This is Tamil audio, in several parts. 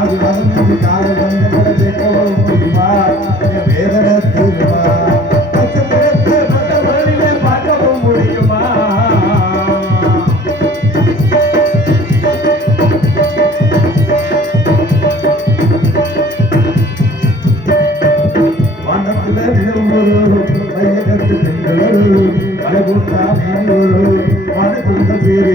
காது வதந்து காது வந்து கூட கேட்கவும் முடியுமா வேதனை தீருமா பார்க்கவும் முடியுமா வனத்துல ஒரு வையகத்து பெண்கள் மலை கூட்டா ஒரு மனக்குள்ள சேரி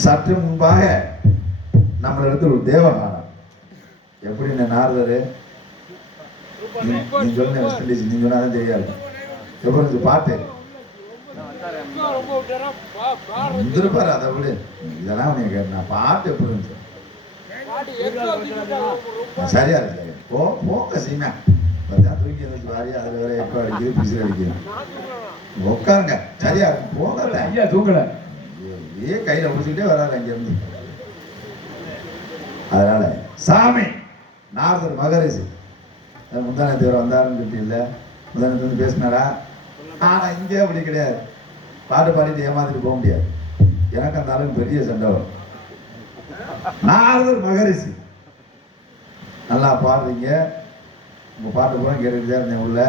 சற்று முன்பாக நம்மளிடத்தில் ஒரு தேவகானம் எப்படி நாரதரு நீ சொன்ன வெஸ்ட் இண்டீஸ் நீ சொன்னாதான் தெரியாது எப்படி பாட்டு இருப்பாரு அதை விடு இதெல்லாம் உனக்கு நான் பாட்டு எப்படி இருந்துச்சு சரியா இருக்கு போக்க சீமா தூக்கி இருந்துச்சு வாரி அதுல வேற எப்ப அடிக்குது பிசில் அடிக்குது உட்காருங்க சரியா இருக்கு போகல ஐயா தூக்கல கையில பிடிச்சிக்கிட்டே வராது அங்க இருந்து அதனால சாமி நாரதர் மகரிஷி முந்தான தேவர் வந்தாருன்னு சொல்லி இல்லை முந்தானத்துல இருந்து பேசினாரா ஆனா இங்கே அப்படி கிடையாது பாட்டு பாடிட்டு ஏமாத்திட்டு போக முடியாது எனக்கு அந்த அளவுக்கு பெரிய சண்டை வரும் நாரதர் மகரிஷி நல்லா பாடுறீங்க உங்க பாட்டு கூட கேட்டுக்கிட்டே இருந்தேன் உள்ள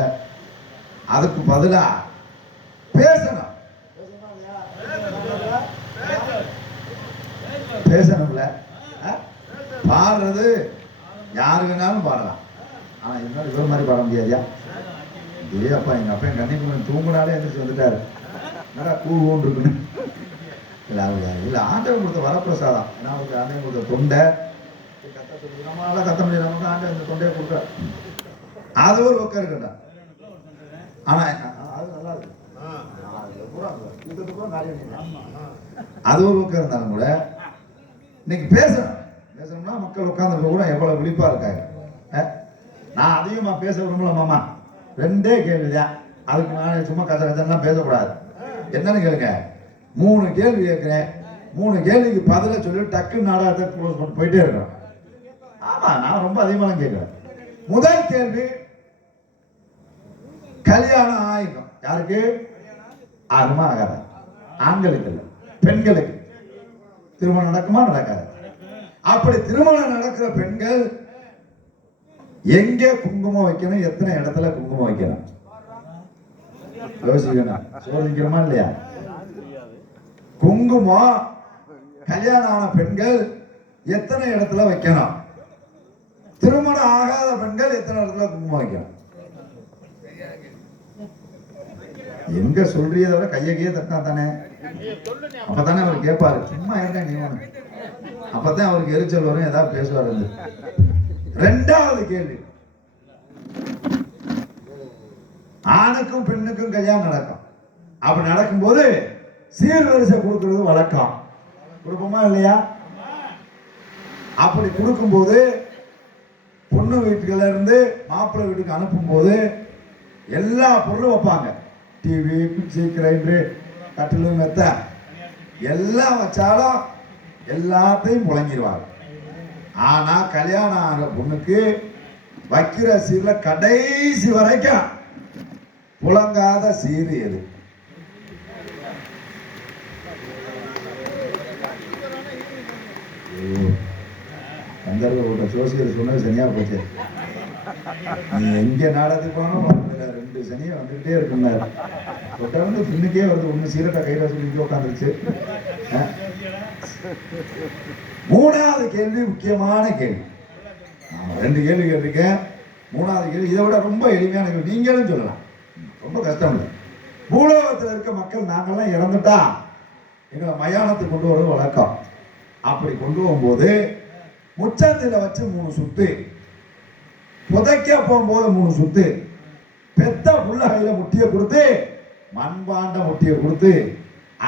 அதுக்கு பதிலா பேசணும் பேசணும்ல பாடுறது யாரு வேணாலும் பாடலாம் ஆனா இன்னொரு இவர் மாதிரி பாட முடியாதியா இதே அப்பா எங்க அப்பா என் கண்ணிக்கு தூங்குனாலே எந்திரிச்சு வந்துட்டாரு என்னடா கூழ்வோன்னு இருக்குன்னு இல்லை ஆண்டவன் கொடுத்த வரப்பிரசாதம் ஏன்னா அவருக்கு ஆண்டவன் கொடுத்த தொண்டை கத்த சொல்லி நம்மளால கத்த முடியாது நமக்கு ஆண்டவன் இந்த தொண்டையை கொடுக்குற அது ஒரு பக்கம் இருக்குண்டா ஆனா அது நல்லா இருக்கு அது ஒரு பக்கம் இருந்தாலும் கூட இன்னைக்கு பேசணும்னா மக்கள் உட்கார்ந்து கூட எவ்வளவு விழிப்பா இருக்காங்க நான் அதிகமா பேச விரும்பல மாமா ரெண்டே கேள்விதான் அதுக்கு நான் சும்மா கதை பேசக்கூடாது என்னன்னு கேளுங்க 3 கேள்வி கேட்கிறேன் 3 கேள்விக்கு பதில சொல்லி டக்கு நாடகத்தை க்ளோஸ் பண்ணி போயிட்டே இருக்கிறேன் ஆமா நான் ரொம்ப அதிகமாக கேட்கிறேன் முதல் கேள்வி கல்யாணம் ஆயிக்கும் யாருக்கு ஆகுமா ஆகாத ஆண்களுக்கு இல்லை பெண்களுக்கு திருமணம் நடக்குமா நடக்காது அப்படி திருமணம் நடக்கிற பெண்கள் எங்கே குங்குமம் வைக்கணும் எத்தனை இடத்துல குங்குமம் வைக்கணும் யோசிக்கணும் சோதிக்கிறோமா இல்லையா குங்குமம் கல்யாணம் ஆன பெண்கள் எத்தனை இடத்துல வைக்கணும் திருமணம் ஆகாத பெண்கள் எத்தனை இடத்துல குங்குமம் வைக்கணும் எங்க சொல்றியதை விட கையை தட்டினா தானே, அப்பதானே அவர் கேட்பாரு. சும்மா இருக்க நீ ஒண்ணு, அப்பதான் அவருக்கு எரிச்சல் வரும், ஏதாவது பேசுவார். ரெண்டாவது கேள்வி, ஆணுக்கும் பெண்ணுக்கும் கல்யாணம் நடக்கும். அப்படி நடக்கும்போது சீர்வரிசை கொடுக்கிறது வழக்கம். கொடுப்போமா இல்லையா? அப்படி கொடுக்கும்போது பொண்ணு வீட்டுல இருந்து மாப்பிள்ளை வீட்டுக்கு அனுப்பும் போது எல்லா பொருளும் வைப்பாங்க. டிவி, மிக்சி, கிரைண்டரு, கட்டிலு, மெத்த எல்லாம் வச்சாலும் எல்லாத்தையும் முழங்கிடுவாங்க. ஆனா கல்யாணம் ஆகிற பொண்ணுக்கு வைக்கிற சீர்ல கடைசி வரைக்கும் புழங்காத சீர் எது? ஜோசியர் சொன்னது சனியா போச்சு. நீ எங்க நாடகத்துக்கு போனோம் 2 சனியை வந்துகிட்டே இருக்குன்னாரு. தொடர்ந்து பின்னுக்கே வருது. ஒண்ணு சீரட்டா கையில சொல்லி உட்காந்துருச்சு. மூணாவது கேள்வி முக்கியமான கேள்வி. 2 கேள்வி கேட்டிருக்கேன். மூணாவது கேள்வி இதை விட ரொம்ப எளிமையான கேள்வி. நீங்களும் சொல்லலாம், ரொம்ப கஷ்டம் இல்லை. பூலோகத்தில் இருக்க மக்கள் நாங்கள்லாம் இறந்துட்டா எங்களை மயானத்துக்கு கொண்டு வர வழக்கம். அப்படி கொண்டு போகும்போது முச்சந்தில வச்சு 3 சுத்து, புதைக்க போகும்போது 3 சுத்து, பெத்த புள்ள கையில முட்டியை கொடுத்து மண்பாண்ட முட்டியை கொடுத்து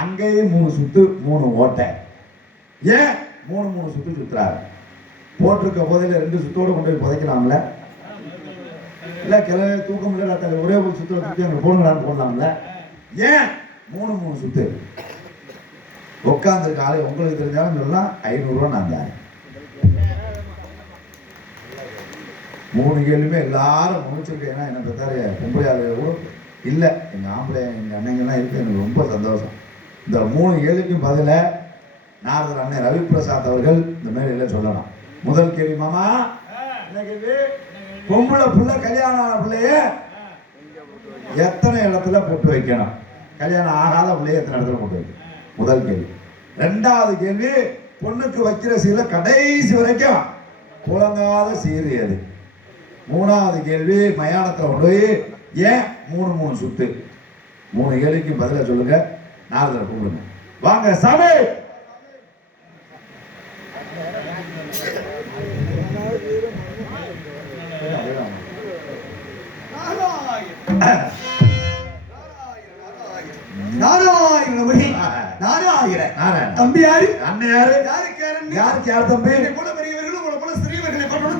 அங்கேயும் 3 சுத்து, 3 ஓட்டை. ஏன் 3 சுத்து சுத்துறாரு? போட்டிருக்க போதில 2 சுத்தோடு கொண்டு போய் புதைக்கலாம்ல? இல்ல கிளை தூக்கம் இல்ல ஒரே ஒரு சுத்து சுத்தி அங்க போகலான்னு போடலாம்ல? ஏன் 3 சுத்து? உட்காந்துருக்க ஆளு உங்களுக்கு தெரிஞ்சாலும் சொல்லலாம், 500 ரூபா நான் தரேன். 3 கேள்வியுமே எல்லாரும் முடிச்சிருக்கேன். ஏன்னா என்ன பார்த்தாரு பொம்பளை ஆளுகள் கூட இல்லை, எங்க ஆம்பளை எங்க அண்ணங்கள்லாம் இருக்கு. எனக்கு ரொம்ப சந்தோஷம். இந்த 3 கேள்விக்கும் பதில நாரதர் அண்ணன் ரவி பிரசாத் அவர்கள் இந்த மாதிரி எல்லாம் சொல்லலாம். முதல் கேள்வி, மாமா என்ன கேள்வி? பொம்பளை புள்ள கல்யாணம் ஆன பிள்ளைய எத்தனை இடத்துல போட்டு வைக்கணும்? கல்யாணம் ஆகாத பிள்ளைய எத்தனை இடத்துல போட்டு வைக்கணும்? முதல் கேள்வி. ரெண்டாவது கேள்வி, பொண்ணுக்கு வைக்கிற சீல கடைசி வரைக்கும் புழங்காத சீர் எது? மூணாவது கேள்வி, மயானத்தை கொண்டு போய் ஏன் 3 சுத்து? 3 கேள்விக்கு பதில சொல்லுங்க. நாரதரை கூப்பிடுங்க. வாங்க சாமி. தம்பி யாரு? அண்ணன் யாரு? யாருக்கு யார் தம்பி?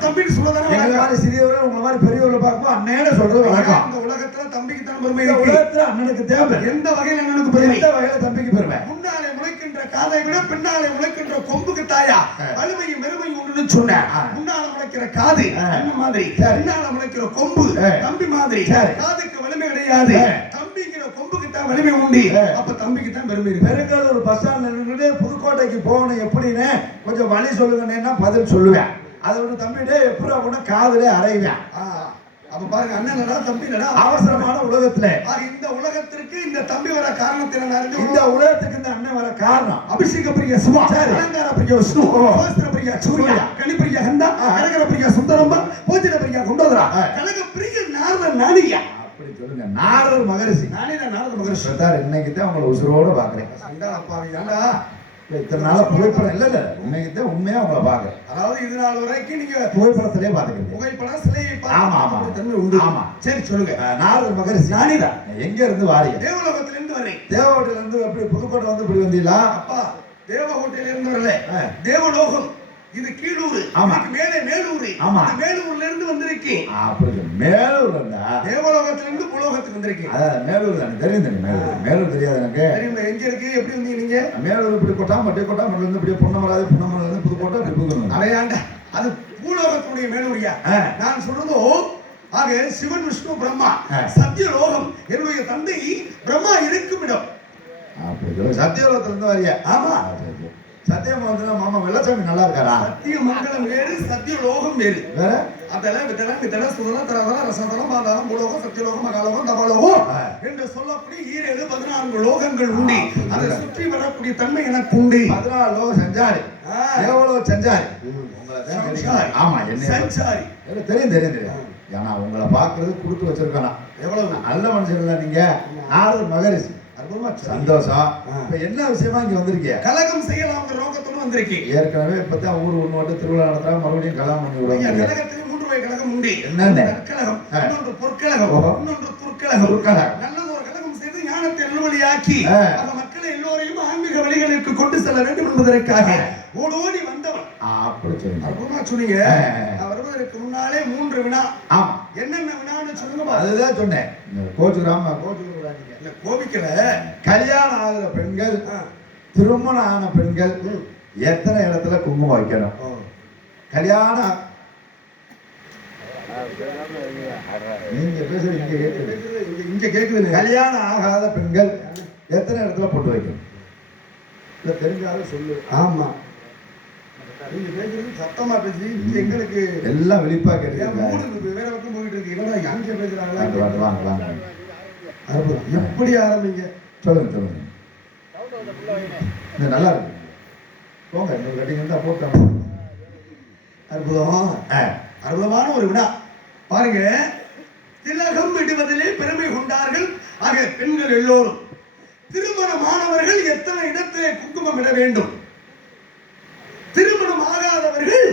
தம்பின்னு சொல்லுவாங்க. சிறியவர்கள் உங்களை மாதிரி பெரியவர்களை பார்க்கும்போது அண்ணேன்னு சொல்றது வழக்கம். இந்த உலகத்துல தம்பிக்கு தான் பெருமை. உலகத்துல அண்ணனுக்கு தேவை. எந்த வகையில் அண்ணனுக்கு பெருமை? எந்த வகையில தம்பிக்கு பெருமை? முன்னாலே முளைக்கின்ற காதை விட பின்னாலே முளைக்கின்ற கொம்புக்கு தாயா வலிமையும் பெருமையும் உண்டுன்னு சொன்னேன். முன்னால முளைக்கிற காது அண்ணன் மாதிரி, பின்னால முளைக்கிற கொம்பு தம்பி மாதிரி. காதுக்கு வலிமை கிடையாது, தம்பிங்கிற கொம்புக்கு தான் வலிமை உண்டு. அப்ப தம்பிக்கு தான் பெருமை இருக்கு. பெருங்கால பஸ் ஸ்டாண்ட்ல நின்றுட்டு புதுக்கோட்டைக்கு போகணும் எப்படின்னு கொஞ்சம் வழி சொல்லுங்கன்னா பதில் சொல்லுவேன். அதை விட்டு தம்பிடே எப்படி அப்படின்னா காதலே அறைவேன். அப்ப பாருங்க, அண்ணன் தம்பி அவசரமான உலகத்துல இந்த உலகத்திற்கு இந்த தம்பி வர காரணத்தினால இந்த உலகத்துக்கு இந்த அண்ணன் வர காரணம். அபிஷேக பிரிய சிவா, அலங்கார பிரிய விஷ்ணு, சாஸ்திர பிரிய சூர்யா, கனி பிரிய ஹந்தா, கனகர பிரிய சுந்தரம்ப, பூஜன பிரிய குண்டோதரா, கனக பிரிய நாரத நானியா. அப்படி சொல்லுங்க. நாரத மகரிஷி. நானே தான் நாரத மகரிஷி. இன்னைக்கு தான் உங்களை உசுரோட பாக்குறேன். ஏண்டா இத்தனை நாளா புகைப்படம் இல்ல இன்னைக்குதான் உண்மையா உங்களை பாக்குறேன். அதாவது இது நாள் வரைக்கும் நீங்க புகைப்படத்திலே பாத்துக்கிறீங்க. புகைப்படம் சிலையை தன்மை உண்டு. ஆமா, சரி சொல்லுங்க. நாரத மகரிஷி. நானிதான். எங்க இருந்து வாரீங்க? தேவலோகத்துல இருந்து வரேன். தேவகோட்டையில இருந்து எப்படி புதுக்கோட்டை வந்து இப்படி வந்தீங்களா? அப்பா தேவகோட்டையில இருந்து வரல, தேவலோகம். இது கீழூர். ஆமா, மேலே மேலூர். ஆமா, மேலூர்ல இருந்து வந்திருக்கேன். அப்படி மேலூர்ல இருந்தா தேவலோகத்துல இருந்து புலோகத்துக்கு வந்திருக்கேன். அதான் மேலூர் தானே. தெரியும் தானே மேலூர். மேலூர் தெரியாது எனக்கு. தெரியும். எங்க இருக்கு? எப்படி வந்தீங்க நீங்க? மேலூர் இப்படி கொட்டாமட்டி கொட்டாமட்டில இருந்து இப்படியே பொன்னமராது, பொன்னமராது இருந்து புதுக்கோட்டை இப்படி புதுக்கணும். அடையாண்ட அது பூலோகத்துடைய மேலூரியா? நான் சொல்றதோ ஆக சிவன், விஷ்ணு, பிரம்மா, சத்தியலோகம் என்னுடைய தந்தை பிரம்மா இருக்கும் இடம். அப்படி சத்தியலோகத்துல இருந்து வரியா? ஆமா. சத்தியமங்கலம் மாமா வெள்ளசாமி நல்லா இருக்காரா? சத்தியமங்கலம் வேறு, சத்தியலோகம் வேறு. வேற அதெல்லாம் வித்தலாம் சுதலாம் தரதலாம் ரசதலம் பாதாளம் பூலோகம் சத்தியலோகம் மகாலோகம் தபாலோகம் என்று சொல்லக்கூடிய 14 லோகங்கள் உண்டு. அதை சுற்றி வரக்கூடிய தன்மை எனக்கு உண்டு. 14 லோக சஞ்சாரி. எவ்வளவு சஞ்சாரி? ஆமா, என்ன சஞ்சாரி தெரியும் தெரியும் தெரியும். ஏன்னா உங்களை பாக்குறது கொடுத்து வச்சிருக்கானா? எவ்வளவு நல்ல மனுஷன் இல்ல நீங்க. நாரதர் மகரிஷி. அற்புதமா சந்தோஷம். இப்ப என்ன விஷயமா இங்க வந்திருக்கீங்க? கலகம் செய்யலாம்ங்கிற நோக்கத்தோட வந்திருக்கீங்க. ஏற்கனவே இப்பதான் ஊர் ஒண்ணு மட்டும் திருவிழா நடத்துறா, மறுபடியும் கலாம் பண்ணி விடுவாங்க. கலகத்திலே 3 வகை கலகம் உண்டு. என்னென்ன? கலகம், இன்னொன்று பொற்கலகம், இன்னொன்று துர்க்கலகம். நல்லது ஒரு கலகம் செய்து ஞானத்தை நல்வழியாக்கி அந்த மக்களை எல்லோரையும் ஆன்மீக வழிகளுக்கு கொண்டு செல்ல வேண்டும் என்பதற்காக ஓடோடி வந்தவன். அப்படி சொல்லுங்க. அற்புதமா சொன்னீங்க. வருவதற்கு முன்னாலே 3 வினா. ஆமா. என்னென்ன வினான்னு சொல்லுங்க. அதுதான் சொன்னேன். கோச்சுராம கோச்சுராம இல்ல கோபிக்கல. கல்யாணம் ஆகிற பெண்கள், திருமணம் ஆன பெண்கள் எத்தனை இடத்துல குங்குமம் வைக்கணும்? கல்யாணம் நீங்க பேசுறது இங்க கேக்குது. கல்யாணம் ஆகாத பெண்கள் எத்தனை இடத்துல போட்டு வைக்கணும்? இல்ல தெரிஞ்சாலும் சொல்லு. ஆமா, நீங்க பேசுறது சத்தமா பேசி எங்களுக்கு எல்லாம் வெளிப்பா கேட்க. வேற பக்கம் போயிட்டு இருக்கு. இல்லடா யாங்க பேசுறாங்களா? வாங்க வாங்க. எப்படி ஆரம்பிங்க? சொல்லுங்க. நல்லா இருக்கு. போங்க, இன்னொரு கட்டிங் தான் போட்டாங்க. அற்புதமான ஒரு வினா. பாருங்க, திலகம் விடுவதிலே பெருமை கொண்டார்கள். ஆக பெண்கள் எல்லோரும் திருமணமானவர்கள் எத்தனை இடத்திலே குங்குமம் இட வேண்டும்? திருமணம் ஆகாதவர்கள்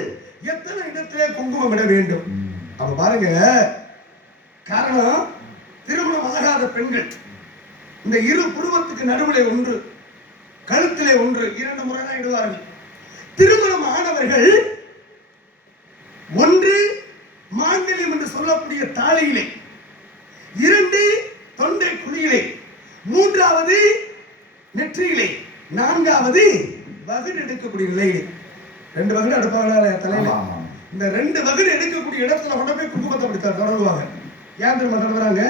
எத்தனை இடத்திலே குங்குமம் இட வேண்டும்? அப்ப பாருங்க, காரணம் திருமணம் ஆகாத பெண்கள் இந்த இரு புருவத்துக்கு நடுவிலே ஒன்று, கழுத்திலே ஒன்று, 2 முறை தான் இடுவார்கள். திருமணம் ஆனவர்கள் ஒன்று மாங்கல்யம் என்று சொல்லக்கூடிய தாலியிலே, 2 தொண்டை குழியிலே, 3வது நெற்றியிலே, 4வது வகுடு எடுக்கக்கூடிய நிலையிலே. 2 வகுடு எடுப்பாங்களா தலையில? இந்த 2 வகுடு எடுக்கக்கூடிய இடத்துல கொண்டு போய் குங்குமத்தை அப்படி தொடங்குவாங்க. ஏன் தெரியுமா தொடங்குறாங்க?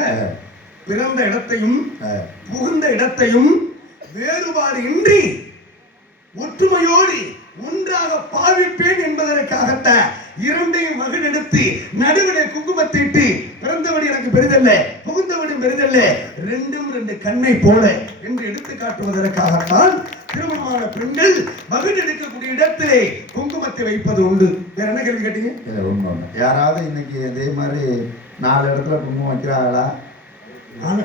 பிறந்த இடத்தையும் புகுந்த இடத்தையும் வேறுபாடு இன்றி ஒற்றுமையோடு ஒன்றாக பாவிப்பேன் என்பதற்காகத்தான் 2ஐயும் வகுடெடுத்து நடுவிலே குங்குமத்தை இட்டு, பிறந்தவடி எனக்கு பெரிதல்ல, புகுந்தவடி பெரிதல்ல, 2 கண்ணை போல என்று எடுத்து காட்டுவதற்காகத்தான் திருமணமான பெண்கள் வகுடெடுக்கக்கூடிய இடத்திலே குங்குமத்தை வைப்பது உண்டு. வேற என்ன கேள்வி கேட்டீங்க? யாராவது இன்னைக்கு இதே மாதிரி 4 இடத்துல குங்குமம் வைக்கிறாங்களா? அது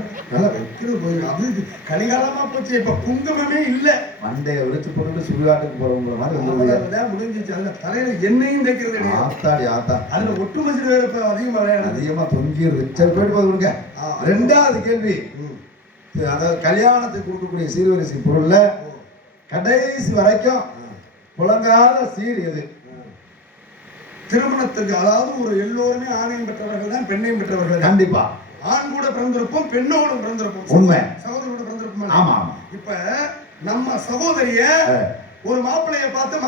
கலிகாலமா போச்சு. இப்ப குங்குமமே இல்ல. மண்டைய விரிச்சு போட்டு சுடுகாட்டுக்கு போறவங்க மாதிரி முடிஞ்சிச்சு. அதுல தலையில எண்ணெயும் தைக்கிறது. ஆத்தாடி ஆத்தா. அதுல ஒட்டுமசி வேற அதிகமா தொங்கிடுது. சரி, போயிட்டு போய் கொடுங்க. 2வது கேள்வி, அதாவது கல்யாணத்துக்கு கொடுக்கக்கூடிய சீர்வரிசை பொருள்ல கடைசி வரைக்கும் புழங்காத சீர் எது? திருமணத்துக்கு, அதாவது ஒரு எல்லோருமே ஆணையம் பெற்றவர்கள் தான், பெண்ணையும் பெற்றவர்கள். கண்டிப்பா. ஆண் கூட பிறந்திருப்போம், பெண்ணோட பிறந்திருப்போம். உண்மை. சகோதரோட பிறந்திருப்போம். ஆமா. இப்ப நம்ம சகோதரிய ஒரு மாப்பிளைய பார்த்து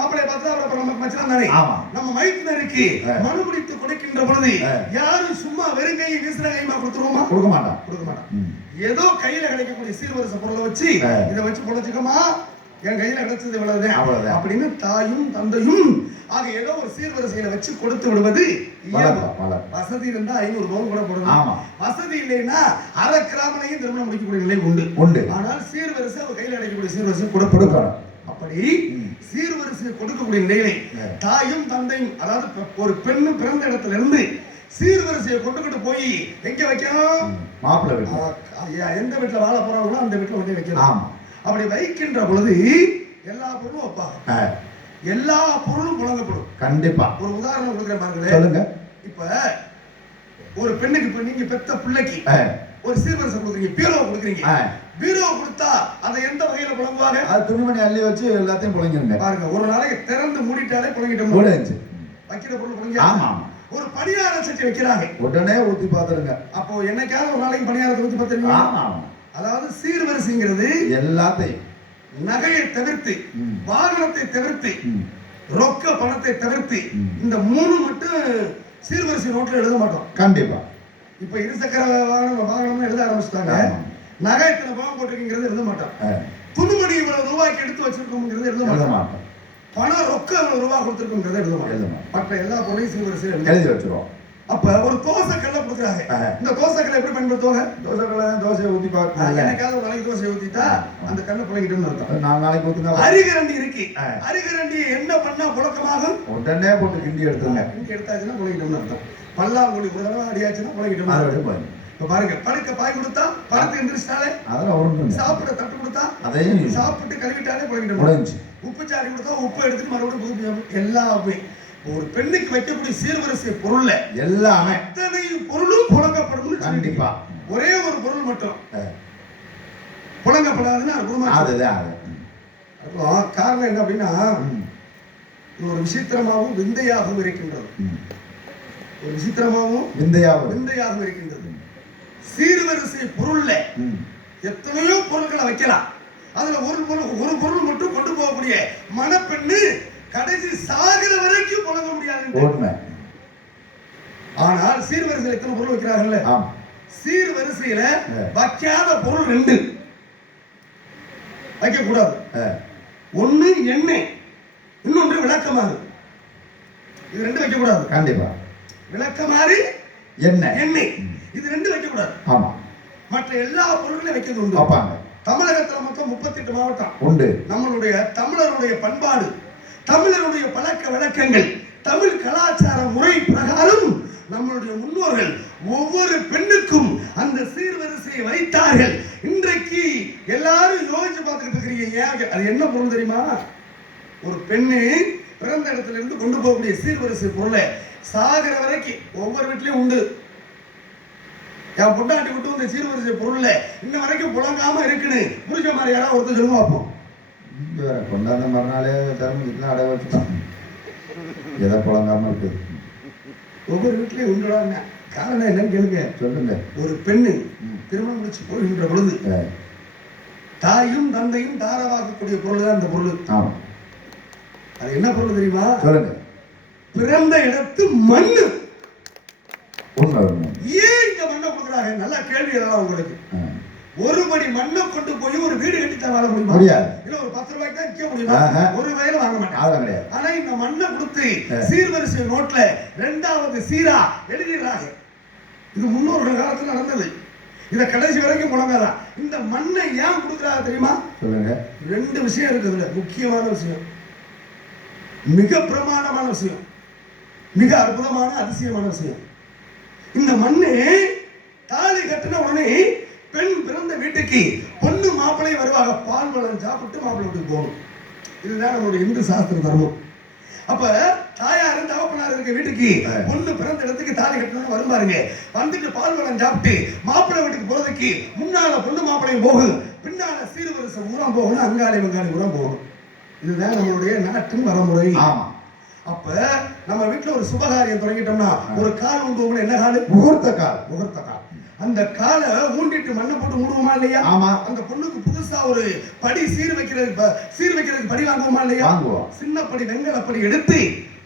அப்புறம் நமக்கு மச்சான் தானே, நம்ம மைத்துனருக்கு மனு முடித்து கொடுக்கின்ற பொழுது யாரும் சும்மா வெறும் கையை வீசுற கைமா கொடுத்துருவோமா? கொடுக்க மாட்டான். ஏதோ கையில கிடைக்கக்கூடிய சீர்வரிசை பொருளை வச்சு இதை வச்சு பொழைச்சுக்கமா, என் கையில கிடைச்சது இவ்வளவுதான் அப்படின்னு தாயும் தந்தையும் ஆக ஏதோ ஒரு சீர்வரிசையில வச்சு கொடுத்து விடுவது. வசதி இருந்தா 500 பவுன் கூட போடணும். வசதி இல்லைன்னா அரை கிராமலையும் திருமணம் முடிக்கக்கூடிய நிலை உண்டு. ஆனால் சீர்வரிசை அவர் கையில அடைக்கக்கூடிய சீர்வரிசை கொடுக்கணும். அப்படி சீர்வரிசை கொடுக்கக்கூடிய நிலையிலே தாயும் தந்தையும், அதாவது ஒரு பெண்ணு பிறந்த இடத்துல இருந்து சீர்வரிசையை கொண்டுகிட்டு போய் எங்க வைக்கணும்? மாப்பிள்ளை வீட்டுல. எந்த வீட்டுல வாழ போறாங்களோ அந்த வீட்டுல வந்து வைக்கணும். அப்படி வைக்கின்ற பொழுது எல்லா பொருளும் வைப்பாங்க. எல்லா பொருளும் புழங்கப்படும். கண்டிப்பா. ஒரு உதாரணம் கொடுக்குறேன் பாருங்களேன். சொல்லுங்க. இப்ப ஒரு பெண்ணுக்கு, இப்ப நீங்க பெத்த பிள்ளைக்கு ஒரு சீர்வரிசை கொடுக்குறீங்க, பீரோ கொடுக்குறீங்க. பீரோ கொடுத்தா அதை எந்த வகையில புழங்குவாங்க? அது துணிமணி அள்ளி வச்சு எல்லாத்தையும் புழங்கிருங்க. பாருங்க, ஒரு நாளைக்கு திறந்து மூடிட்டாலே புழங்கிட்டோம். வைக்கிற பொருள் புழங்கி. ஆமா. ஒரு பணியார சட்டி வைக்கிறாங்க, உடனே ஊத்தி பாத்துருங்க. அப்போ என்னைக்காவது ஒரு நாளைக்கு பணியாரத்தை ஊத்தி பாத்துருங்க. அதாவது சீர்வரிசைங்கிறது எல்லாத்தையும், நகையை தவிர்த்து, வாகனத்தை தவிர்த்து, ரொக்க பணத்தை தவிர்த்து, இந்த 3 மட்டும் சீர்வரிசை நோட்ல எழுத மாட்டோம். கண்டிப்பா. இப்ப இருசக்கர வாகனம் எழுத ஆரம்பிச்சுட்டாங்க. நகை எத்தனை பணம் போட்டிருக்கீங்கிறது எழுத மாட்டோம். துணிமணி இவ்வளவு ரூபாய்க்கு எடுத்து வச்சிருக்கோம்ங்கிறது எழுத மாட்டோம். பணம் ரொக்க இவ்வளவு ரூபாய் கொடுத்துருக்கோங்கிறத எழுத மாட்டோம். மற்ற எல்லா பொருளையும் சீர்வரிசை எழுதி வச்சிருவோம். அப்ப ஒரு தோசை கல்ல கொடுக்குறாங்க. இந்த தோசை கல்லை எப்படி பயன்படுத்துவாங்க? தோசையை ஊத்தி பார்க்க எனக்காவது ஒரு நாளைக்கு தோசை ஊத்திட்டா அந்த கல்லை புழங்கிட்டு அர்த்தம். 4 நாளைக்கு ஊத்துங்க. அரிகரண்டி இருக்கு. அரிகரண்டி என்ன பண்ணா புழக்கமாகும்? உடனே போட்டு கிண்டி எடுத்துங்க. கிண்டி எடுத்தாச்சுன்னா புழங்கிட்டோம்னு அர்த்தம். பல்லாங்குழி ஒரு தடவை அடியாச்சுன்னா புழங்கிட்டோம். இப்ப பாருங்க, படுக்க பாய் கொடுத்தா படுத்து எந்திரிச்சிட்டாலே, அதெல்லாம் ஒண்ணும் இல்ல. சாப்பிட தட்டு கொடுத்தா அதையும் சாப்பிட்டு கழுவிட்டாலே பழகிட்டு முடிஞ்சு. உப்பு சாடி கொடுத்தா உப்பு எடுத்துட்டு மறுபடியும் புதுப்பிச்சு எல்லாமே. ஒரு பெண்ணுக்கு வைக்கக்கூடிய சீர்வரிசை பொருள்ல எல்லாமே அத்தனை பொருளும் புழங்கப்படும். கண்டிப்பா. ஒரே ஒரு பொருள் மட்டும் புழங்கப்படாதுன்னா அதுதான் அது. அப்போ காரணம் என்ன அப்படின்னா, இது ஒரு விசித்திரமாகவும் விந்தையாகவும் இருக்கின்றது. ஒரு விசித்திரமாகவும் விந்தையாகவும் இருக்கின்றது. சீர்வரிசை பொருள்ல எத்தனையோ பொருட்களை வைக்கலாம். அதுல ஒரு பொருள் மட்டும் கொண்டு போகக்கூடிய மணப்பெண்ணு கடைசி சாகிற வரைக்கும் புழங்க முடியாது. ஆனால் சீர்வரிசையில் எத்தனை பொருள் வைக்கிறாங்கல்ல, சீர்வரிசையில வைக்காத பொருள் 2 வைக்க கூடாது. ஒண்ணு எண்ணெய், இன்னொன்று விளக்கமாறு. இது 2 வைக்க கூடாது. கண்டிப்பா. விளக்கமாறு எண்ணெய் இது 2 வைக்க கூடாது. ஆமா. மற்ற எல்லா பொருட்களையும் வைக்கிறது உண்டு. தமிழகத்துல மொத்தம் 38 மாவட்டம் உண்டு. நம்மளுடைய தமிழருடைய பண்பாடு, தமிழருடைய பழக்க வழக்கங்கள், தமிழ் கலாச்சார முறை பிரகாரம் நம்மளுடைய முன்னோர்கள் ஒவ்வொரு பெண்ணுக்கும் அந்த சீர்வரிசையை வைத்தார்கள். இன்றைக்கு எல்லாரும் யோசிச்சு பார்த்துட்டு இருக்கிறீங்க, அது என்ன பொருள் தெரியுமா? ஒரு பெண்ணு பிறந்த இடத்துல இருந்து கொண்டு போகக்கூடிய சீர்வரிசை பொருளை சாகிற வரைக்கும் ஒவ்வொரு வீட்லயும் உண்டு. என் பொண்டாட்டி விட்டு இந்த சீர்வரிசை பொருள்ல இன்ன வரைக்கும் புழங்காம இருக்குன்னு புரிஞ்ச மாதிரி யாராவது ஒருத்தர் சொல்லுங்க பார்ப்போம். கொண்டாந்த மறுநாளே தர்மம் அடை வச்சுட்டான், எதை புழங்காம இருக்குது. ஒவ்வொரு வீட்லயும் உண்டுடாங்க. காரணம் என்னன்னு கேளுங்க. சொல்லுங்க. ஒரு பெண்ணு திருமணம் முடிச்சு போகின்ற பொழுது தாயும் தந்தையும் தாரவாக்கக்கூடிய பொருள் தான் இந்த பொருள். அது என்ன பொருள் தெரியுமா? சொல்லுங்க. பிறந்த இடத்து மண்ணு. ஏன் இந்த மண்ணை கொடுக்குறாங்க? நல்ல கேள்வி எல்லாம் உங்களுக்கு. ஒரு படி மண்ணை கொண்டு போய் ஒரு வீடு கட்டி வாழ முடியுமா? இல்ல ஒரு 10 ரூபாய்க்கு தான் விற்க முடியுமா? ஒரு வயல வாங்க மாட்டாங்க. ஆனா இந்த மண்ணை கொடுத்து சீர்வரிசை நோட்ல 2வது சீரா எழுதிடுறாங்க. இது முன்னோர்கள் காலத்துல நடந்தது. இத கடைசி வரைக்கும் முழங்காதான். இந்த மண்ணை ஏன் கொடுக்குறாங்க தெரியுமா? சொல்லுங்க. 2 விஷயம் இருக்குதுல, முக்கியமான விஷயம், மிக பிரமாண்டமான விஷயம், மிக அற்புதமான அதிசயமான விஷயம். இந்த மண்ணு தாலி கட்டின உடனே பெண் பிறந்த வீட்டுக்கு பொண்ணு மாப்பிள்ளை வருவாங்க. பால் வளம் சாப்பிட்டு மாப்பிள்ளை வீட்டுக்கு போகணும். இதுதான் நம்மளுடைய இந்து சாஸ்திர தர்மம். அப்ப தாயாரு தகப்பனார் இருக்க வீட்டுக்கு பொண்ணு பிறந்த இடத்துக்கு தாலி கட்டணும் வரும் பாருங்க. வந்துட்டு பால் வளம் சாப்பிட்டு மாப்பிள்ளை வீட்டுக்கு போறதுக்கு முன்னால பொண்ணு மாப்பிள்ளையும் போகும், பின்னால சீர்வரிசை ஊரம் போகணும், அங்காளி வங்காளி ஊரம் போகணும். இதுதான் நம்மளுடைய நாட்டின் வரமுறை. அப்ப நம்ம வீட்டுல ஒரு சுபகாரியம் தொடங்கிட்டோம்னா ஒரு கால் ஊண்டுவோம்னா என்ன கால்? முகூர்த்த கால். முகூர்த்த கால். அந்த காலை ஊண்டிட்டு மண்ணை போட்டு மூடுவோமா இல்லையா? ஆமா. அந்த பொண்ணுக்கு புதுசா ஒரு படி சீர் வைக்கிறதுக்கு படி வாங்குவோமா இல்லையா? சின்ன படி வெங்கல படி எடுத்து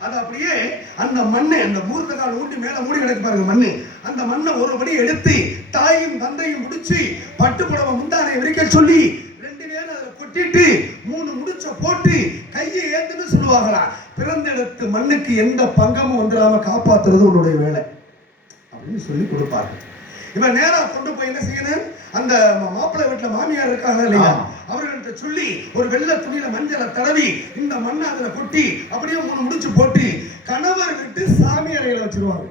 அது அப்படியே அந்த மண்ணை, அந்த முகூர்த்த கால் ஊண்டி மேல மூடி கிடக்கு பாருங்க மண்ணு, அந்த மண்ணை ஒரு படி எடுத்து தாயும் தந்தையும் முடிச்சு பட்டு புடவை முந்தானை விரிக்க சொல்லி 2 பேரும் அதுல கொட்டிட்டு 3 முடிச்ச போட்டு கையை ஏத்துன்னு சொல்லுவாங்களா, பிறந்த இடத்து மண்ணுக்கு எந்த பங்கமும் வந்துடாம காப்பாத்துறது உன்னுடைய வேலை அப்படின்னு சொல்லி கொடுப்பாங்க. இவன் நேரா கொண்டு போய் என்ன செய்யணும், அந்த மாப்பிள்ளை வீட்டுல மாமியார் இருக்காங்க இல்லையா, அவர்கள்ட்ட சொல்லி ஒரு வெள்ளை துணியில மஞ்சளை தடவி இந்த மண்ணை அதுல கொட்டி அப்படியே 3 முடிச்சு போட்டு கணவர் விட்டு சாமி அறையில வச்சிருவாங்க.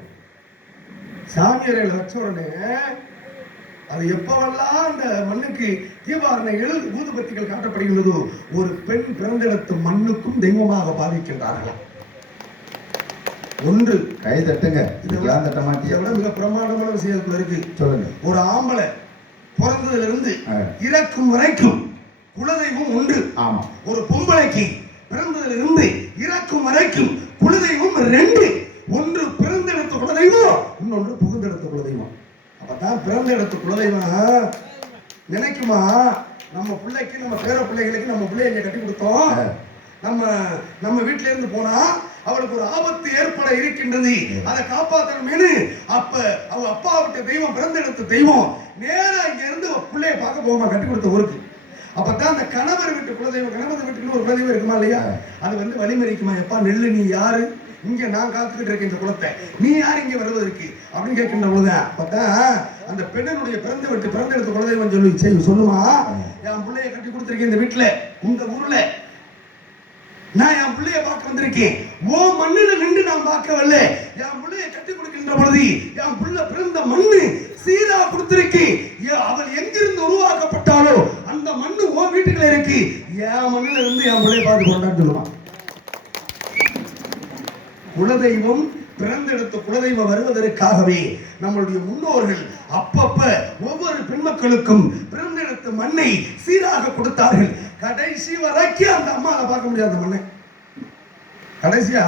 சாமி அறையில வச்ச உடனே அது எப்பவெல்லாம் அந்த மண்ணுக்கு தீபாவளிகள் ஊதுபத்திகள் காட்டப்படுகின்றதோ ஒரு பெண் பிறந்த இடத்து மண்ணுக்கும் தெய்வமாக பாதிக்கின்றார்களாம். ஒன்று கை தட்டுங்க, இதெல்லாம் தட்ட மாட்டீங்க. விட மிக பிரமாண்டமான விஷயம் இருக்கு. சொல்லுங்க. ஒரு ஆம்பளை பிறந்ததுல இருந்து இறக்கும் வரைக்கும் குலதெய்வம் ஒன்று. ஆமா. ஒரு பொம்பளைக்கு பிறந்ததுல இருந்து இறக்கும் வரைக்கும் குலதெய்வம் 2. ஒன்று பிறந்த இடத்து குலதெய்வம், இன்னொன்று புகுந்த இடத்து குலதெய்வம். அப்பதான் பிறந்த இடத்து குலதெய்வம் நினைக்குமா, நம்ம பிள்ளைக்கு நம்ம பேர பிள்ளைகளுக்கு நம்ம பிள்ளைய கட்டி கொடுத்தோம், நம்ம வீட்டுல இருந்து போனா அவளுக்கு ஒரு ஆபத்து ஏற்பட இருக்கின்றது, அதை காப்பாற்றணும்னு அப்ப அவ அப்பா விட்ட தெய்வம் பிறந்த இடத்து தெய்வம் நேரா இங்க இருந்து பிள்ளைய பார்க்க போகுமா கட்டி கொடுத்த ஊருக்கு. அப்பதான் அந்த கணவர் வீட்டு குலதெய்வம், கணவர் வீட்டுக்கு ஒரு குலதெய்வம் இருக்குமா இல்லையா, அது வழிமறிக்குமா, எப்பா நெல்லு நீ யாரு, இங்க நான் காத்துக்கிட்டு இருக்கேன் இந்த குலத்தை, நீ யார் இங்க வருவதற்கு அப்படின்னு கேட்கின்ற பொழுதுதான் அப்பதான் அந்த பெண்ணுடைய பிறந்த இடத்து குலதெய்வம் சொல்லுமா, என் பிள்ளைய கட்டி கொடுத்திருக்கேன் இந்த வீட்டுல, உங்க ஊர்ல நான் என் பிள்ளைய பார்க்க வந்திருக்கேன். ஓ மண்ணில நின்று நான் பார்க்கவில்ல. என் பிள்ளைய கட்டி கொடுக்கின்ற பொழுது என் பிள்ளை பிறந்த மண்ணு சீரா கொடுத்திருக்கேன். அவள் எங்கிருந்து உருவாக்கப்பட்டாலோ அந்த மண்ணு ஓ வீட்டுக்குள்ள இருக்கு. என் மண்ணில இருந்து என் பிள்ளைய பார்த்து கொண்டான்னு சொல்லுவான். குலதெய்வம் பிறந்தெடுத்த குலதெய்வம் வருவதற்காகவே நம்மளுடைய முன்னோர்கள் அப்பப்ப ஒவ்வொரு பெண்மக்களுக்கும் பிறந்தெடுத்த மண்ணை சீராக கொடுத்தார்கள். கடைசி வரைக்கும் அந்த அம்மாவை பார்க்க முடியாது. அந்த மண்ணை கடைசியா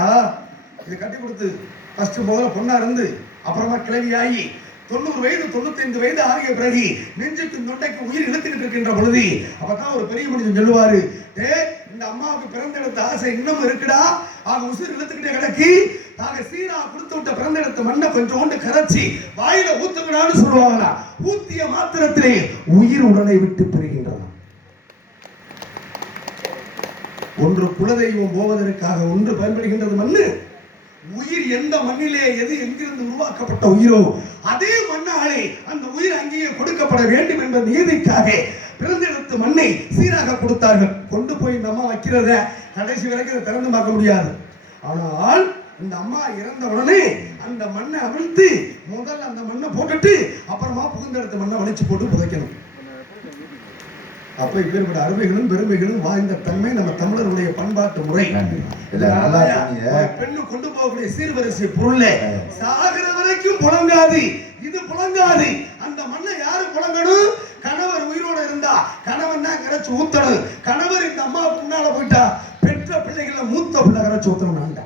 இது கட்டி கொடுத்து ஃபர்ஸ்ட் முதல்ல பொண்ணா இருந்து அப்புறமா கிளவியாகி 90 வயது 95 வயது ஆகிய பிறகு நெஞ்சுக்கு தொண்டைக்கு உயிர் இழுத்துக்கிட்டு இருக்கின்ற பொழுது அப்பதான் ஒரு பெரிய மனுஷன் சொல்லுவாரு, இந்த அம்மாவுக்கு பிறந்தெடுத்த ஆசை இன்னமும் இருக்குடா, ஆக உசுர் இழுத்துக்கிட்டே கிடக்கு, ஆக சீரா கொடுத்து விட்ட பிறந்தெடுத்த மண்ணை கொஞ்சோண்டு கரைச்சி வாயில ஊத்துக்கடான்னு சொல்லுவாங்களா. ஊத்திய மாத்திரத்திலே உயிர் உடலை விட்டு பெறுகின்றன. ஒன்று குலதெய்வம் போவதற்காக ஒன்று பயன்படுகின்றது மண்ணு. உயிர் எந்த மண்ணிலே எது எங்கிருந்து உருவாக்கப்பட்ட உயிரோ அதே மண்ணாலே அந்த உயிர் அங்கேயே கொடுக்கப்பட வேண்டும் என்ற நீதிக்காக பிறந்தெடுத்த மண்ணை சீராக கொடுத்தார்கள். கொண்டு போய் இந்த அம்மா வைக்கிறத கடைசி வரைக்கும் திறந்து பார்க்க முடியாது. ஆனால் இந்த அம்மா இறந்த உடனே அந்த மண்ணை அவிழ்த்து முதல்ல அந்த மண்ணை போட்டுட்டு அப்புறமா புகுந்தெடுத்த மண்ணை வலிச்சு போட்டு புதைக்கணும். அப்ப இப்பேற்பட்ட அருமைகளும் பெருமைகளும் வாய்ந்த தன்மை நம்ம தமிழருடைய பண்பாட்டு முறை. பெண்ணு கொண்டு போகக்கூடிய சீர்வரிசை பொருள் சாகிற வரைக்கும் புழங்காது, இது புழங்காது. அந்த மண்ணை யாரு புழங்கணும்? கணவர் உயிரோட இருந்தா கணவன் தான் கரைச்சு ஊத்தணும். கணவர் இந்த அம்மாவுக்கு முன்னால போயிட்டா பெற்ற பிள்ளைகளை மூத்த பிள்ளை கரைச்சு ஊத்தணும்.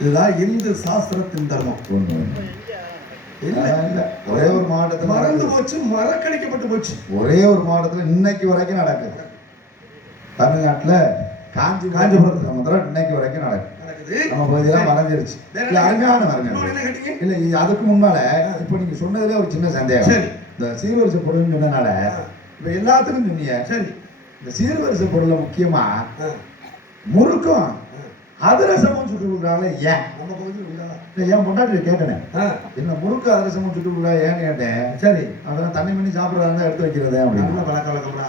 இதுதான் இந்து சாஸ்திரத்தின் தர்மம். ஒரே ஒரு மாவட்டத்தில் மறந்து போச்சு, மறக்கடிக்கப்பட்டு போச்சு. ஒரே ஒரு மாவட்டத்தில் இன்னைக்கு வரைக்கும் நடக்குது. தமிழ்நாட்டுல காஞ்சிபுரத்துல மாத்திரம் இன்னைக்கு வரைக்கும் நடக்குது. நம்ம பகுதியெல்லாம் மறைஞ்சிருச்சு. அருமையான இல்ல அதுக்கு முன்னால இப்ப நீங்க சொன்னதுல ஒரு சின்ன சந்தேகம். இந்த சீர்வரிசை பொருள்னு சொன்னதுனால இப்ப எல்லாத்துக்கும் சொன்னீங்க. சரி, இந்த சீர்வரிசை பொருள்ல முக்கியமா முறுக்கும் அதிரசமும் சுட்டு கொடுக்குறாங்களே, ஏன் நம்ம பகுதியில் ஏன் பொண்டாட்டி கேட்டேன், என்ன முறுக்கு அதிரசமும் சுட்டு கொடுக்குறா ஏன்னு கேட்டேன். சரி, அதெல்லாம் தண்ணி பண்ணி சாப்பிட்றாங்க எடுத்து வைக்கிறது அப்படின்னு பழக்க வழக்கம்டா.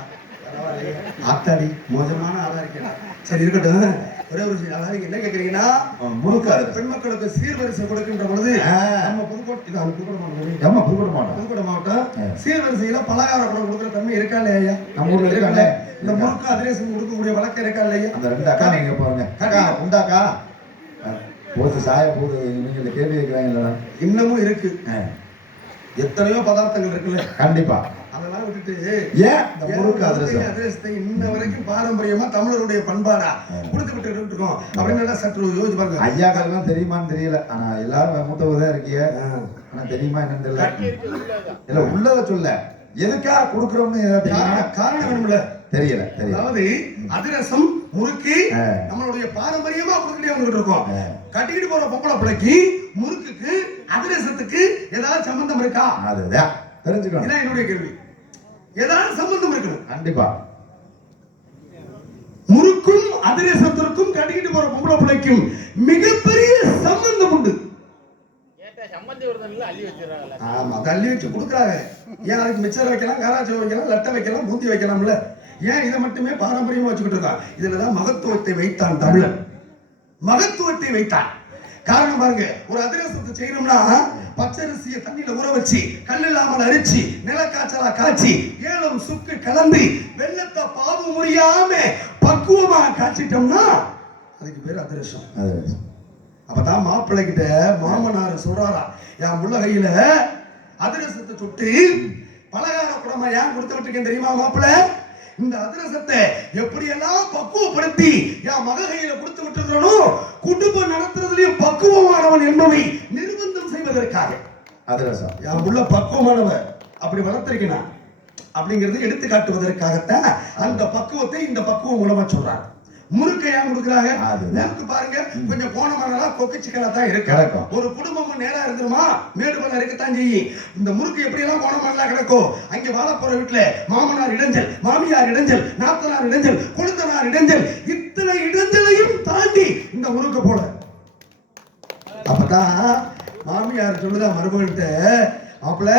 ஆத்தாடி மோசமான ஆளா இருக்கேன். சரி இருக்கட்டும். ஒரே ஒரு அதாவது என்ன கேட்குறீங்கன்னா, முறுக்கு பெண் மக்களுக்கு சீர்வரிசை கொடுக்கின்ற பொழுது நம்ம புதுக்கோட்டை மாவட்டம் சீர்வரிசையில பலகார படம் கொடுக்குற தன்மை இருக்கா இல்லையா? நம்ம ஊர்ல இருக்காங்க. இந்த முறுக்கு அதிரசம் கொடுக்கக்கூடிய வழக்கம் இருக்கா இல்லையா? அந்த ரெண்டு அக்கா நீங்க பாருங்க, அக்கா உண்டாக்கா போது சாய போது நீங்க கேள்வி வைக்கிறாங்க. இன்னமும் இருக்கு, எத்தனையோ பதார்த்தங்கள் இருக்குல்ல. கண்டிப்பா அதெல்லாம் விட்டுட்டு ஏன் இந்த முறுக்கு அதிரசத்தை இன்ன வரைக்கும் பாரம்பரியமா தமிழருடைய பண்பாடா கொடுத்து விட்டு இருக்கோம் அப்படின்னு சற்று யோசிச்சு பாருங்க. ஐயா காலம் தெரியுமான்னு தெரியல, ஆனா எல்லாரும் மூத்தவதான் இருக்கீங்க. ஆனா தெரியுமா என்னன்னு தெரியல. இல்ல உள்ளத சொல்ல எதுக்காக கொடுக்குறோம்னு காரணம் வேணும்ல, தெரியல. அதாவது அதிரசம் முறுக்கு நம்மளுடைய பாரம்பரியமா கொடுத்துட்டே வந்துட்டு இருக்கோம். கட்டிக்கிட்டு போற பொம்பளை பிள்ளைக்கு முறுக்குக்கு அதிரசத்துக்கு ஏதாவது சம்பந்தம் இருக்கா? அதுதான் தெரிஞ்சுக்கணும். இதான் என்னுடைய கேள்வி. ஏதாவது சம்பந்தம் இருக்கணும் கண்டிப்பா. முறுக்கும் அதிரசத்திற்கும் கட்டிக்கிட்டு போற பொம்பளை பிள்ளைக்கும் மிகப்பெரிய சம்பந்தம் உண்டு. ஆமா, தள்ளி வச்சு கொடுக்குறாங்க. ஏன் அதுக்கு மிச்சர் வைக்கலாம், காராச்சோ வைக்கலாம், லட்டை வைக்கலாம், பூந்தி வைக்கலாம்ல. ஏன் இதை மட்டுமே பாரம்பரியமா வச்சுக்கிட்டு இருக்கான்? இதுலதான் மகத்துவத்தை வைத்தான் தமிழன், மகத்துவத்தை வைத்தான். காரணம் பாருங்க, ஒரு அதிரசத்தை செய்யணும்னா பச்சரிசியை தண்ணியில ஊற வச்சு கல் இல்லாமல் அரிச்சு நிலக்காய்ச்சலா காய்ச்சி ஏலம் சுக்கு கலந்து வெள்ளத்தை பாவு முடியாம பக்குவமா காய்ச்சிட்டோம்னா அதுக்கு பேர் அதிரசம். அப்பதான் மாப்பிள்ளை கிட்ட மாமனார் சொல்றாரா, என் முள்ள கையில அதிரசத்தை சுட்டு பலகார குடமா ஏன் கொடுத்து விட்டுருக்கேன் தெரியுமா மாப்பிள்ளை? இந்த அதிரசத்தை எப்படியெல்லாம் பக்குவப்படுத்தி என் மக கையில கொடுத்து விட்டுருக்கனோ, குடும்பம் நடத்துறதுலயும் பக்குவமானவன் என்பதை நிர்பந்தம் செய்வதற்காக. அதிரசம் என் உள்ள பக்குவமானவன் அப்படி வளர்த்திருக்கேன் அப்படிங்கிறது எடுத்து காட்டுவதற்காகத்தான் அந்த பக்குவத்தை இந்த பக்குவம் மூலமா சொல்றாங்க. முறுக்கை ஏன் கொடுக்குறாங்க? முறுக்கு பாருங்க கொஞ்சம் போன மரலா கொக்கச்சிக்கலா தான் இருக்கு. ஒரு குடும்பமும் நேரா இருந்துருமா? மேடு பள்ளம் இருக்கத்தான் செய்யும். இந்த முறுக்கு எப்படி எல்லாம் போன மரலா கிடக்கும். அங்க வாழ போற வீட்டுல மாமனார் இடைஞ்சல், மாமியார் இடைஞ்சல், நாத்தனார் இடைஞ்சல், கொழுந்தனார் இடைஞ்சல், இத்தனை இடைஞ்சலையும் தாண்டி இந்த முறுக்க போட. அப்பதான் மாமியார் சொல்லுதா மருமகிட்ட, மாப்பிள்ள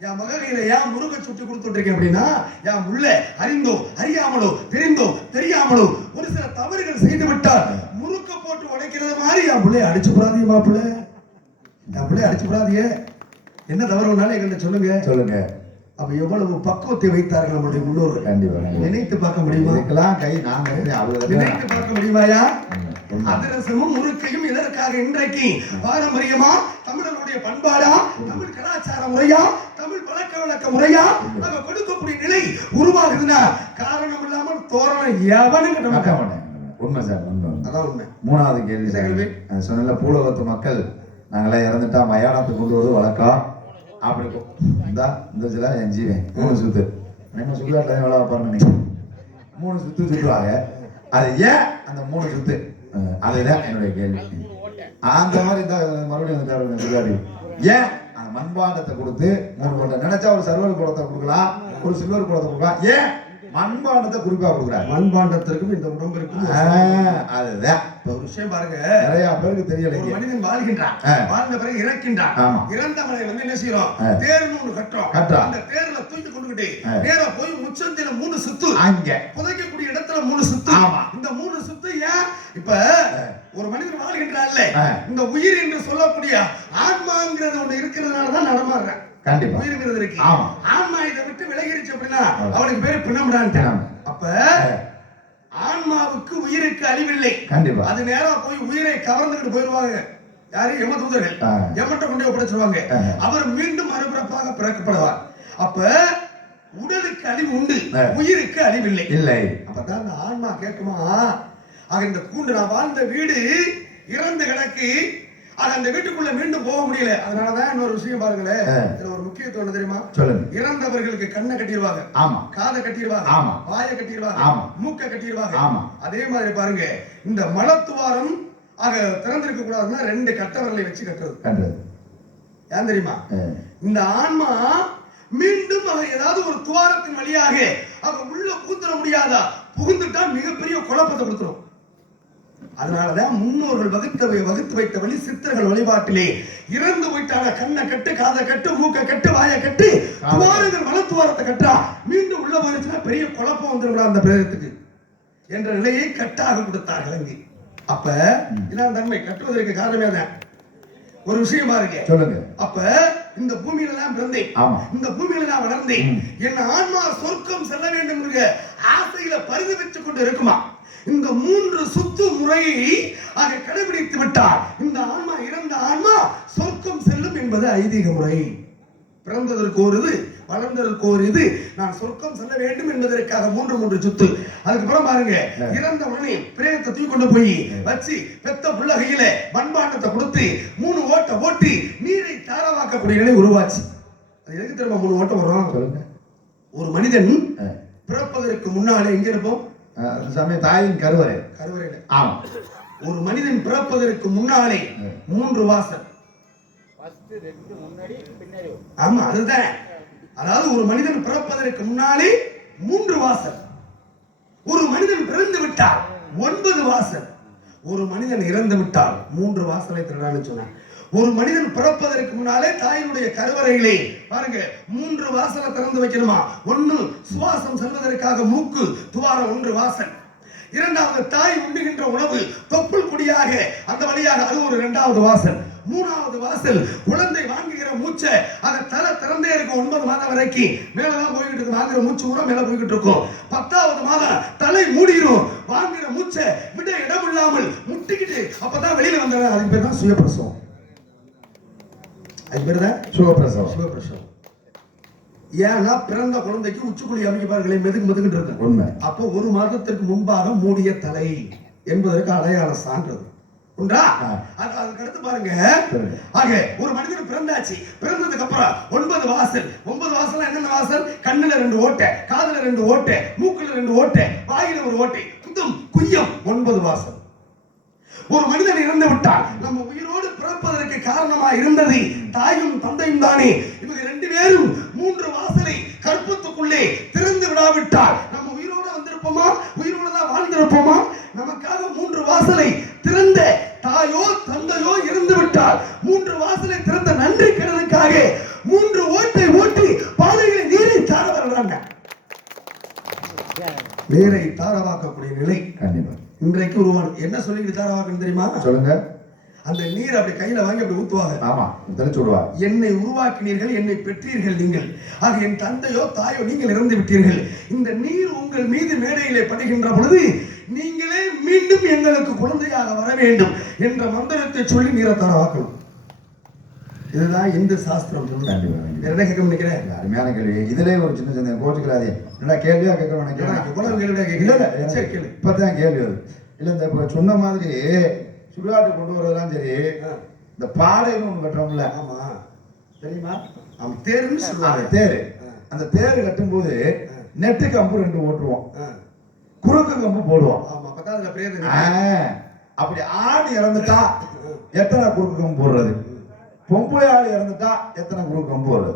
என் மகளிர ஏன் முருக சுட்டு கொடுத்துட்டு இருக்கேன் அப்படின்னா, என் உள்ள அறிந்தோ அறியாமலோ தெரிந்தோ தெரியாமலோ ஒரு சில தவறுகள் செய்து விட்டால் முறுக்க போட்டு உடைக்கிறது மாதிரி என் பிள்ளைய அடிச்சு போடாதீங்க மாப்பிள்ள, என் பிள்ளைய அடிச்சு போடாதீங்க. என்ன தவறு வேணாலும் எங்கள்கிட்ட சொல்லுங்க சொல்லுங்க. அப்ப எவ்வளவு பக்குவத்தை வைத்தார்கள் நம்முடைய முன்னோர்கள். கண்டிப்பா நினைத்து பார்க்க முடியுமா? இதுக்கெல்லாம் கை நான் நினைத்து பார்க்க முடியுமாயா? அதிரசமும் முறுக்கையும் இதற்காக இன்றைக்கு பாரம்பரியமா தமிழனுடைய பண்பாடா, தமிழ் கலாச்சார முறையா, தமிழ் பழக்க வழக்க முறையா நம்ம கொடுக்கக்கூடிய நிலை உருவாகுதுன்னா காரணம் இல்லாமல் தோரணம் எவனும் கட்ட மாட்டான். உண்மை சார், உண்மை. அதான் உண்மை. மூணாவது கேள்வி சொன்ன பூலோகத்து மக்கள் நாங்களாம் இறந்துட்டா மயானத்துக்கு கொண்டு வருவது வழக்கம். அப்படி இந்த சில என் ஜீவன் 3 சுத்து நம்ம சுடுகாட்டில் எவ்வளோ வைப்பாருன்னு நினைக்கிறேன். 3 சுத்து சுற்றுவாங்க. அது ஏன் அந்த 3 சுத்து? அதுதான் என்னுடைய கேள்வி. அந்த மாதிரி தான் மறுபடியும் வந்து சுடுகாடி ஏன் அந்த மண்பாண்டத்தை கொடுத்து 3 குடம் நினைச்சா ஒரு சர்வர் குடத்தை கொடுக்கலாம், ஒரு சில்வர் குடத்தை கொடுக்கலாம். ஏன் மண்பாண்டத்தை குறிப்பா கொடுக்குறாங்க? மண்பாண்டத்திற்கும் இந்த உடம்பிற்கும் அதுதான் ஒரு விஷயம் பாருங்க. நிறைய பேருக்கு தெரியல. ஒரு மனிதன் வாழ்கின்றான், வாழ்ந்த பிறகு இறக்கின்றான். இறந்தவனை வந்து என்ன செய்யறோம்? தேர்னு ஒண்ணு கட்டுறோம். அந்த தேர்ல தூக்கி கொண்டுகிட்டு நேரா போய் முச்சந்தில 3 சுத்து, அங்க புதைக்கக்கூடிய இடத்துல 3 சுத்து. இந்த 3 சுத்து ஏன்? இப்ப ஒரு மனிதன் வாழ்கின்றான்ல, இந்த உயிர் என்று சொல்லக்கூடிய ஆன்மாங்கிறது ஒண்ணு இருக்கிறதுனாலதான் நடமாடுறேன். கண்டிப்பா உயிர்ங்கிறது இருக்கு. ஆன்மா இதை விட்டு விலகிருச்சு அப்படின்னா அவனுக்கு பேரு பிணம்டான். அப்ப ஆன்மாவுக்கு உயிருக்கு அழிவில்லை. கண்டிப்பா அது நேரா போய் உயிரை கவர்ந்துகிட்டு போயிருவாங்க. யாரு? யமதூதர்கள். யமட்ட கொண்டு ஒப்படைச்சிருவாங்க. அவர் மீண்டும் மறுபிறப்பாக பிறக்கப்படுவார். அப்ப உடலுக்கு அழிவு உண்டு, உயிருக்கு அழிவில்லை. இல்லை. அப்பதான் அந்த ஆன்மா கேட்குமா, ஆக இந்த கூண்டு நான் வாழ்ந்த வீடு இறந்து கிடக்கு, அந்த வீட்டுக்குள்ள மீண்டும் போக முடியல. அதனாலதான் இன்னொரு விஷயம் பாருங்களேன், இதுல ஒரு முக்கியத்துவம் தெரியுமா? சொல்லுங்க. இறந்தவர்களுக்கு கண்ணை கட்டிடுவாங்க, ஆமா, காதை கட்டிடுவாங்க, ஆமா, வாயை கட்டிடுவாங்க, ஆமா, மூக்க கட்டிடுவாங்க, ஆமா. அதே மாதிரி பாருங்க, இந்த மலத்துவாரம் ஆக திறந்திருக்க கூடாதுன்னா 2 கட்டவரலை வச்சு கட்டுறது. ஏன் தெரியுமா? இந்த ஆன்மா மீண்டும் ஏதாவது ஒரு துவாரத்தின் வழியாக அவ உள்ள புகுந்துட முடியாதா? புகுந்துட்டா மிகப்பெரிய குழப்பத்தை கொடுத்துரும். அதனாலதான் முன்னோர்கள் வகுத்து வைத்த வழி சித்தர்கள் வழிபாட்டிலே இறந்து போயிட்டாங்க கண்ணை கட்டு, காதை கட்டு, மூக்க கட்டு, வாயை கட்டு, துவாரங்கள் மலத்துவாரத்தை கட்டா மீண்டும் உள்ள போயிருச்சுன்னா பெரிய குழப்பம் வந்துடும் அந்த பிரதத்துக்கு என்ற நிலையை கட்டாக கொடுத்தார்கள் அங்கே. அப்ப இதான் தன்மை கட்டுவதற்கு காரணமே தான். ஒரு விஷயம் பாருங்க, சொல்லுங்க. அப்ப இந்த பூமியில எல்லாம் பிறந்தேன், இந்த பூமியில நான் வளர்ந்தேன், என் ஆன்மா சொர்க்கம் செல்ல வேண்டும் என்ற ஆசையில பரிதவித்துக் கொண்டு இருக்குமா? இந்த 3 சுத்து முறையை அதை கடைபிடித்து விட்டால் இந்த ஆன்மா, இறந்த ஆன்மா சொர்க்கம் செல்லும் என்பது ஐதீக முறை. பிறந்ததற்கு ஒரு இது, வளர்ந்ததற்கு ஒரு இது, நான் சொர்க்கம் செல்ல வேண்டும் என்பதற்காக 3 சுத்து. அதுக்கப்புறம் பாருங்க, இறந்த உடனே பிரேதத்தை தூக்கி கொண்டு போய் வச்சு பெத்த புள்ளகையில மண்பாண்டத்தை கொடுத்து 3 ஓட்ட ஓட்டி நீரை தாரவாக்கக்கூடிய நிலை உருவாச்சு. அது எதுக்கு தெரியுமா 3 ஓட்டம் வரும்? சொல்லுங்க. ஒரு மனிதன் பிறப்பதற்கு முன்னாலே எங்க இருப்போம்? தாயின் கருவறையில. ஆமா. ஒரு மனிதன் பிறப்பதற்கு முன்னாலே 3 வாசல். ஆமா, அதுதான். அதாவது ஒரு மனிதன் பிறப்பதற்கு முன்னாலே 3 வாசல். ஒரு மனிதன் பிறந்து விட்டால் 9 வாசல். ஒரு மனிதன் இறந்து விட்டால் 3 வாசலை திறனான்னு சொன்னார். ஒரு மனிதன் பிறப்பதற்கு முன்னாலே தாயினுடைய கருவறையிலே பாருங்க 3 வாசலை திறந்து வைக்கணுமா. 1 சுவாசம் செல்வதற்காக மூக்கு துவாரம் 1 வாசல். 2வது தாய் உண்ணுகின்ற உணவு தொப்புள் கொடியாக அந்த வழியாக அது ஒரு 2வது வாசல். 3வது வாசல் குழந்தை வாங்குகிற மூச்சை அதை தலை திறந்தே இருக்கும் 9 மாதம் வரைக்கும் மேலதான் போய்கிட்டு இருக்கு. வாங்குற மூச்சு கூட மேல போய்கிட்டு இருக்கும். 10வது மாதம் தலை மூடிடும். வாங்குற மூச்சை விட இடம் இல்லாமல் முட்டிக்கிட்டு அப்பதான் வெளியில வந்தவங்க. அதுக்கு பேர் தான் சுயப்பிரசவம். அது பேர் தான் சுயப்பிரசவம். ஏன்னா பிறந்த குழந்தைக்கு உச்சுக்குழி அமைப்பார்களே மெதுக்கிட்டு இருக்கு உண்மை. அப்போ 1 மாதத்திற்கு முன்பாக மூடிய தலை என்பதற்கு அடையாள சான்றது உண்டா? அதுக்கு அடுத்து பாருங்க, ஆக ஒரு மனிதன் பிறந்தாச்சு. பிறந்ததுக்கு அப்புறம் 9 வாசல். 9 வாசல் என்னென்ன வாசல்? கண்ணுல 2 ஓட்டை, காதுல 2 ஓட்டை, மூக்குல 2 ஓட்டை, வாயில ஒரு ஓட்டை, குத்தும் குய்யம் 9 வாசல். ஒரு மனிதன் இறந்து விட்டால் நம்ம உயிரோடு பிறப்பதற்கு காரணமா இருந்தது தாயும் தந்தையும் தானே. இவங்க 2 பேரும் 3 வாசலை கற்பத்துக்குள்ளே திறந்து விடாவிட்டால் நம்ம உயிரோடு வந்திருப்போமா? உயிரோடு தான் வாழ்ந்திருப்போமா? நமக்காக 3 வாசலை திறந்த தாயோ தந்தையோ இறந்து விட்டால் 3 வாசலை திறந்த நன்றி கடனுக்காக 3 ஓட்டை ஓட்டி நீரை தாரவாக்கக்கூடிய நிலை கண்டிப்பா இன்றைக்கு உருவானது. என்ன சொல்லிட்டு தாரவாக்கணும் தெரியுமா? சொல்லுங்க. அந்த நீர் அப்படி கையில வாங்கி அப்படி ஊத்துவாங்க. ஆமா, தெளிச்சு விடுவாங்க. என்னை உருவாக்கினீர்கள், என்னை பெற்றீர்கள் நீங்கள். ஆக என் தந்தையோ தாயோ நீங்கள் இறந்து விட்டீர்கள். இந்த நீர் உங்கள் மீது மேடையிலே படுகின்ற பொழுது நீங்களே மீண்டும் எங்களுக்கு குழந்தையாக வர வேண்டும் என்ற மந்திரத்தை சொல்லி நீரை தாரவாக்கணும். இதுதான் இந்து சாஸ்திரம். என்ன கேட்க நினைக்கிறேன்? அருமையான கேள்வி. இதுல ஒரு சின்ன சின்ன கோச்சுக்கிறாதே. என்ன கேள்வியா கேட்கணும் நினைக்கிறேன். இப்பதான் கேள்வி அது இல்ல. இந்த இப்ப சொன்ன மாதிரி சுடுகாட்டு கொண்டு வரதெல்லாம் சரி, இந்த பாடைன்னு ஒண்ணு கட்டுறோம்ல. ஆமா, தெரியுமா? தேருன்னு சொல்லுவாங்க. தேரு. அந்த தேரு கட்டும் போது நெட்டு கம்பு 2 ஓட்டுருவோம், குறுக்கு கம்பு போடுவோம். அப்படி ஆடு இறந்துட்டா எத்தனை குறுக்கு கம்பு போடுறது? பொம்பளை ஆடு இறந்துட்டா எத்தனை குறுக்கு கம்பு போடுறது?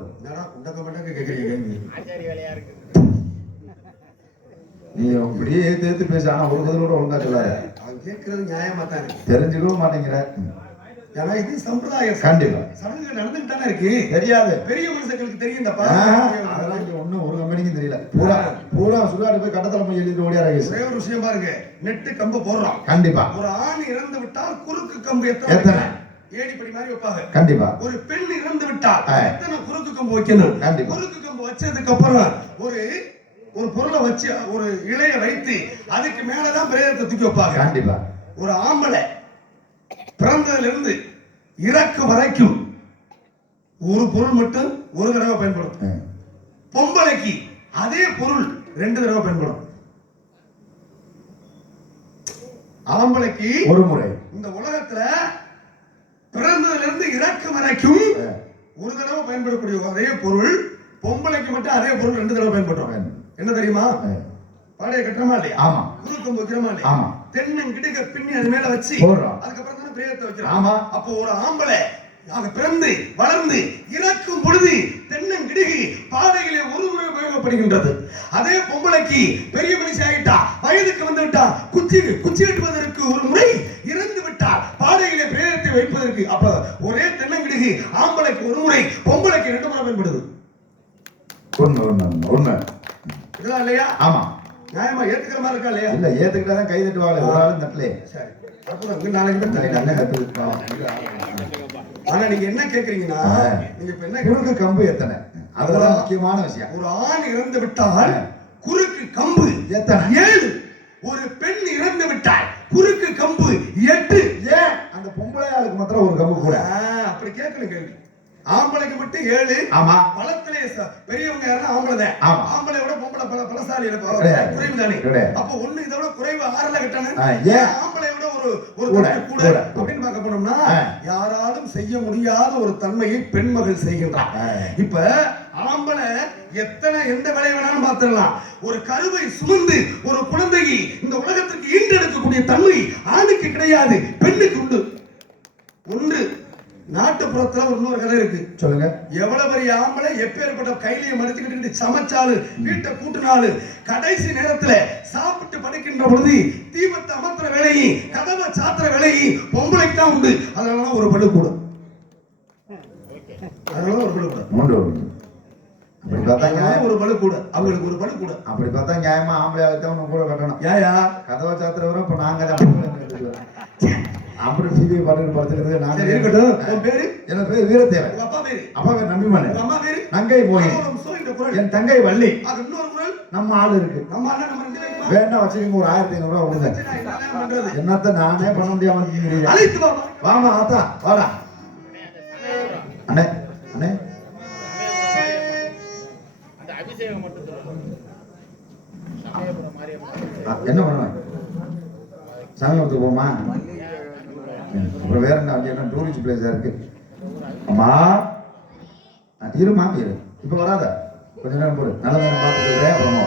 நீ அப்படியே தேர்த்து பேச, ஆனா ஒரு பதிலோட ஒழுங்கா சொல்லாத. அவன் கேட்கறது நியாயமா தான் தெரிஞ்சுக்கவும் மாட்டேங்கிற. ஏன்னா இது சம்பிரதாயம். கண்டிப்பா சடங்குகள் நடந்துட்டு தானே இருக்கு. தெரியாது, பெரிய மனுஷங்களுக்கு தெரியும். அதெல்லாம் இங்க ஒண்ணும் ஒரு கம்பெனிக்கும் தெரியல. பூரா பூரா சுடுகாடு போய் கட்டத்தலை போய் எழுதி ஓடியாராங்க. ஒரே ஒரு விஷயம் பாருங்க, நெட்டு கம்பு போடுறோம். கண்டிப்பா. ஒரு ஆண் இறந்து விட்டால் குறுக்கு கம்பு எத்தனை ஏடிப்படி மாதிரி வைப்பாங்க. கண்டிப்பா. ஒரு பெண் இறந்து விட்டால் எத்தனை குறுக்கு கம்பு வைக்கணும்? கண்டிப்பா. குறுக்கு கம்பு வச்சதுக்கு அப்புறம் ஒரு பொருளை வச்சு ஒரு இலைய வைத்து அதுக்கு மேலதான் பிரேதத்தை தூக்கி வைப்பாங்க. கண்டிப்பா. ஒரு ஆம்பளை பிறந்ததுல இருந்து இறக்கு வரைக்கும் ஒரு பொருள் மட்டும் ஒரு தடவை பயன்படும். பொம்பளைக்கு அதே பொருள் 2 தடவை பயன்படும். ஆம்பளைக்கு ஒரு முறை. இந்த உலகத்துல பிறந்ததுல இருந்து இறக்கும் வரைக்கும் ஒரு தடவை பயன்படக்கூடிய அதே பொருள், பொம்பளைக்கு மட்டும் அதே பொருள் 2 தடவை பயன்படுறோம். என்ன தெரியுமா? பாடைய கட்டுறமா இல்லையா? ஆமா. குறுக்கம் வைக்கிறோமா இல்லையா? ஆமா. தென்னங்கிடுக பின்னி அது மேல வச்சு அதுக்கப்புறம் தானே பிரேதத்தை வைக்கிறோம். ஆமா. அப்போ ஒரு ஆம்பளை பிறந்து வளர்ந்து இறக்கும் பொழுது தென்னங்கிடுகி பாதையிலே ஒரு முறை உபயோகப்படுகின்றது. அதே பொம்பளைக்கு பெரிய மனுஷி ஆகிட்டா, வயதுக்கு வந்து விட்டா, குச்சி வெட்டுவதற்கு ஒரு முறை, இறந்து விட்டா பாதையிலே பிரேதத்தை வைப்பதற்கு. அப்ப ஒரே தென்னங்கிடுகி ஆம்பளைக்கு ஒரு முறை, பொம்பளைக்கு 2 முறை பயன்படுது. உண்மை இதெல்லாம் இல்லையா? ஆமா. நியாயமா ஏத்துக்கிற மாதிரி இருக்கா இல்லையா? இல்ல, ஏத்துக்கிட்டாதான் கை தட்டுவாங்க. ஒரு ஆளும் தட்டலே. சரி, அப்புறம் நாளைக்கு நல்லா கத்து. ஆனா நீங்க என்ன கேக்குறீங்கன்னா, நீங்க இப்ப என்ன குறுக்கு கம்பு எத்தனை? அதுதான் முக்கியமான விஷயம். ஒரு ஆண் இறந்து விட்டால் குறுக்கு கம்பு எத்தனை? 7. ஒரு பெண் இறந்து விட்டால் குறுக்கு கம்பு 8. ஏன் அந்த பொம்பளை ஆளுக்கு மாத்திரம் ஒரு கம்பு கூட? அப்படி கேட்கணும் கேள்வி. ஆம்பளைக்கு மட்டும் 7. ஆமா. பலத்திலே பெரியவங்க யாருன்னா அவங்களதான். ஆம்பளை விட பொம்பளை பலசாலியில குறைவு தானே. அப்போ ஒண்ணு இதோட குறைவு 6ல கட்டணும். ஏன் ஆம்பளை விட ஒரு கூட அப்படின்னு பார்க்க போனோம்னா, யாராலும் செய்ய முடியாத ஒரு தன்மையை பெண்மகள் செய்கின்றார். இப்ப ஆம்பளை எந்த வேலையை வேணாலும் பார்த்துடலாம். ஒரு கருவை சுமந்து ஒரு குழந்தையை இந்த உலகத்திற்கு ஈண்டெடுக்கக்கூடிய தன்மை ஆணுக்கு கிடையாது, பெண்ணுக்கு உண்டு. ஒன்று நாட்டுப்புறத்துல ஒரு இன்னொரு கதை இருக்கு. சொல்லுங்க. எவ்வளவு பெரிய ஆம்பளை எப்பேற்பட்ட கையிலையும் மடிச்சுக்கிட்டு சமைச்சாலு, வீட்டை கூட்டினாலு, கடைசி நேரத்துல சாப்பிட்டு படுக்கின்ற பொழுது தீபத்தை அமர்த்துற வேலையை, கதவை சாத்துற வேலையை பொம்பளைக்கு தான் உண்டு. அதனால ஒரு படு கூட. அப்படி பார்த்தா ஒரு படு கூட, அவங்களுக்கு ஒரு படு கூட. அப்படி பார்த்தா நியாயமா ஆம்பளை ஆளுக்கு கூட கட்டணும். ஏயா கதவை சாத்துற வரை இப்ப நாங்க அப்படி டிவி பாட்டு பார்த்துக்கிறது. நான் இருக்கட்டும். உன் பேரு? என் பேரு வீரத்தேவன். அப்பா பேரு? அப்பா பேரு நம்பிமணி. அம்மா பேரு? நங்கை மோகி. என் தங்கை வள்ளி. அது இன்னொரு குரல். நம்ம ஆளு இருக்கு. நம்ம ஆளு நம்ம 2 பேரும் வேண்டாம் வச்சுக்கோங்க. ஒரு 1500 ரூபாய் கொடுங்க. என்னத்த நானே பண்ண முடியாம இருக்கீங்க. அழைத்து வாமா. வாமா ஆத்தா வாடா. அண்ணே அண்ணே அந்த அபிஷேகம் மட்டும் சொல்லுங்க. என்ன பண்ணணும்? சமயத்துக்கு போமா? அப்புறம் வேற என்ன? என்ன டூரிஸ்ட் பிளேஸா இருக்கு? அம்மா இருமா, இரு. இப்ப வராத, கொஞ்ச நேரம் போடு. நல்ல நேரம் பார்த்து சொல்றேன். அப்புறமா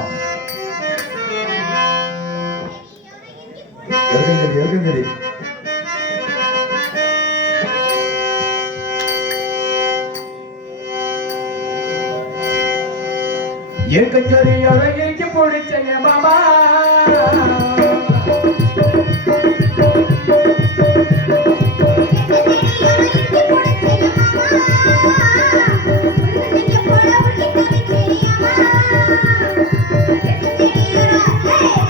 எருக்கஞ்செடி இறக்கி பிடிச்சங்க மாமா. Hey!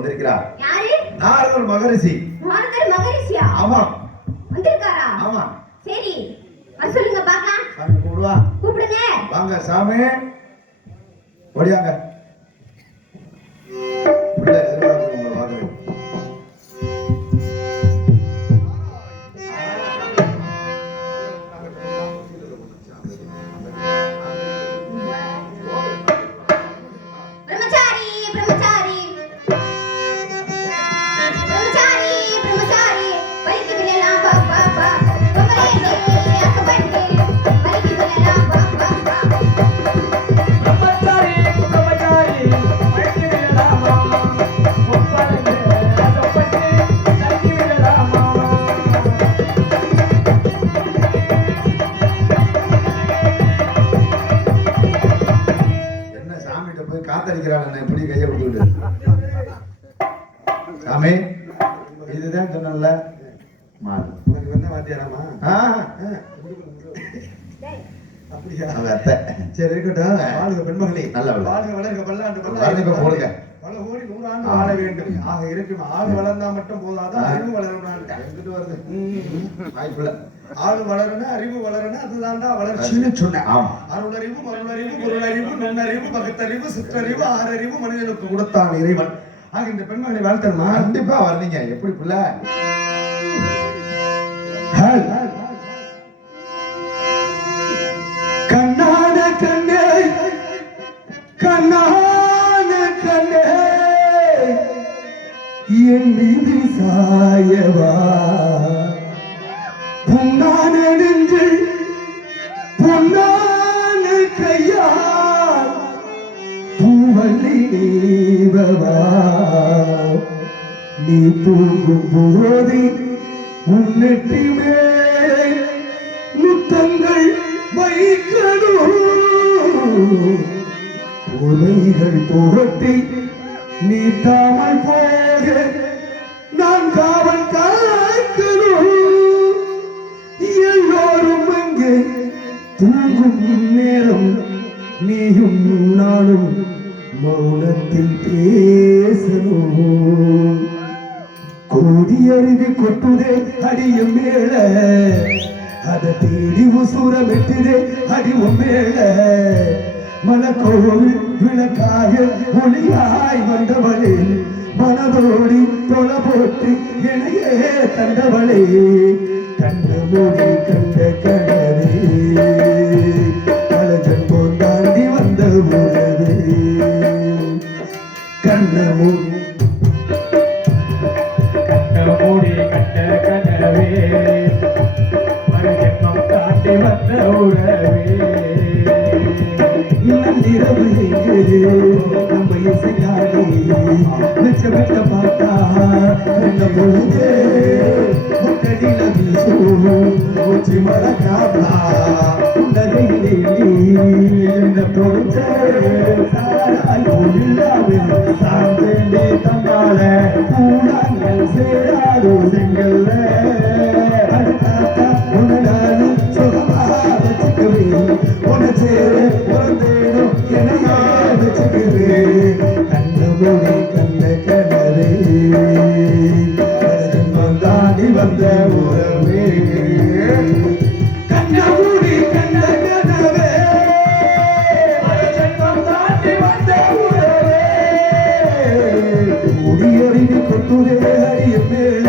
வந்திருக்கிறார். யாரு? நாரதர் மகரிஷி. நாரதர் மகரிஷியா? ஆமா. வந்திருக்காரா? ஆமா. சரி, வர சொல்லுங்க பார்க்கலாம். சாமி கூடுவா. கூப்பிடுங்க. வாங்க சாமி. ஓடியாங்க. உள்ள எதிர்பார்த்து உங்களை பார்க்கிறேன். பிரம்மச்சாரி பிரம்மச்சாரி பிரம்மச்சாரி பிரம்மச்சாரி வலிக்குதுலாம் பா பா பா கொம்பளே அக்கபட்டி வலிக்குதுலாம் பா பா பா பிரம்மச்சாரி பிரம்மச்சாரி வலிக்கு விடலாமா கொம்பளே அக்கபட்டி வலிக்கு விடலாமா என்ன சாமிகிட்ட போய் காத்தடிக்கிறான் எப்படி கையை விட்டுக்கிட்டு சாமி இதுதான் சொன்னல மாடு உனக்கு என்ன வாத்தியாராமா? அப்படியா? அவங்க அத்தை சரி இருக்கட்டும். வாழ்க பெண்மகளே. நல்ல வாழ்க. வாழ்க வளர்க பல்லாண்டு வளர்க போடுங்க. பல கோடி 100 ஆண்டு வாழ வேண்டும். ஆக இருக்கும். ஆள் வளர்ந்தா மட்டும் போதாது, அறிவு வளரணும்ட்டான். எங்கிட்டு வருது வாய்ப்புல ஆள் வளரணும், அறிவு வளரணும், அதுதான்டா வளர்ச்சின்னு சொன்னேன். ஆமா. அருளறிவு, மருளறிவு, பொருளறிவு, நுண்ணறிவு, பகுத்தறிவு, சிற்றறிவு, ஆறறிவு மனிதனுக்கு கொடுத்தான் இறைவன். ஆக இந்த பெண்மகளை வாழ்த்தணுமா? கண்டிப்பா வர்றீங்க. எப்படி புள்ள கண்ணான கண்ணே கண்ணான கண்ணே என் மீது சாயவா பொன்னான நெஞ்சில் பொன்னான கையால் பூவள்ளி நீவவா நீ தூங்கும் போது உன்னெட்டி மேலே முத்தங்கள் வைக்கணும் உரைகள் தோட்டி நீ தாமல் போக நான் காவல் காக்கணும் எல்லோரும் அங்கே தூங்கும் நேரம் நீயும் நானும் மௌனத்தில் பேசணும் கோடி அருவி கொட்டுதே அடிய மேல அத தேடி உசுர வெட்டுதே அடி மேல மனக்கோவில் விளக்காக ஒளியாய் வந்தவளே மனதோடி தொலை போட்டு எனையே தந்தவளே கண்ட மூடி கண்ட கனவே அழகன் போல் தாண்டி வந்த உறவே கண்ண மூடி மூடி கட்ட கனவே மறுஜென்மம் காட்டி வந்த உறவே நள்ளிரவு நம்ம இசையாடி நிச்சமிட்ட பார்த்தா கண்ட பொழுது முட்டடியில வீசும் உச்சி மறக்காதா நகையிலே என்ன பொறுத்த சாராய் இல்லாமல் சாந்தே தம்பால கூடாங்கள் சேராதோ செங்கல்ல அடுத்தாத்தா உன்னால சுகமா வச்சுக்கவே உன சேர உறந்தேனும் என்னையா வச்சுக்கவே கண்ண மொழி கண்ண கனவே தாண்டி வந்த உறவே கண்ண மூடி கண்ண கனவே ஜென்மம் தாண்டி வந்த உறவே முடியறிவு கொட்டுதே அடிய மேல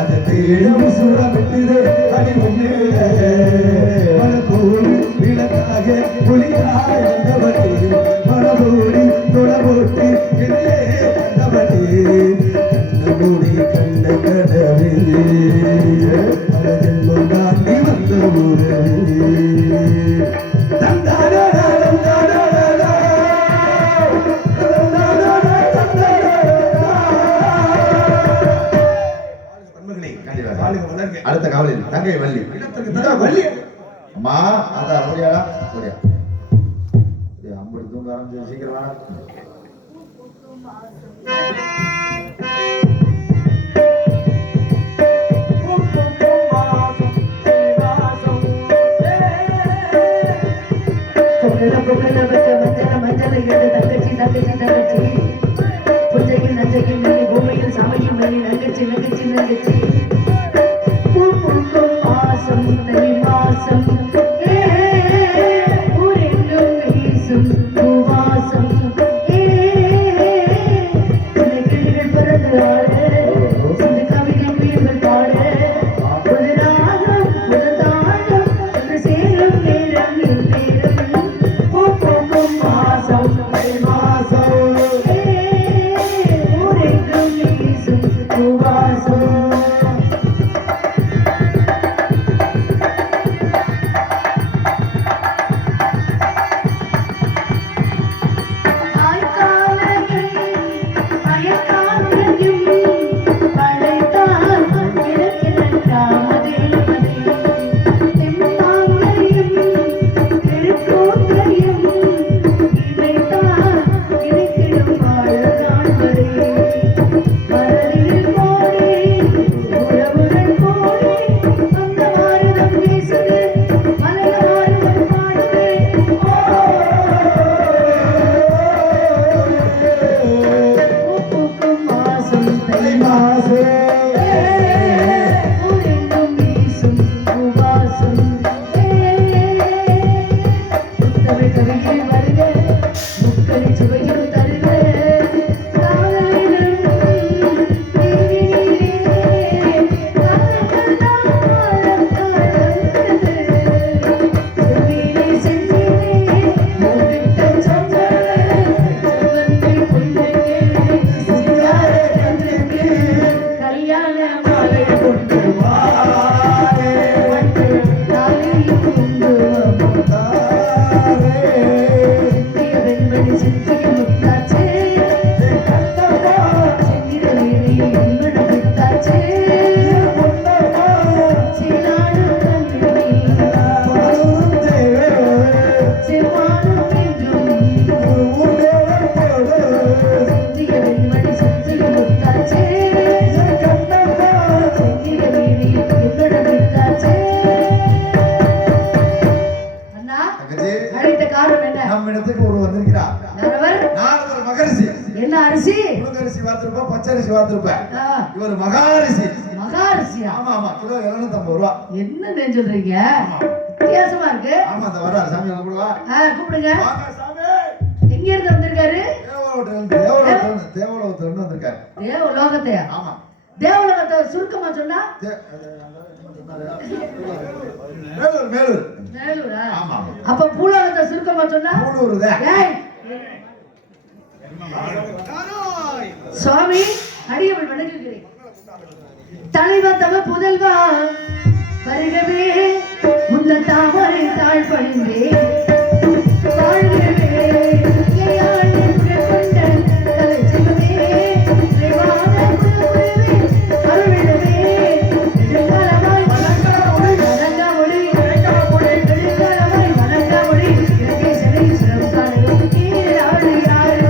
அதை தேடும் சுரமிட்டுதே அடி மேல மனப்போல் விளக்காக ஒளியாய் வந்தவளே மனதோடி தொலைபோட்டு என்னே தந்தவளே கண்ண மூடி கண்ட கனவே பல ஜென்மம் தாண்டி வந்த உறவே தந்தாரா அடுத்த காவலில் தங்கை வள்ளி வள்ளி அம்மா அந்த அப்படியாடா அப்படியா அம்படி தூங்க ஆரம்பிச்சு சீக்கிரம் வேணா மஞ்சள் தங்கச்சி தங்கச்சி தங்கச்சி புஞ்சைக்கு வீசும் பூவாசம் கிளிகள் பறந்து ஆட சிந்து கவிதை குயில்கள் பாட புது ராகம் புது தாளம் ஒன்று சேரும் நேரம் இந்நேரம் பூ பூக்கும் மாசம் தை மாசம் ஊரெங்கும் வீசும் பூவாசம் நம்மிடத்துக்கு ஒரு வந்திருக்கிறார். நாரதர் மகரிஷி. என்ன அரிசி? புழுங்கரிசி வாத்திருப்ப, பச்சரிசி வாத்திருப்ப. இவர் மகாரிஷி. மகாரிசியா? ஆமா ஆமா, கிலோ 750 ரூபாய். என்ன சொல்றீங்க? வித்தியாசமா இருக்கு. ஆமா, அந்த வராரு சாமி கூப்பிடுவா. கூப்பிடுங்க. வாங்க சாமி. எங்க இருந்து வந்திருக்காரு? தேவலோகத்துல இருந்து வந்திருக்காரு. தேவலோகத்தையா? ஆமா. தேவலோகத்தை சுருக்கமா சொன்னா? மேலூர். மேலூரா? ஆமா. அப்ப பூலோகத்தை சுருக்கமா சொன்னா? பூலூர் தான். சுவாமி அடியவள் வணங்குகிறேன். தலைவத்தவ புதல்வா வருகவே முந்த தாமரை தாழ் பணிந்தே வாழ்கவே கொண்ட தலை சிவமே தேவான குருவே அருள்விடவே நெடுங்காலமாய் வணங்காமொழி நெடுங்காலமாய் வணங்காமொழி இறங்கே சிறை சிறந்தாலும் ஈராடு யாரு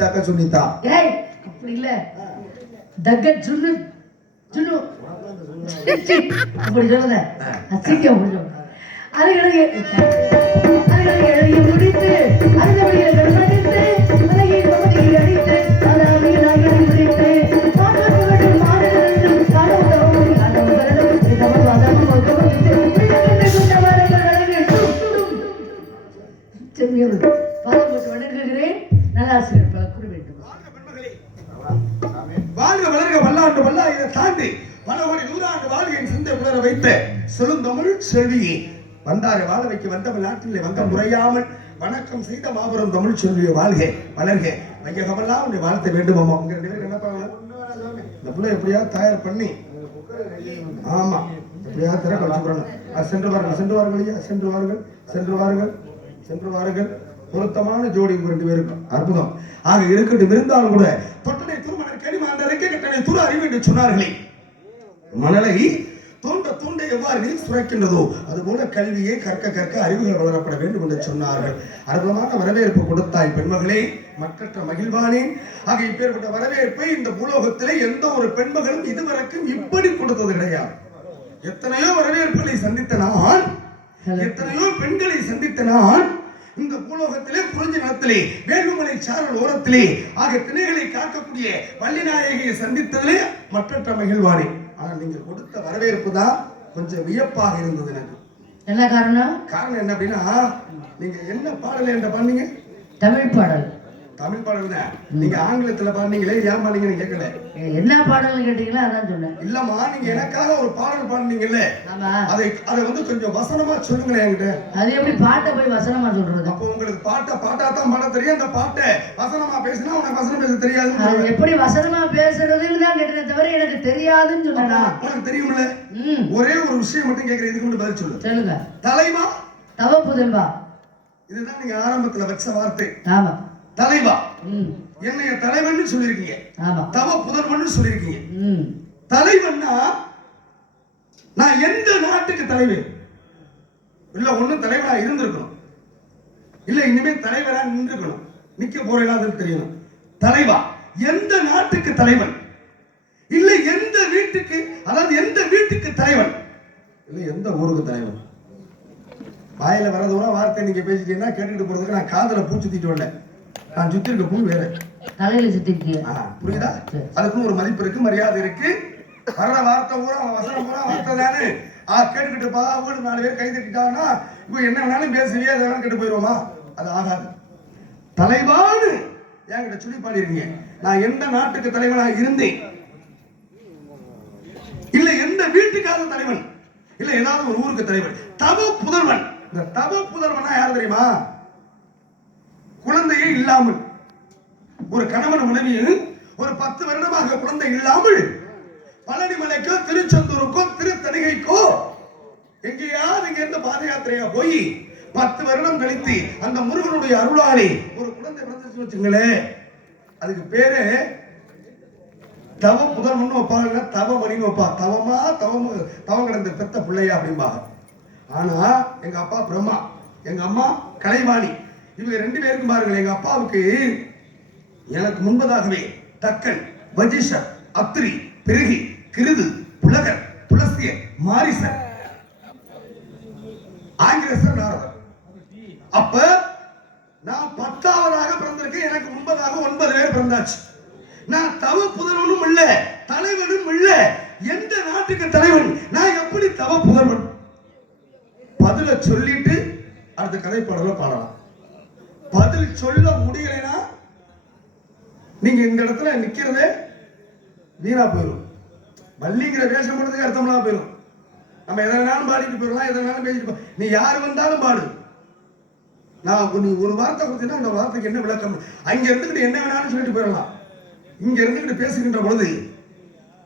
தக்க சுனிதா. ஏய் அப்படி இல்ல, தக்க ஜுன்னு ஜுன்னு அப்படி சொல்லுங்க. அசிங்கம் அப்படி சொல்லுங்க. அருகலையை முடித்து அருகலையை கண்மணித்து அழகிய பகுதியை அடித்து அதாவது நாயனை முடித்து மாணவர்களும் மாணவர்களும் காணவரும் காணவர்களும் இதமும் அதமும் ஒதுமுடித்து பிள்ளைகளை கொண்டவர்கள் அழகிட்டும் செம்மியோடு பாதம் போட்டு வணங்குகிறேன். நல்லாசிரியர் பல கூற வேண்டும். வாழ்க வளர்க வல்லாண்டு வல்லா இதை தாண்டி பல கோடி நூறாண்டு வாழ்கையின் சிந்தை புலர வைத்த செழுந்தமிழ் செல்வியே வந்தாரை வாழ வைக்க வந்தவள் நாட்டிலே வந்த முறையாமல் வணக்கம் செய்த மாபெரும் தமிழ் செல்வியை வாழ்க வளர்க வையகமெல்லாம் உன்னை வாழ்த்த வேண்டும். அம்மா உங்க 2 பேரும் என்ன பண்ணலாம்? இந்த பிள்ளை எப்படியாவது தயார் பண்ணி ஆமா எப்படியாவது திறக்க வச்சுக்கிறோம். சென்று வாருங்கள் பொருத்தமான ஜோடி உங்க 2 பேருக்கும் அற்புதம் ஆக இருக்கட்டும். இருந்தாலும் கூட தொட்டனை துருமணர் கனிமா அந்த ரெக்கை கட்டனை துரு அறிவு என்று சொன்னார்களே. மணலை தோண்ட தோண்ட எவ்வாறு நீர் சுரக்கின்றதோ அதுபோல கல்வியை கற்க கற்க அறிவுகள் வளரப்பட வேண்டும் என்று சொன்னார்கள். அற்புதமான வரவேற்பு கொடுத்தாய் பெண்மகளே, மக்கற்ற மகிழ்வானேன். ஆக இப்பேற்பட்ட வரவேற்பை இந்த பூலோகத்திலே எந்த ஒரு பெண்மகளும் இதுவரைக்கும் இப்படி கொடுத்தது கிடையாது. எத்தனையோ வரவேற்புகளை சந்தித்த நான், எத்தனையோ பெண்களை சந்தித்த நான் இந்த பூலோகத்திலே குறிஞ்சி நிலத்திலே வேள்விமலை சாரல் ஓரத்திலே ஆக திணைகளை காக்கக்கூடிய வள்ளிநாயகியை சந்தித்ததிலே மற்றற்ற மகிழ்வானே. ஆனா நீங்க கொடுத்த வரவேற்பு தான் கொஞ்சம் வியப்பாக இருந்தது எனக்கு. என்ன காரணம்? காரணம் என்ன அப்படின்னா, நீங்க என்ன பாடல் என்ற பாடுனீங்க? தமிழ் பாடல். தமிழ் பாடல் தான். நீங்க ஆங்கிலத்துல பாடுனீங்களே, ஏன் பாடுனீங்கன்னு கேட்கல. என்ன பாடல் கேட்டீங்களா? அதான் சொன்னேன். இல்லம்மா, நீங்க எனக்காக ஒரு பாடல் பாடுனீங்கல்ல, ஆமா, அதை வந்து கொஞ்சம் வசனமா சொல்லுங்களேன் என்கிட்ட. அது எப்படி பாட்டை போய் வசனமா சொல்றது? அப்போ உங்களுக்கு பாட்டாதான் பாட தெரியும். அந்த பாட்டை வசனமா பேசினா உனக்கு வசனம் பேச தெரியாது. அது எப்படி வசனமா பேசுறதுன்னு தான் கேட்டேன் தவிர எனக்கு தெரியாதுன்னு சொன்னா. உனக்கு தெரியும்ல. ஒரே ஒரு விஷயம் மட்டும் கேட்கிறேன், இதுக்கு மட்டும் பதில் சொல்லு. சொல்லுங்க. தலைவா தவ புதல்வா. இதுதான் நீங்க ஆரம்பத்துல வச்ச வார்த்தை. ஆமா. தலைவா. என்னைய தலைவன் சொல்லிருக்கீங்க. ஆமா. தவ புதல்வன் சொல்லிருக்கீங்க. தலைவன்னா நான் எந்த நாட்டுக்கு தலைவன்? இல்ல ஒண்ணு தலைவரா இருந்திருக்கணும், இல்ல இனிமே தலைவரா நின்றுக்கணும். நிக்க போறேன் தெரியணும். தலைவா எந்த நாட்டுக்கு தலைவன்? இல்ல எந்த வீட்டுக்கு, அதாவது எந்த வீட்டுக்கு தலைவன்? இல்ல எந்த ஊருக்கு தலைவன்? வாயில வரதோட வார்த்தை நீங்க பேசிட்டீங்கன்னா கேட்டுட்டு போறதுக்கு நான் காதல பூ சுத்திட்டு வரல. நான் சுத்தி இருக்க பூ வேற, தலையில சுத்திருக்கீங்க. புரியுதா? அதுக்குன்னு ஒரு மதிப்பு இருக்கு, மரியாதை இருக்கு. வர்ற வார்த்தை பூரா வசனம் பூரா வார்த்தை தானே. கேட்டுக்கிட்டு பா ஊருக்கு 4 பேர் கை தட்டிட்டாங்கன்னா இப்போ என்ன வேணாலும் பேசுவியே, அதை வேணாலும் கேட்டு போயிடுவோமா? அது ஆகாது. தலைவான்னு என்கிட்ட சொல்லி பாடிருக்கீங்க. நான் எந்த நாட்டுக்கு தலைவனாக இருந்தேன், இல்ல எந்த வீட்டுக்காக தலைவன், இல்ல ஏதாவது ஒரு ஊருக்கு தலைவன். தவ புதல்வன். இந்த தவ புதல்வனா யார் தெரியுமா? குழந்தையே இல்லாமல் ஒரு கணவன் மனைவியில் ஒரு 10 வருடமாக குழந்தை இல்லாமல் பழனிமலைக்கோ திருச்செந்தூருக்கோ திருத்தணிகைக்கோ எங்கேயாவது இங்க இருந்து பாத யாத்திரையா போய் 10 வருடம் கழித்து அந்த முருகனுடைய அருளாலே ஒரு குழந்தை பிறந்துச்சு வச்சுங்களேன், அதுக்கு பேரு தவ புதல்வன் வைப்பாங்க, தவ மணின்னு வைப்பா. தவம் கிடந்த பெத்த பிள்ளையா அப்படிம்பாங்க. ஆனா எங்க அப்பா பிரம்மா, எங்க அம்மா கலைவாணி, இவங்க 2 பேருக்கும் பாருங்கள். எங்க அப்பாவுக்கு எனக்கு முன்பதாகவே தக்கன், வஜிஷர், அத்திரி, பிறகி, கிருது, புலகர், புலஸ்தியர், மாரிசர், ஆங்கிலேசர், நாரதர். அப்ப நான் 10ஆவதாக பிறந்திருக்கேன். எனக்கு முன்பதாக 9 பேர் பிறந்தாச்சு. நான் தவ புதல்வனும் இல்ல, தலைவனும் இல்ல. எந்த நாட்டுக்கு தலைவன்? நான் எப்படி தவ புதல்வன்? பதில சொல்லிட்டு அடுத்த கதை பாடல பாடலாம். பதில் சொல்ல முடியலைன்னா நீங்க இந்த இடத்துல நிக்கிறதே வீணா போயிடும். வள்ளிங்கிற வேஷம் போடுறதுக்கு அர்த்தம்லாம் போயிடும். நம்ம எதை வேணாலும் பாடிட்டு போயிடலாம், எதை வேணாலும் பேசிட்டு. நீ யாரு வந்தாலும் பாடு. நான் நீ ஒரு வார்த்தை கொடுத்தீங்கன்னா அந்த வார்த்தைக்கு என்ன விளக்கம்? அங்க இருந்துகிட்டு என்ன வேணாலும் சொல்லிட்டு போயிடலாம். இங்க இருந்துகிட்டு பேசுகின்ற பொழுது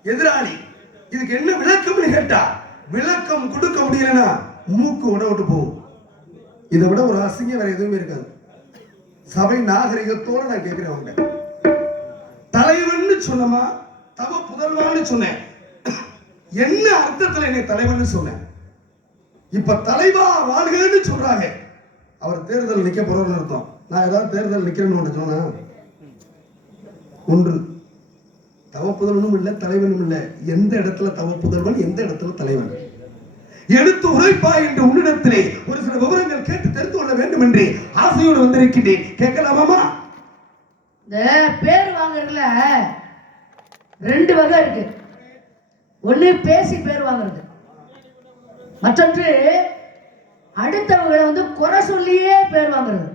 எதிராளி இதுக்கு என்ன விளக்கம்னு கேட்டா விளக்கம் கொடுக்க முடியலன்னா மூக்கு விட்டு போகும். இதை விட ஒரு அசிங்கம் வேற எதுவுமே இருக்காது. சபை நாகரிகத்தோட நான் கேட்கிறேன் அவங்க. தலைவன் சொன்னமா, தவ புதல்வான்னு சொன்னேன். என்ன அர்த்தத்துல என்னை தலைவன் சொன்னேன்? இப்ப தலைவா வாழ்கன்னு சொல்றாங்க. அவர் தேர்தல் நிக்க போறோம்னு அர்த்தம். நான் ஏதாவது தேர்தல் நிக்கிறேன்னு சொன்னா, ஒன்று தவ புதல்வனும் இல்லை, தலைவனும் இல்லை. எந்த இடத்துல தவ புதல்வன், எந்த இடத்துல தலைவன்? எடுத்து உரைப்பா என்று உன்னிடத்திலே ஒரு சில விவரங்கள் கேட்டு தெரிந்து கொள்ள வேண்டும் என்று ஆசையோடு வந்திருக்கிறேன். கேட்கலாமா? இந்த பேர் வாங்குறதுல 2 வகை இருக்கு. ஒண்ணு பேசி பேர் வாங்குறது, மற்றொன்று அடுத்தவங்களை வந்து குறை சொல்லியே பேர் வாங்குறது.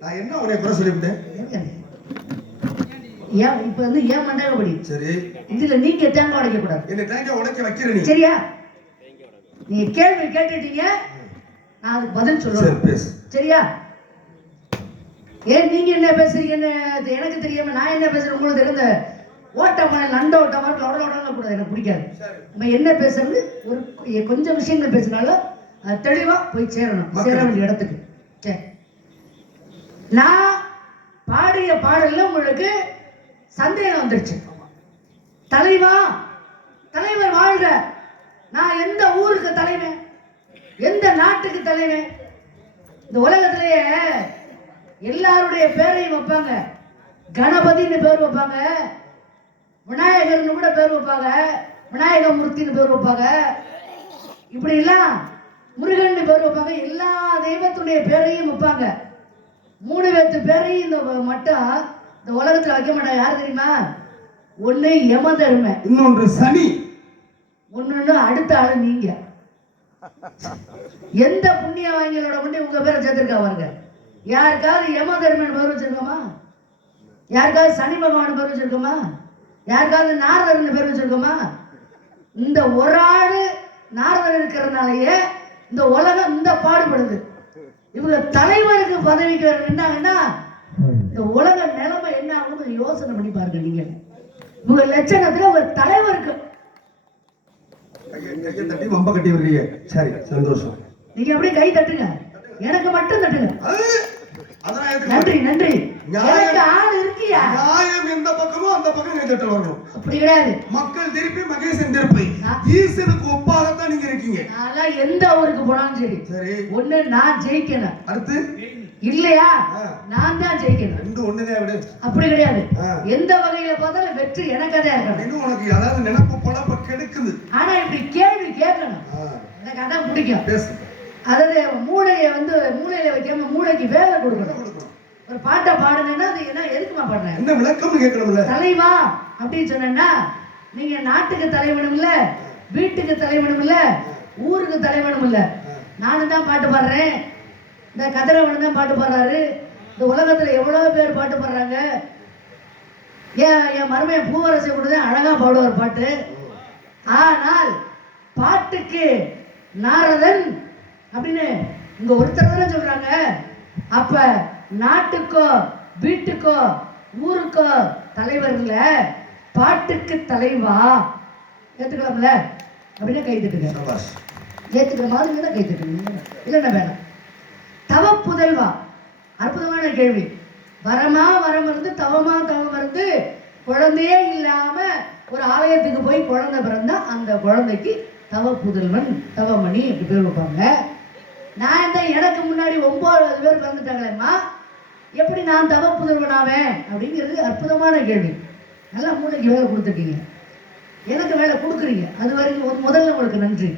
நான் என்ன உன்னை குறை சொல்லிவிட்டேன்? ஏன் இப்ப வந்து ஏன் மண்டகப்படி? சரி, இதுல நீங்க தேங்காய் உடைக்க கூடாது. என்ன தேங்காய் உடைக்க வைக்கிற நீ? சரியா? நீங்க கேள்வி கேட்டுட்டீங்க, நான் அதுக்கு பதில் சொல்றேன். சரியா? ஏன் நீங்க என்ன பேசுறீங்கன்னு எனக்கு தெரியாம நான் என்ன பேசுறேன் உங்களுக்கு தெரிந்த ஓட்டமான நண்ட ஓட்டமா உடனே கூடாது. எனக்கு பிடிக்காது. நம்ம என்ன பேசுறது, ஒரு கொஞ்சம் விஷயங்கள் பேசினாலும் தெளிவா போய் சேரணும், சேர வேண்டிய இடத்துக்கு. சரி, நான் பாடிய பாடல்ல உங்களுக்கு சந்தேகம் வந்துருச்சு. தலைவா, தலைவர் வாழ்க. நான் எந்த ஊருக்கு தலைவன், எந்த நாட்டுக்கு தலைவன்? இந்த உலகத்திலேயே எல்லாருடைய பேரையும் வைப்பாங்க. கணபதினு பேர் வைப்பாங்க, விநாயகர்னு கூட பேர் வைப்பாங்க, விநாயகமூர்த்தின்னு பேர் வைப்பாங்க, இப்படி எல்லாம் முருகன் பேர் வைப்பாங்க. எல்லா தெய்வத்துடைய பேரையும் வைப்பாங்க. 3 பேர்த்து பேரையும் இந்த மட்டும் இந்த உலகத்துல வைக்க மாட்டாங்க. யார் தெரியுமா? ஒண்ணு யமதர்ம, இன்னொன்று சனி, ஒண்ணு அடுத்த ஆளு நீங்க. எந்த புண்ணியவாங்களோட கொண்டு உங்க பேரை சேர்த்திருக்கா பாருங்க. யாருக்காவது யமதர்மன் பேர் வச்சிருக்கோமா? யாருக்காவது சனி பகவான் பேர் வச்சிருக்கோமா? யாருக்காவது நாரதர்னு பேர் வச்சிருக்கோமா? இந்த ஒரு ஆளு நாரதர் இருக்கிறதுனாலயே இந்த உலகம் இந்த பாடுபடுது. இவங்க தலைவருக்கு பதவிக்கு நின்னாங்கன்னா இந்த உலக நிலைமை என்ன ஆகும்னு யோசனை பண்ணி பாருங்க. நீங்க இவங்க லட்சணத்துல ஒரு தலைவருக்கு கையை தட்டி வம்ப கட்டி வர்றீங்க. சரி, சந்தோஷம். நீங்க அப்படியே கை தட்டுங்க, எனக்கு மட்டும் தட்டுங்க. அதெல்லாம் எதுக்கு? நன்றி நன்றி. நியாயம். எனக்கு ஆள் இருக்கியா? நியாயம் எந்த பக்கமோ அந்த பக்கம் கை தட்ட வரணும். அப்படி கிடையாது. மக்கள் திருப்பி மகேசன் திருப்பி ஈசனுக்கு ஒப்பாகத்தான் நீங்க இருக்கீங்க. நான் எந்த ஊருக்கு போனாலும் சரி, சரி, ஒண்ணு நான் ஜெயிக்கணும், அடுத்து இல்லையா நான் தான் ஜெயிக்கணும். ரெண்டு ஒண்ணுதான் விடு. அப்படி கிடையாது. ஆ. எந்த வகையில பார்த்தாலும் வெற்றி எனக்கே தான் இருக்கணும். இன்னும் உனக்கு அதாவது நினைப்பு பொழப்ப கெடுக்குது. ஆனா இப்படி கேள்வி கேட்கணும், ஆ, எனக்கு அதான் பிடிக்கும். பேசு. அதாவது மூளையை மூளையில வைக்காம மூளைக்கு வேலை கொடுக்கணும். கொடுக்கணும். ஒரு பாட்டை பாடுனேன்னா அது என்ன எதுக்குமா பாடுறேன்? என்ன விளக்கம்னு கேட்கணும்ல. தலைவா அப்படின்னு சொன்னா நீங்க நாட்டுக்கு தலைவனும் இல்ல, வீட்டுக்கு தலைவனும் இல்ல, ஊருக்கு தலைவனும் இல்ல. நானும் தான் பாட்டு பாடுறேன், இந்த கதிரவனும் தான் பாட்டு பாடுறாரு, இந்த உலகத்துல எவ்வளவு பேர் பாட்டு பாடுறாங்க. என் மருமையை பூவரசை கூட தான் அழகா பாடுவார் பாட்டு. ஆனால் பாட்டுக்கு நாரதன் அப்படின்னு இங்க ஒருத்தர் தானே சொல்றாங்க. அப்ப நாட்டுக்கோ வீட்டுக்கோ ஊருக்கோ தலைவர் இல்ல, பாட்டுக்கு தலைவா. ஏத்துக்கலாம்ல? அப்படின்னு கை தட்டுங்க. சபாஷ். ஏத்துக்கிற மாதிரி தான் கை தட்டுங்க, இல்லைன்னா வேணாம். தவ புதல்வா, அற்புதமான கேள்வி. வரமா வரம் இருந்து, தவமா தவம் இருந்து, குழந்தையே இல்லாம ஒரு ஆலயத்துக்கு போய் குழந்தை பிறந்தா அந்த குழந்தைக்கு தவ புதல்வன், தவமணி அப்படி பேர் வைப்பாங்க. நான் தான் எனக்கு முன்னாடி 9 பேர் பிறந்துட்டாங்களேம்மா, எப்படி நான் தவ புதல்வனாவேன் அப்படிங்கிறது அற்புதமான கேள்வி. நல்லா மூளைக்கு வேலை கொடுத்துட்டீங்க, எனக்கு வேலை கொடுக்குறீங்க, அது வரைக்கும் முதல்ல உங்களுக்கு நன்றி.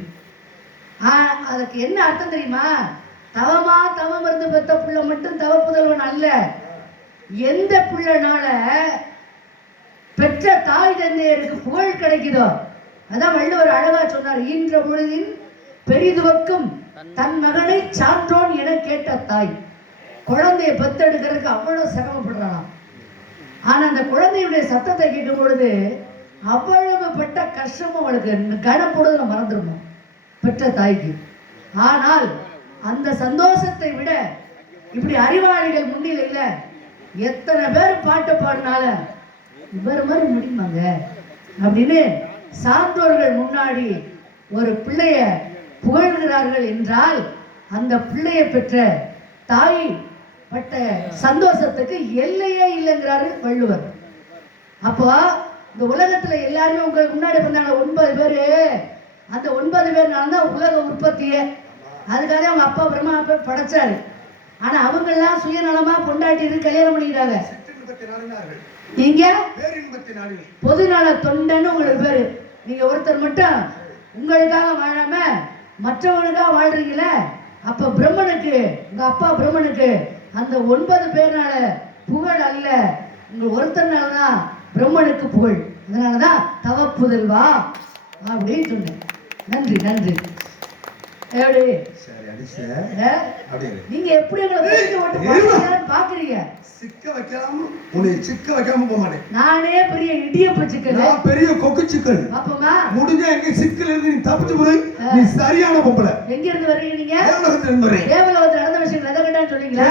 அதுக்கு என்ன அர்த்தம் தெரியுமா? தவமா தவம் இருந்து பெத்த பிள்ளை மட்டும் தவ புதல்வன் அல்ல. எந்த பிள்ளைனால பெற்ற தாய் தந்தையருக்கு புகழ் கிடைக்குதோ, அதான் வள்ளுவர் அழகா சொன்னார், ஈன்ற பொழுதின் பெரிதுவக்கும் தன் மகனை சான்றோன் என கேட்ட தாய். குழந்தைய பெத்தெடுக்கிறதுக்கு அவ்வளவு சிரமப்படுறான். ஆனா அந்த குழந்தையுடைய சத்தத்தை கேட்கும் பொழுது அவ்வளவு பட்ட கஷ்டமும் அவளுக்கு கனப்படுதல மறந்துடணும் பெற்ற தாய்க்கு. ஆனால் அந்த சந்தோஷத்தை விட இப்படி அறிவாளிகள் முன்னிலையில எத்தனை பேர் பாட்டு பாடினாலும் இவர் மாதிரி முடியுமாங்க அப்படின்னு சான்றோர்கள் முன்னாடி ஒரு பிள்ளைய புகழ்கிறார்கள் என்றால் அந்த பிள்ளையை பெற்ற தாய் பட்ட சந்தோஷத்துக்கு எல்லையே இல்லைங்கிறாரு வள்ளுவர். அப்போ இந்த உலகத்துல எல்லாருமே உங்களுக்கு முன்னாடி வந்தாங்க 9 பேரு. அந்த 9 பேர்னால தான் உலக உற்பத்தியே. அதுக்காக அவங்க அப்பா பிரம்மா படைச்சாரு. ஆனா அவங்க எல்லாம் சுயநலமா கொண்டாட்டி கல்யாணம் பண்ணிக்கிறாங்க. நீங்க பொதுநல தொண்டன்னு உங்களுக்கு பேரு. நீங்க ஒருத்தர் மட்டும் உங்களுக்காக வாழாம மற்றவங்களுக்காக வாழ்றீங்களே, அப்ப பிரம்மனுக்கு, உங்க அப்பா பிரம்மனுக்கு அந்த 9 பேர்னால புகழ் அல்ல, உங்க ஒருத்தர்னாலதான் பிரம்மனுக்கு புகழ். அதனாலதான் தவ புதல்வா அப்படின்னு சொன்னேன். நன்றி நன்றி. எப்படி நீங்க எப்படி பாக்குறீங்க? சிக்க வைக்காம உன்னை சிக்க வைக்காம போக மாட்டேன். நானே பெரிய இடியப்ப சிக்கல், நான் பெரிய கொக்கு சிக்கல். அப்பமா முடிஞ்சா எங்க சிக்கல் இருந்து நீ தப்பிச்சு போய் நீ சரியான பொம்பளை. எங்க இருந்து வர்றீங்க நீங்க? தேவலோகத்துல இருந்து வரேன். தேவலோகத்துல நடந்த விஷயம் எதை கேட்டான்னு சொன்னீங்களா?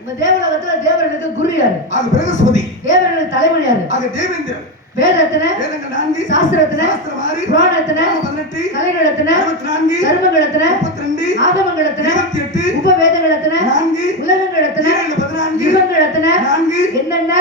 உங்க தேவலோகத்துல தேவர்களுக்கு குரு யாரு? ஆக பிரகஸ்பதி. தேவர்களுக்கு தலைவன் யாரு? ஆக தேவேந்திரன். வேதத்தன, வேதங்கள் 4, சாஸ்திரத்தன, புராணத்தன, 18, கலைகளத்தன, 64, தர்மங்களத்தன, 32, ஆகமங்களத்தன, 28, உபவேதங்களத்தன, 4, உலகங்களத்தன, 14, யுகங்களத்தன, 4, என்னென்ன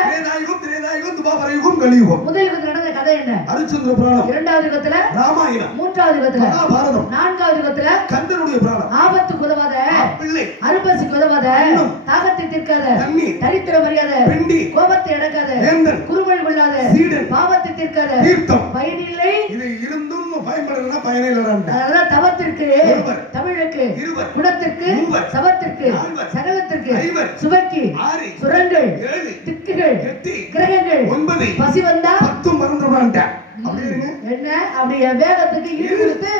திரேதாயுகம், துவாபரயுகம், கலியுகம். முதல் யுகத்தில் நடந்த கதை என்ன? ஹரிச்சந்திர புராணம். இரண்டாவது யுகத்துல ராமாயணம். மூன்றாவது யுகத்துல மகாபாரதம். நான்காவது யுகத்துல கந்தனுடைய புராணம். ஆபத்துக்கு உதவாத பிள்ளை, அருப்பசிக்கு உதவாத அன்னம், தாகத்தை தீர்க்காத தண்ணீர், தரித்திரம் அறியாத பெண்டி, கோபத்தை அடக்காத வேந்தன், குறுமல் கொள்ளாத சீடன், பாவத்தை தீர்க்காத தீர்த்தம். பயனில்லை இது இருந்தும் பயன்படுறதுனா பயனே இல்லைன்றான். அதெல்லாம் தவத்திற்கு ஒருவர், தமிழுக்கு இருவர், குணத்திற்கு மூவர், சவத்திற்கு நால்வர், சகலத்திற்கு ஐவர், சுவைக்கு ஆறு, சுரங்கள் ஏழு, திக்குகள் எட்டு, கிரகங்கள் 9, பசி வந்தா 10 மறந்துடான்ட்டான். அப்படியே இருங்க. என்ன அப்படி என் வேகத்துக்கு ஈடு கொடுத்து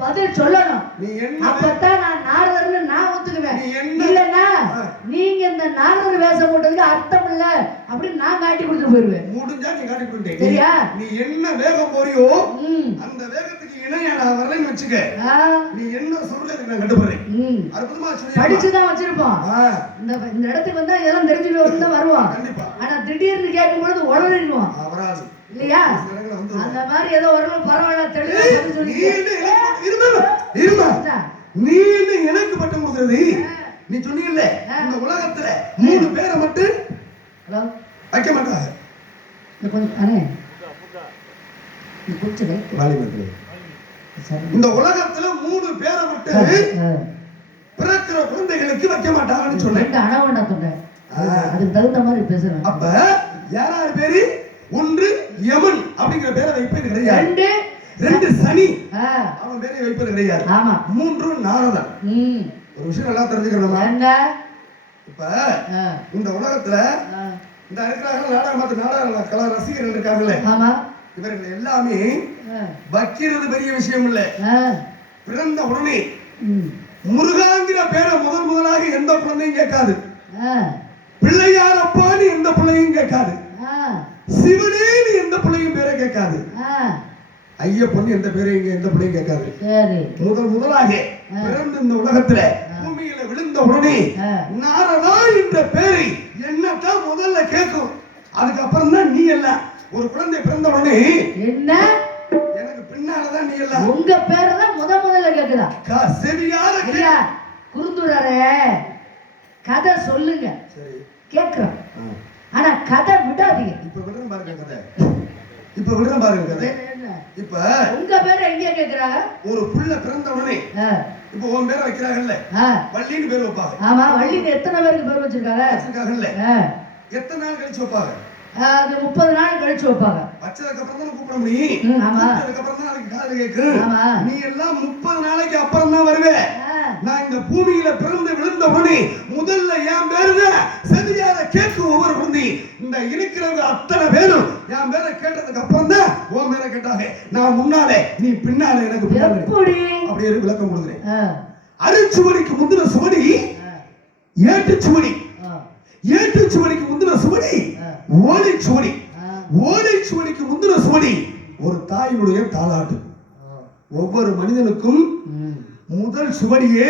பதில் சொல்லணும். நீ என்ன அப்பதான் நான் நாரதர்னு நான் ஒத்துக்குவேன். நீ என்ன இல்லன்னா நீங்க இந்த நாரதர் வேஷம் போட்டதுக்கு அர்த்தம் இல்ல அப்படின்னு நான் காட்டி கொடுத்து போயிருவேன். முடிஞ்சா நீ காட்டி கொடுத்தே. சரியா? நீ என்ன வேகம் போறியோ ம் அந்த வேகத்துக்கு இணையா நான் வரேன்னு வச்சுக்க. ஆ நீ என்ன சொல்றதுக்கு நான் கண்டுபடுறேன். ம் அற்புதமா சொல்லி படிச்சுதான் வச்சிருப்போம். இந்த இந்த இடத்துக்கு வந்தா இதெல்லாம் தெரிஞ்சுட்டு தான் வருவோம். கண்டிப்பா. ஆனா திடீர்னு கேட்கும் பொழுது உளறிடுவோம் வராது இல்லையா? சில இடங்கள்ல வந்து அந்த மாதிரி ஏதோ வரணும் பரவாயில்ல தெளிவா பதில் நீ சொல்லி என்ன எனக்கு- இருமா நீ என்ன எனக்கு பட்டம் கொடுக்கறது? நீ சொன்னீங்கல்ல இந்த உலகத்துல 3 பேரை மட்டும் ஹலோ வைக்க மாட்டாங்க. இந்த கொஞ்சம் அண்ணே இந்த கொஞ்சம் லைட் வாலிபர்களே, சரி இந்த உலகத்துல 3 பேரை மட்டும் பிறக்கிற குழந்தைகளுக்கு வைக்க மாட்டாங்கன்னு சொன்னேன். ரெண்டு அணவண்டா சொன்னேன். அதுக்கு தகுந்த மாதிரி பேசுறேன். அப்ப யாராரு பேரு? 1 யமன் அப்படிங்கிற பேரை வைப்பது கிடையாது. 2 சனி அவன் பேரை வைப்பது கிடையாது. ஆமா. 3 நாரதன். ஒரு விஷயம் நல்லா தெரிஞ்சுக்கணும். என்ன இப்ப இந்த உலகத்துல இந்த இருக்கிறாங்க நாடக கலா ரசிகர்கள் இருக்காங்கல்ல, ஆமா இவர்கள் எல்லாமே வைக்கிறது பெரிய விஷயம் இல்ல. பிறந்த உடனே முருகாங்கிற பேரை முதலாக எந்த குழந்தையும் கேட்காது. பிள்ளையார் அப்பான்னு எந்த பிள்ளையும் கேட்காது. சிவனேன்னு எந்த பிள்ளையும் பேரை கேட்காது. ஐயப்பன் எந்த பேரையும் எந்த பிள்ளையும் கேட்காது. முதலாக பிறந்த இந்த உலகத்துல பூமியில விழுந்த உடனே நாரதா என்ற பேரை என்னத்தான் முதல்ல கேட்கும். அதுக்கப்புறம் தான் நீ எல்லாம். ஒரு குழந்தை பிறந்த உடனே என்ன எனக்கு பின்னாலதான் நீ எல்லாம். உங்க பேரை தான் முதல்ல கேக்குதா? செவியார குருந்துரரே கதை சொல்லுங்க. சரி கேக்குறோம். ஆனா கதை விடாதீங்க. இப்ப விடுறேன் பாருங்க கதை. இப்ப விடுறேன் பாருங்க கதை. இப்ப உங்க பேரை எங்க கேக்குறாங்க? ஒரு புள்ள பிறந்த உடனே இப்ப உன் பேரை வைக்கிறாங்கல்ல, வள்ளின்னு பேர் வைப்பாங்க. ஆமா, வள்ளிக்கு எத்தனை பேருக்கு பேர் வச்சிருக்காங்கல்ல? எத்தனை நாள் கழிச்சு வைப்பாங்க? அது 30 நாள் கழிச்சு வைப்பாங்க. வச்சதுக்கு அப்புறம் தான் கூப்பிட முடியும். ஆமா. அதுக்கு அப்புறம் தான் அதுக்கு காது கேட்கும். ஆமா. நீ எல்லாம் 30 நாளைக்கு அப்புறம் தான் வருவே. நான் இந்த பூமியில பிறந்து விழுந்த உடனே முதல்ல என் பேரு செவியார கேட்கும் ஒவ்வொரு குழந்தை. இந்த இருக்கிறவங்க அத்தனை பேரும் என் பேரை கேட்டதுக்கு அப்புறம் தான் உன் பேரை கேட்டாங்க. நான் முன்னாலே நீ பின்னாலே எனக்கு பின்னாலே. எப்படி? அப்படியே விளக்கம் கொடுக்குறேன். அரிச்சுவடிக்கு முந்தின சுவடி ஏட்டுச்சுவடி, ஏட்டுச்சுவடிக்கு முந்தின சுவடி ஓலைச்சுவடி, ஓலைச்சுவடிக்கு முந்தின சுவடி ஒரு தாயினுடைய தாலாட்டு. ஒவ்வொரு மனிதனுக்கும் முதல் சுவடியே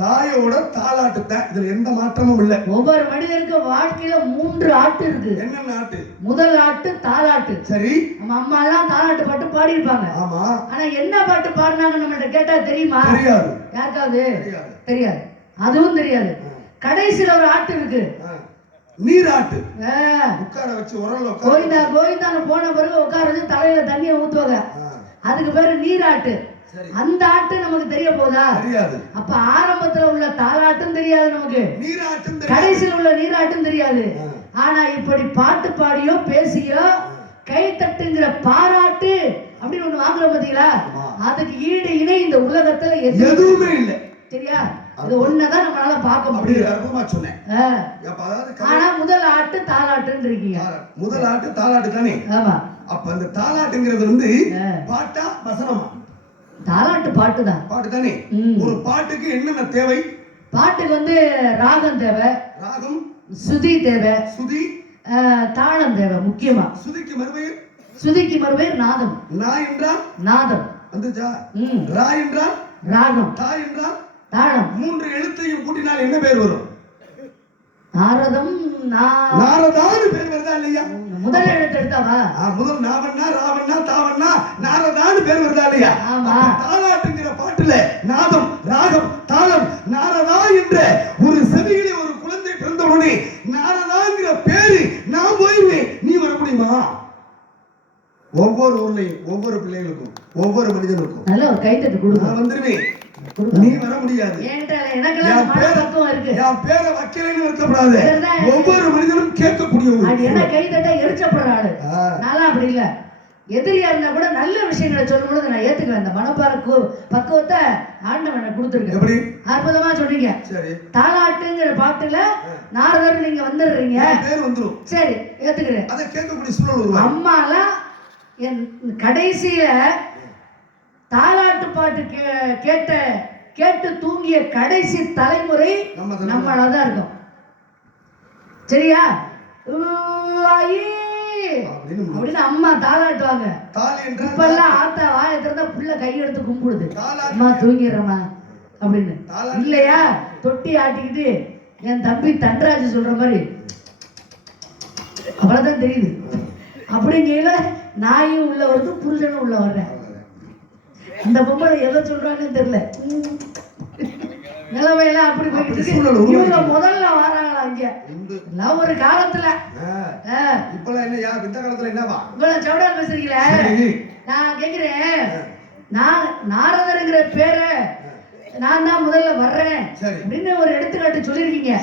தாயோட தாலாட்டு தான். இதுல எந்த மாற்றமும் இல்லை. ஒவ்வொரு மனிதனுக்கும் வாழ்க்கையில 3 ஆட்டு இருக்கு. என்ன ஆட்டு? முதல் ஆட்டு தாலாட்டு. சரி, நம்ம அம்மா எல்லாம் தாலாட்டு பாட்டு பாடி இருப்பாங்க. ஆமா. ஆனா என்ன பாட்டு பாடினாங்க நம்மள்ட்ட கேட்டா தெரியுமா? தெரியாது. யாருக்காவது தெரியாது. அதுவும் தெரியாது. கடைசியில ஒரு ஆட்டு இருக்கு, நீராட்டு. உட்கார வச்சு உரல்ல கோயிந்தா கோயிந்தான்னு போன பிறகு உட்கார வச்சு தலையில தண்ணியை ஊத்துவாங்க. அதுக்கு பேரு நீராட்டு. அந்த ஆட்டு நமக்கு தெரிய போதா? தெரியாது. அப்ப ஆரம்பத்துல உள்ள தாலாட்டும் தெரியாது நமக்கு, நீராட்டும் கடைசியில உள்ள நீராட்டும் தெரியாது. ஆனா இப்படி பாட்டு பாடியோ பேசியோ கை தட்டுங்கிற பாராட்டு அப்படின்னு ஒண்ணு வாங்குறோம் பாத்தீங்களா? அதுக்கு ஈடு இணை இந்த உலகத்துல எதுவுமே இல்லை. சரியா? அது ஒன்னதான் நம்மளால பார்க்க முடியும். அற்புதமா சொன்னேன். ஆனா முதல் ஆட்டு தாலாட்டுன்னு இருக்கீங்க. முதல் ஆட்டு தாலாட்டு தானே? ஆமா. அப்ப அந்த தாலாட்டுங்கிறது வந்து பாட்டா வசனமா? தாலாட்டு பாட்டு தான். பாட்டு தானே? ஒரு பாட்டுக்கு என்னென்ன தேவை? பாட்டுக்கு வந்து ராகம் தேவை, ராகம், சுதி தேவை, சுதி, தாளம் தேவை. முக்கியமா சுதிக்கு மறுபெயர், சுதிக்கு மறுபெயர் நாதம். நா என்றால் நாதம், வந்துச்சா? ரா என்றால் ராகம், தா என்றால் தாளம். 3 எழுத்தையும் கூட்டினால் என்ன பேர் வரும்? நாரதம். நாரதான்னு பேர் வருதா இல்லையா? முதல் எழுத்து எடுத்தாவா? முதல் நாவண்ணா, ராவண்ணா, தாவண்ணா, நாரதான்னு பேர் வருதா இல்லையா? தாலாட்டுங்கிற பாட்டுல நாதம், ராகம், தாளம், நாரதா என்ற ஒரு செவியிலே ஒரு குழந்தை பிறந்த உடனே நாரதாங்கிற பேரு நான் போயிருவேன். நீ வர முடியுமா? மனிதர்களுக்கும் ஒவ்வொரு மனிதனுக்கும் நல்ல ஒரு கைத்தட்டு கொடுங்க. நான் வந்துருவேன், கொடுங்க. நீ வர முடியாது. என்கிட்ட எனக்கெல்லாம் மனப்பக்குவம் இருக்கு. என் பேரை வைக்கலைன்னு வருத்தப்படாத. இதுதான் ஒவ்வொரு மனிதனும் கேட்கக்கூடிய அது என்ன கைத்தட்டா எரிச்சப்படுற ஆளு. நான்லாம் அப்படி இல்ல. எதிரியா இருந்தா கூட நல்ல விஷயங்களை சொல்லும் பொழுது நான் ஏத்துக்குவேன். அந்த பக்குவத்தை ஆண்டவன் எனக்கு கொடுத்துருக்கேன். எப்படி அற்புதமா சொன்னீங்க. சரி, தாலாட்டுங்கிற பாட்டுல நாரதர் நீங்க வந்துடுறீங்க. பேர் வந்துரும். சரி, ஏத்துக்கிறேன். அதை கேட்கக்கூடிய சூழல் உருவாகும். அம்மாலாம் என் கடைசியில தாலாட்டு பாட்டு கேட்டு தூங்கிய கடைசி தலைமுறை நம்மளாதான் இருக்கும். சரியா? அப்படின்னு அம்மா தாளாட்டுவாங்க. இப்பெல்லாம் ஆத்தா வாயை திறந்தா புள்ள கையெடுத்து கும்பிடுது, அம்மா தூங்கிடுறமா அப்படின்னு. இல்லையா தொட்டி ஆட்டிக்கிட்டு என் தம்பி தண்டராஜ் சொல்ற மாதிரி அவ்வளவுதான் தெரியுது. அப்படிங்கல நாயும் உள்ள வருது, புருஷனும் உள்ள வர்றேன். அந்த பொம்பளை எதை சொல்றாங்கன்னு தெரியல. நிலைமையெல்லாம் அப்படி போயிட்டு இருக்கு. இவங்க முதல்ல வராங்களா இங்க எல்லாம் ஒரு காலத்துல. இப்பெல்லாம் என்னையா இந்த காலத்துல என்னவா இவ்வளவு சவடா பேசுறீங்களே. நான் கேக்குறேன், நான் நாரதருங்கிற பேரை நான் தான் முதல்ல வர்றேன் அப்படின்னு ஒரு எடுத்துக்காட்டு சொல்லிருக்கீங்க.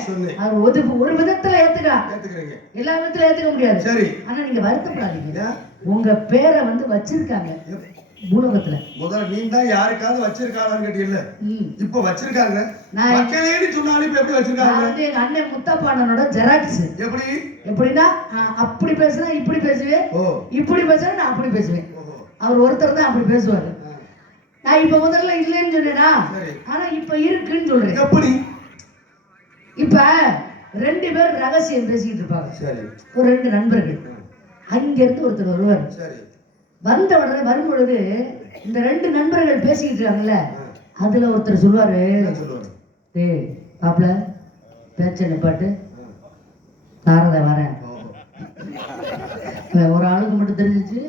அது ஒரு விதத்துல ஏத்துக்கிறீங்க, எல்லா விதத்துல ஏத்துக்க முடியாது. சரி, ஆனா நீங்க வருத்தப்படாதீங்க. உங்க பேரை வச்சிருக்காங்க பூலோகத்துல. முதல்ல நீ தான் யாருக்காவது வச்சிருக்காங்கன்னு கேட்டீங்கல்ல, இப்ப வச்சிருக்காங்க. நான் வைக்கலேன்னு சொன்னாலும் இப்ப எப்படி வச்சிருக்காங்க? எங்க அண்ணன் முத்தப்பாண்டனோட ஜெராக்ஸ். எப்படின்னா அப்படி பேசுனா இப்படி பேசுவேன், இப்படி பேசுனா நான் அப்படி பேசுவேன். அவர் ஒருத்தர் தான் அப்படி பேசுவாரு. நான் இப்ப முதல்ல இல்லைன்னு சொன்னேனா, ஆனா இப்ப இருக்குன்னு சொல்றேன். எப்படி? இப்ப 2 பேர் ரகசியம் பேசிக்கிட்டு இருப்பாங்க. ஒரு 2 நண்பர்கள். அங்க இருந்து ஒருத்தர் வருவார். வந்த உடனே வரும்பொழுது இந்த 2 நண்பர்கள் பேசிக்கிட்டு இருக்காங்கல்ல, அதுல ஒருத்தர் சொல்லுவாரு, டேய் மாப்ள பேச்ச நிப்பாட்டு, நாரத வரேன். ஒரு ஆளுக்கு மட்டும் தெரிஞ்சிச்சு,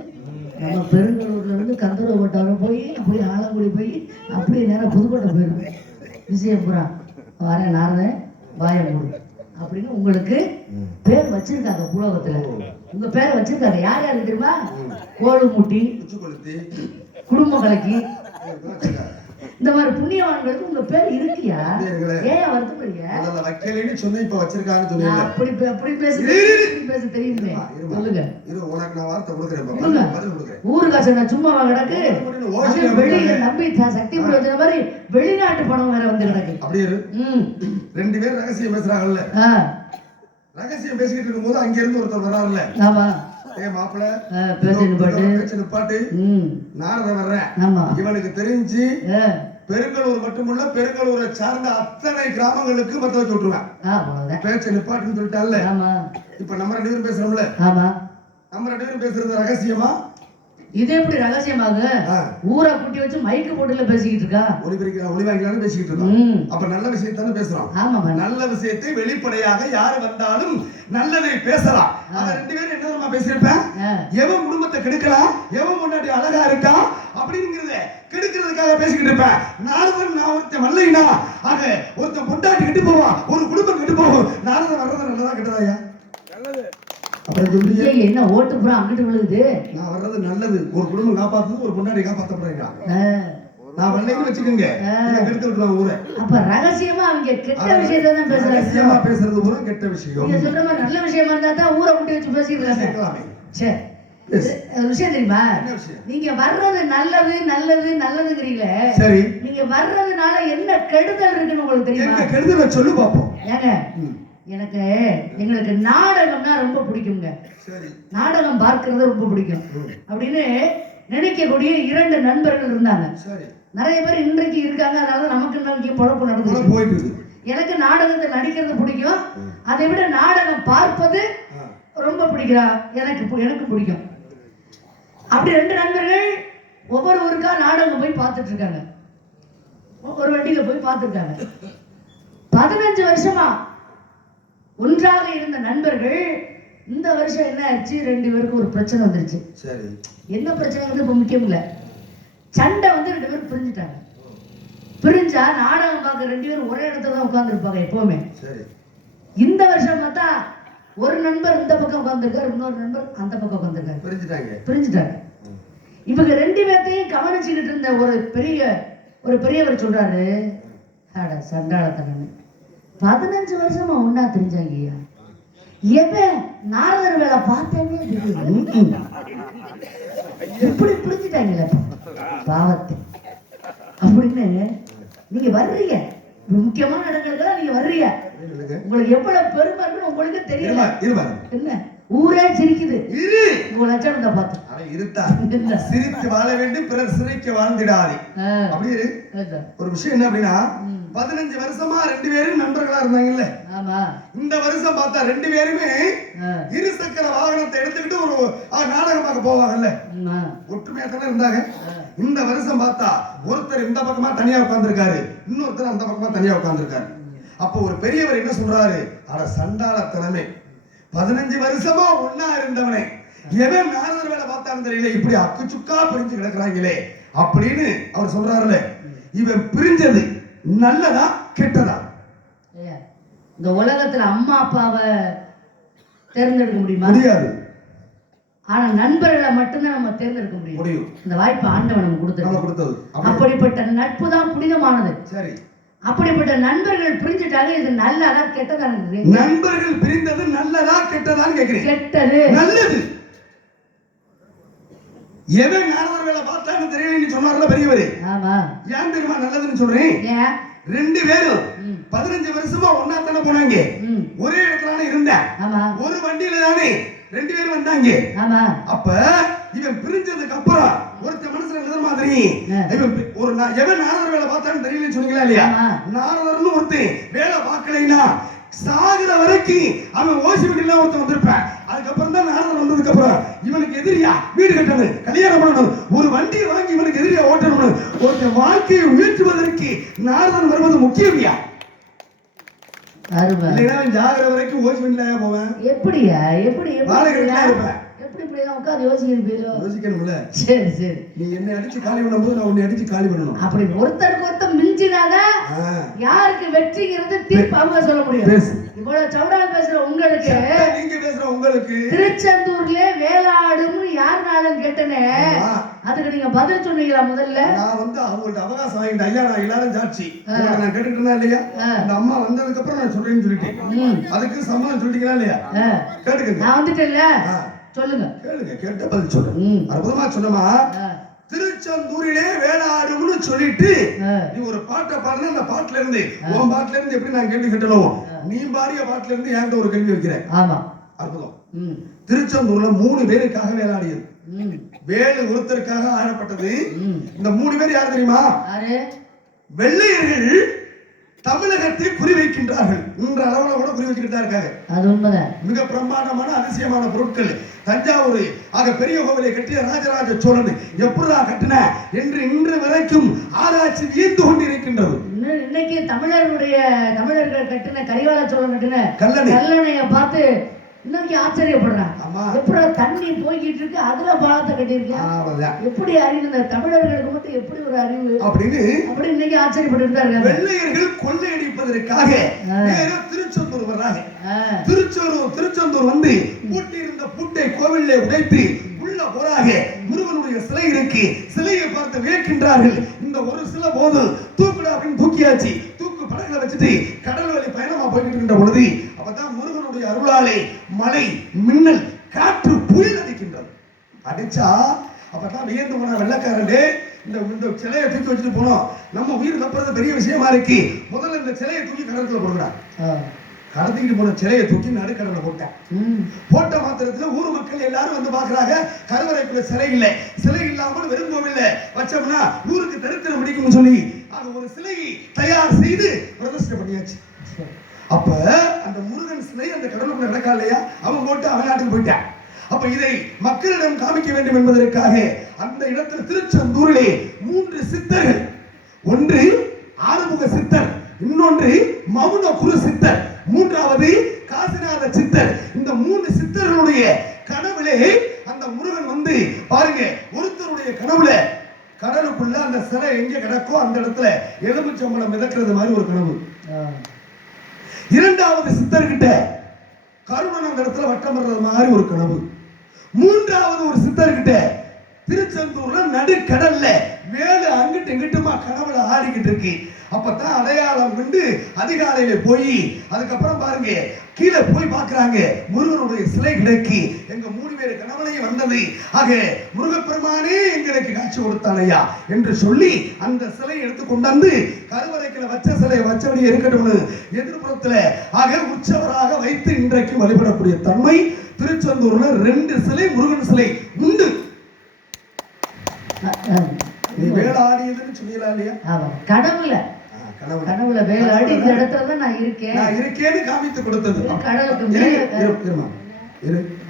நம்ம பெருங்கலூர்ல இருந்து கந்தரவட்டாரம் போய் அப்படியே ஆலங்குடி போய் அப்படியே நேரம் புதுக்கோட்டை போயிருக்கு. விஷயம் பூரா வரேன் நாரதன் வாய மூடு அப்படின்னு உங்களுக்கு பேர் வச்சிருக்காங்க பூலோகத்துல. உங்க பேரை வச்சிருக்காங்க. யார் யாருக்கு தெரியுமா? கோழுமுட்டி, குடும்ப கலக்கி, இந்த மாதிரி புண்ணியவான்களுக்கு உங்க பேர் இருக்கியா? ஏன் வருத்தப்படுறீங்க? வைக்கலைன்னு சொன்ன இப்ப வச்சிருக்காங்கன்னு சொன்னீங்க. அப்படி பேச தெரியுமே. சொல்லுங்க. ஊருக்காசு நான் சும்மாவா கிடக்கு? வெளியில நம்பி சக்தி பிரயோஜன மாதிரி வெளிநாட்டு பணம் வேற வந்து கிடக்கு. அப்படியே 2 பேர் ரகசியம் பேசுறாங்கல்ல, ரகசியம் பேசிக்கிட்டு இருக்கும்போது அங்க இருந்து ஒருத்தர் வர்றாருல்ல. ஆமா, மாப்பிள்ள பேச்சு நிப்பாட்டு, நாரத வர்றேன். இவனுக்கு தெரிஞ்சு பெருங்கலூர் மட்டுமல்ல பெருங்கலூரை சார்ந்த அத்தனை கிராமங்களுக்கு மத்த வச்சு விட்டுருவேன். பேச்ச நிப்பாட்டுன்னு சொல்லிட்டால. இப்ப நம்ம 2 பேரும் பேசுறோம்ல, நம்ம 2 பேரும் பேசுறது ரகசியமா? இது எப்படி ரகசியமாக? ஊரை கூட்டி வச்சு மைக்கு போட்டுல பேசிக்கிட்டு இருக்கா. ஒளிவாங்கலான்னு பேசிக்கிட்டு இருக்கோம். அப்ப நல்ல விஷயத்தானே பேசுறோம். நல்ல விஷயத்தை வெளிப்படையாக யாரு வந்தாலும் நல்லதை பேசலாம். அவ 2 பேரும் என்ன தெரியுமா பேசியிருப்பேன்? எவன் குடும்பத்தை கெடுக்கலாம், எவன் முன்னாடி அழகா இருக்கான் அப்படிங்கிறத கெடுக்கிறதுக்காக பேசிக்கிட்டு இருப்பேன். நாரதன் நான் ஒருத்தன் வரலைனா ஆக ஒருத்தன் பொண்டாட்டி கெட்டு போவான், ஒரு குடும்பம் கெட்டு போகும். நாரதன் வர்றது நல்லதா கெட்டதாயா? நல்லது. என்ன ஓட்டு புறம் அங்கிட்டு விழுகுது? நான் வர்றது நல்லது. ஒரு குடும்பம் காப்பாத்துறது, ஒரு பொண்டாட்டி காப்பாத்தப்படுறீங்க. நான் வரலைன்னு வச்சுக்கோங்க, எடுத்து விட்டுருவாங்க ஊரை. அப்ப ரகசியமா அவங்க கெட்ட விஷயத்தை தான் பேசுறாங்க. ரகசியமா பேசுறது பூரா கெட்ட விஷயம். நீங்க சொல்ற மாதிரி நல்ல விஷயமா இருந்தா தான் ஊரை கூட்டி வச்சு பேசிக்கிறாங்க. சரி, விஷயம் தெரியுமா? நீங்க வர்றது நல்லது நல்லது நல்லதுங்கிறீங்களே, சரி, நீங்க வர்றதுனால என்ன கெடுதல் இருக்குன்னு உங்களுக்கு தெரியுமா? என்ன கெடுதலை சொல்லு பாப்போம். ஏங்க, எங்களுக்கு நாடகம்னா ரொம்ப பிடிக்குங்க. நாடகம் பார்க்கறது ரொம்ப பிடிக்கும் அப்படின்னு நினைக்கக்கூடிய 2 நண்பர்கள் இருந்தாங்க. நிறைய பேர் இன்றைக்கு இருக்காங்க. அதனால நமக்கு இன்னைக்கு பொழப்பு நடக்குது. எனக்கு நாடகத்தை நடிக்கிறது பிடிக்கும். அதை விட நாடகம் பார்ப்பது ரொம்ப பிடிக்கிறா. எனக்கு பிடிக்கும். அப்படி 2 நண்பர்கள் ஒவ்வொரு ஊருக்கா நாடகம் போய் பார்த்துட்டு இருக்காங்க. ஒரு வண்டியில போய் பார்த்துருக்காங்க. 15 வருஷமா ஒன்றாக இருந்த நண்பர்கள் இந்த வருஷம் என்ன ஆச்சு? 2 பேருக்கு ஒரு பிரச்சனை வந்துருச்சு. சரி, என்ன பிரச்சனைங்கிறது இப்ப முக்கியம் இல்ல. சண்டை 2 பேரும் பிரிஞ்சுட்டாங்க. பிரிஞ்சா நாடகம் பார்க்க 2 பேரும் ஒரே இடத்துல தான் உட்கார்ந்து இருப்பாங்க எப்பவுமே. சரி, இந்த வருஷம் பார்த்தா ஒரு நண்பர் இந்த பக்கம் உட்கார்ந்துருக்காரு, இன்னொரு நண்பர் அந்த பக்கம் உட்கார்ந்துருக்காரு. பிரிஞ்சுட்டாங்க. இவங்க ரெண்டு பேர்த்தையும் கவனிச்சுக்கிட்டு இருந்த ஒரு பெரியவர் சொல்றாரு, அட சண்டாளத்தனன்னு 15 வருஷமா ஒன்னா தெரிஞ்சாங்கய்யா, எவன் நாரதர் வேலை பார்த்தேன்னே தெரியும். இப்படி புரிஞ்சுட்டாங்களே பாவத்தை அப்படின்னு. நீங்க வர்றீங்க முக்கியமான இடங்களுக்கெல்லாம் நீங்க வர்றீங்க, உங்களுக்கு எவ்வளவு பெருமை இருக்குன்னு உங்களுக்கு தெரியல. என்ன ஊரே சிரிக்குது உங்க லட்சணத்தை பார்த்து. சிரித்து வாழ வேண்டும், பிறர் சிரிக்க வாழ்ந்திடாதே. அப்படி ஒரு விஷயம் என்ன அப்படின்னா, 15 வருஷமா 2 பேரும் நண்பர்களா இருந்தாங்கல்ல. இந்த வருஷம் பார்த்தா 2 பேருமே இருசக்கர வாகனத்தை எடுத்துக்கிட்டு ஒரு நாடகம் பார்க்க போவாங்கல்ல, ஒற்றுமையா தானே இருந்தாங்க. இந்த வருஷம் பார்த்தா ஒருத்தர் இந்த பக்கமா தனியா உட்கார்ந்துருக்காரு, இன்னொருத்தர் அந்த பக்கமா தனியா உட்கார்ந்துருக்காரு. அப்போ ஒரு பெரியவர் என்ன சொல்றாரு, அட சண்டாளத்தனமே, 15 வருஷமா ஒன்னா இருந்தவனே எவன் நாரதர் வேலை பார்த்தான்னு தெரியல, இப்படி அக்கு சுக்கா பிரிஞ்சு கிடக்குறாங்களே அப்படின்னு அவர் சொல்றாருல. இவன் பிரிஞ்சது நல்லதா கெட்டதா? இந்த உலகத்துல அம்மா அப்பாவை தேர்ந்தெடுக்க முடியாது, ஆனா நண்பர்களை மட்டும்தான் நம்ம தேர்ந்தெடுக்க முடியும். இந்த வாய்ப்பு ஆண்டவன் நமக்கு கொடுத்தது. அப்படிப்பட்ட நட்பு தான் புனிதமானது. சரி, அப்படிப்பட்ட நண்பர்கள் பிரிஞ்சுட்டாங்க, இது நல்லதா கெட்டதா? நண்பர்கள் பிரிந்தது நல்லதா கெட்டதான்னு கேக்குறீங்க? கெட்டது. நல்லது. எவன் நாரதர் வேலை பார்த்தான்னு தெரியலன்னு சொன்னார்ல பெரியவரே. ஆமா. ஏன் தெரியுமா நல்லதுன்னு சொல்றேன்? 2 பேரும் 15 வருஷமா ஒன்னா தானே போனாங்க, ஒரே இடத்துல இருந்தா, ஒரு வண்டியில தானே 2 பேரும் வந்தாங்க. அப்ப இவன் பிரிஞ்சதுக்கு அப்புறம் ஒருத்த மனசுல எதிர் மாதிரி ஒரு எவன் நாரதர் வேலை பார்த்தான்னு தெரியலன்னு சொன்னீங்களா இல்லையா? நாரதர்னு ஒருத்தன் வேலை பார்க்கலைன்னா சாகுற வரைக்கும் அவன் ஓசி வீட்டுல ஒருத்தன் வந்திருப்பான். அதுக்கப்புறம் தான் நாரதர் வந்ததுக்கு அப்புறம் இவனுக்கு எதிரியா வீடு கட்டணும், கல்யாணம் பண்ணணும், ஒரு வண்டியை வாங்கி இவனுக்கு எதிரியா ஓட்டணும், ஒருத்தன் வாழ்க்கையை உயர்த்துவதற்கு நாரதன் வருவது முக்கியமியா? ஜாகிர வரைக்கும் ஓசி வீட்டுல போவேன். எப்படியா? எப்படி இருப்பேன்? உட்கார்ந்து யோசிக்கணும்ல. சரி சரி, நீ என்னை அடிச்சு காலி பண்ணும்போது நான் உன்னை அடிச்சு காலி பண்ணணும். அப்படி ஒருத்தருக்கு ஒருத்தர் மிஞ்சினாதான் யாருக்கு வெற்றிங்கிறது தீர்ப்பு அவங்க சொல்ல முடியும். இவ்வளவு சவுடால் பேசுற உங்களுக்கு, நீங்க பேசுற உங்களுக்கு திருச்செந்தூர்ல வேலாடும்னு யார் நாளும் கேட்டனே, அதுக்கு நீங்க பதில் சொன்னீங்களா? முதல்ல நான் அவங்கள்ட்ட அவகாசம் வாங்கிட்டேன். ஐயா நான் எல்லாரும் சாட்சி, நான் கேட்டுக்கிட்டேன் இல்லையா? அந்த அம்மா வந்ததுக்கு அப்புறம் நான் சொல்றேன்னு சொல்லிட்டேன். அதுக்கு சம்மதம் சொல்லிட்டீங்களா இல்லையா? கேட்டுக்கங்க. நான் வந்துட்டேன்ல, சொல்லுங்க. கேளுங்க, கேட்ட பதில் சொல்றேன். அற்புதமா சொன்னமா, திருச்செந்தூரிலே வேளாடும்னு சொல்லிட்டு நீ ஒரு பாட்டை பாடுனா அந்த பாட்டுல இருந்து உன் பாட்டுல இருந்து எப்படி நான் கேள்வி கேட்டலும், நீ பாடிய பாட்டுல இருந்து என்கிட்ட ஒரு கேள்வி வைக்கிறேன். ஆமா, அற்புதம். திருச்செந்தூர்ல 3 பேருக்காக வேளாடியது, வேலு ஒருத்தருக்காக ஆடப்பட்டது. இந்த 3 பேர் யார் தெரியுமா? வெள்ளையர்கள் தமிழகத்தை குறி வைக்கின்றார்கள். இன்ற அளவுல கூட குறி வச்சுக்கிட்டு இருக்காங்க. அது உண்மைதான். மிக பிரம்மாண்டமான அதிசயமான பொருட்கள் தஞ்சாவூர் ஆக பெரிய கோவிலை கட்டிய ராஜராஜ சோழன் எப்படா கட்டின என்று இன்று வரைக்கும் ஆராய்ச்சி வியந்து கொண்டிருக்கின்றது. இன்னைக்கு தமிழர்கள் கட்டின கரிகால சோழன் கட்டின கல்லணையை பார்த்து இன்னைக்கு ஆச்சரியப்படுறாங்க. எப்படி தண்ணி போய்கிட்டு இருக்கு, அதுல பாலத்தை கட்டியிருக்கேன், எப்படி அறிவு இந்த தமிழர்களுக்கு மட்டும் எப்படி ஒரு அறிவு அப்படி இன்னைக்கு ஆச்சரியப்பட்டு இருக்காங்க. வெள்ளையர்கள் கொள்ளையடிப்பதற்காக திருச்செந்தூர் வர்றாங்க. திருச்செந்தூர் வந்து பூட்டி இருந்த பூட்டை கோவிலே உடைத்து உள்ள போறாக. முருகனுடைய சிலை இருக்கு, சிலையை பார்த்து வியக்கின்றார்கள். இந்த ஒரு சிலை போதும் தூக்குடா அப்படின்னு தூக்கியாச்சு. தூக்கு படகுல வச்சுட்டு கடல் வழி பயணமா போய்கிட்டு இருக்கின்ற பொழுது அப்பதான் முருகனுடைய அருளாலே மழை, மின்னல், காற்று, புயல் அடிக்கின்றது. அடிச்சா அப்பதான் வியந்து போன வெள்ளக்காரன், இந்த சிலையை தூக்கி வச்சுட்டு போனோம், நம்ம உயிர் தப்புறது பெரிய விஷயமா இருக்கு, முதல்ல இந்த சிலையை தூக்கி கடற்கரை போடுறான். கடத்திக்கிட்டு போன சிலையை தூக்கி நடுக்கடலை போட்டேன். போட்ட மாத்திரத்துல ஊர் மக்கள் எல்லாரும் வந்து பாக்குறாங்க, கருவறைக்குள்ள சிலை இல்லை, சிலை இல்லாமல் வெறும் கோவில்ல வச்சோம்னா ஊருக்கு தரித்திரம் முடிக்கும்னு சொல்லி அது ஒரு சிலையை தயார் செய்து பிரதிஷ்டை பண்ணியாச்சு. அப்ப அந்த முருகன் சிலை அந்த கடலுக்குள்ள நடக்கா இல்லையா, அவன் போட்டு அவன் நாட்டுக்கு போயிட்டான். அப்ப இதை மக்களிடம் காமிக்க வேண்டும் என்பதற்காக அந்த இடத்தில் திருச்செந்தூரிலே 3 சித்தர்கள், ஒன்று ஆறுமுக சித்தர், இன்னொன்று மௌன குரு சித்தர், மூன்றாவது காசிநாத சித்தர். இந்த 3 சித்தர்களுடைய கனவுலே அந்த முருகன் வந்து பாருங்க, ஒருத்தருடைய கனவுல கடலுக்குள்ள அந்த சிலை எங்க கிடக்கோ அந்த இடத்துல எலுமிச்சம்பழம் மிதக்கிறது மாதிரி ஒரு கனவு. இரண்டாவது சித்தர்கிட்ட கருமன் அந்த இடத்துல வட்டம் வர்றது மாதிரி ஒரு கனவு. மூன்றாவது ஒரு சித்தர்கிட்ட திருச்செந்தூர்ல நடுக்கடல்ல வேலு அங்கிட்டு இங்கிட்டுமா கனவுல ஆடிக்கிட்டு இருக்கு. அப்பதான் அடையாளம் கண்டு அதிகாலையில போய் அதுக்கப்புறம் பாருங்க கீழே போய் பார்க்கறாங்க, முருகனுடைய சிலை கிடக்கு. எங்க 3 பேர் கனவுலையும் வந்தது. ஆக முருகப்பெருமானே எங்களுக்கு காட்சி கொடுத்தானையா என்று சொல்லி அந்த சிலை எடுத்து கொண்டாந்து கருவறைக்குள்ள வச்ச சிலையை வச்சபடி இருக்கட்டும்னு எதிர்ப்புறத்துல ஆக உற்சவராக வைத்து இன்றைக்கு வழிபடக்கூடிய தன்மை திருச்செந்தூர்ல 2 சிலை முருகன் சிலை உண்டு. நீ வேளாடியதுன்னு சொன்னீங்களா இல்லையா? கனவுல கனவுல வேலாடி இந்த இடத்துல தான் நான் இருக்கேன்னு காமித்து கொடுத்தது. கடலுக்கு மேல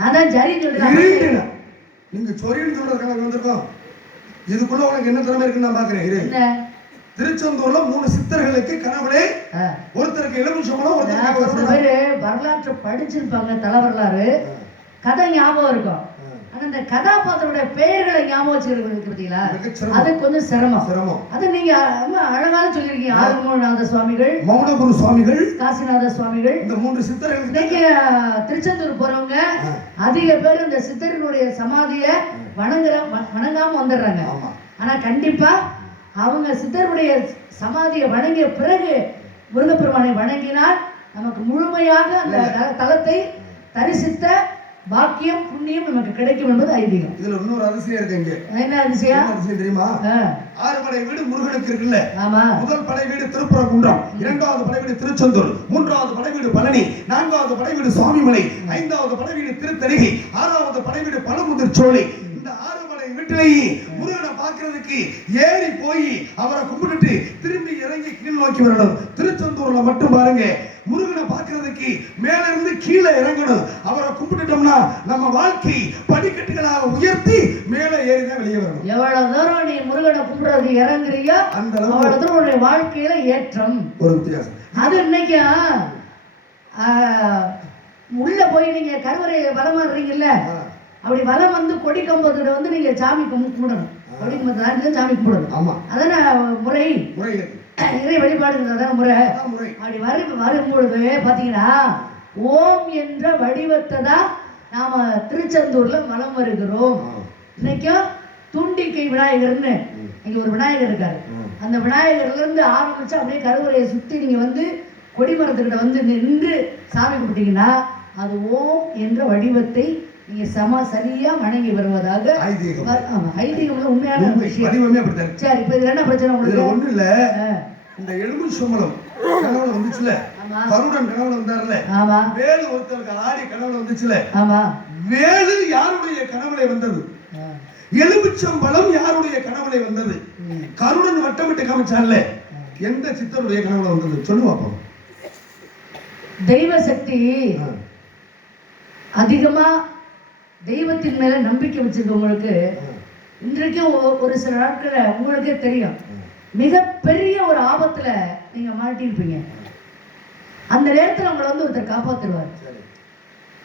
அதான் சரி சொல்றேன். நீங்க சொரின்னு சொல்றதுக்காக வந்திருக்கோம். இதுக்குள்ள உனக்கு என்ன திறமை இருக்குன்னு நான் பாக்குறேன். திருச்செந்தூர்ல 3 சித்தர்களுக்கு கனவுலே ஒருத்தருக்கு எலுமிச்சம்பழம், ஒருத்தருக்கு வரலாற்று படிச்சிருப்பாங்க, தல வரலாறு கதை ஞாபகம் இருக்கும். ஆனா இந்த கதாபாத்திரோட பெயர்களை ஞாபகம் வச்சுக்கிறது பார்த்தீங்களா, அது கொஞ்சம் சிரமம். அது நீங்க அழகாக சொல்லியிருக்கீங்க. ஆறுமுகநாத சுவாமிகள், மௌனகுரு சுவாமிகள், காசிநாத சுவாமிகள், இந்த 3 சித்தர்கள். இன்னைக்கு திருச்செந்தூர் போறவங்க அதிக பேர் இந்த சித்தர்களுடைய சமாதியை வணங்காம வந்துடுறாங்க. ஆனா கண்டிப்பா அவங்க சித்தருடைய சமாதியை வணங்கிய பிறகு முருகப்பெருமானை வணங்கினால் நமக்கு முழுமையாக அந்த தலத்தை தரிசித்த பாக்கியம் புண்ணியம் நமக்கு கிடைக்கும் என்பது ஐதீகம். இதுல இன்னொரு அதிசயம் இருக்கு. என்ன அதிசயம் தெரியுமா? 6 படை வீடு முருகனுக்கு இருக்குல்ல. ஆமா. முதல் படை வீடு திருப்பரங்குன்றம், 2வது படை வீடு திருச்செந்தூர், 3வது படை வீடு பழனி, 4வது படை வீடு சுவாமிமலை, 5வது படை வீடு திருத்தணிகை, 6வது படை வீடு பழமுதிர்ச்சோலை. இந்த 6 படை வீட்டிலேயே முருகனை பார்க்கிறதுக்கு ஏறி போய் அவரை கும்பிட்டுட்டு திரும்பி இறங்கி கீழ் நோக்கி வரணும். திருச்செந்தூர்ல மட்டும் பாருங்க, முருகனை பார்க்கிறதுக்கு மேல இருந்து கீழே இறங்கணும். அவரை கும்பிட்டுட்டோம்னா நம்ம வாழ்க்கை படிக்கட்டுகளாக உயர்த்தி மேலே ஏறிதான் வெளியே வரணும். எவ்வளவு தூரம் நீ முருகனை கும்பிடுறது இறங்குறியோ அந்த அவ்வளவு தூரம் உன்னுடைய வாழ்க்கையில ஏற்றம். ஒரு வித்தியாசம் அது இன்னைக்கு உள்ள போய் நீங்க கருவறையில வலம் வர்றீங்கல்ல, அப்படி வலம் வந்து கொடி கம்பத்துல வந்து நீங்க சாமி கும்பிடணும். கொடி கம்பத்தை தாண்டி சாமி கும்பிடணும். ஆமா, அதான முறை. இறை வழிபாடுங்கிறத முறை. அப்படி வரும்பொழுது பாத்தீங்கன்னா ஓம் என்ற வடிவத்தை தான் நாம திருச்செந்தூர்ல வலம் வருகிறோம். இன்னைக்கும் துண்டிக்கை விநாயகர்னு இங்க ஒரு விநாயகர் இருக்காரு. அந்த விநாயகர்ல இருந்து ஆரம்பிச்சு அப்படியே கருவறையை சுத்தி நீங்க வந்து கொடிமரத்துக்கிட்ட வந்து நின்று சாமி கும்பிட்டீங்கன்னா அது ஓம் என்ற வடிவத்தை நீங்க சரியா வணங்கி வருவதாக ஐதீகம்ல உண்மையான விஷயம். சரி, இப்ப இதுல என்ன பிரச்சனை உங்களுக்கு? ஒண்ணு இல்ல, இந்த எலுமிச்சம்பழம் கனவுல வந்துச்சுல, கருடன் கனவுல வந்தார்ல, வேலு ஒருத்தருக்கு ஆடி கனவுல வந்துச்சுல, வேலு யாருடைய கனவுல வந்தது? எலுமிச்சம்பழம் யாருடைய கனவுல வந்தது? கருடன் வட்டமிட்டு காமிச்சான்ல, எந்த சித்தருடைய கனவுல வந்தது? சொல்லு பாப்போம். தெய்வ சக்தி அதிகமா தெய்வத்தின் மேல நம்பிக்கை வச்சிருக்கவங்களுக்கு இன்றைக்கு ஒரு சில நாட்கள உங்களுக்கே தெரியும், மிகப்பெரிய ஒரு ஆபத்துல நீங்க மாட்டிருப்பீங்க. அந்த நேரத்துல உங்களை வந்து ஒருத்தர் காப்பாத்துருவார்.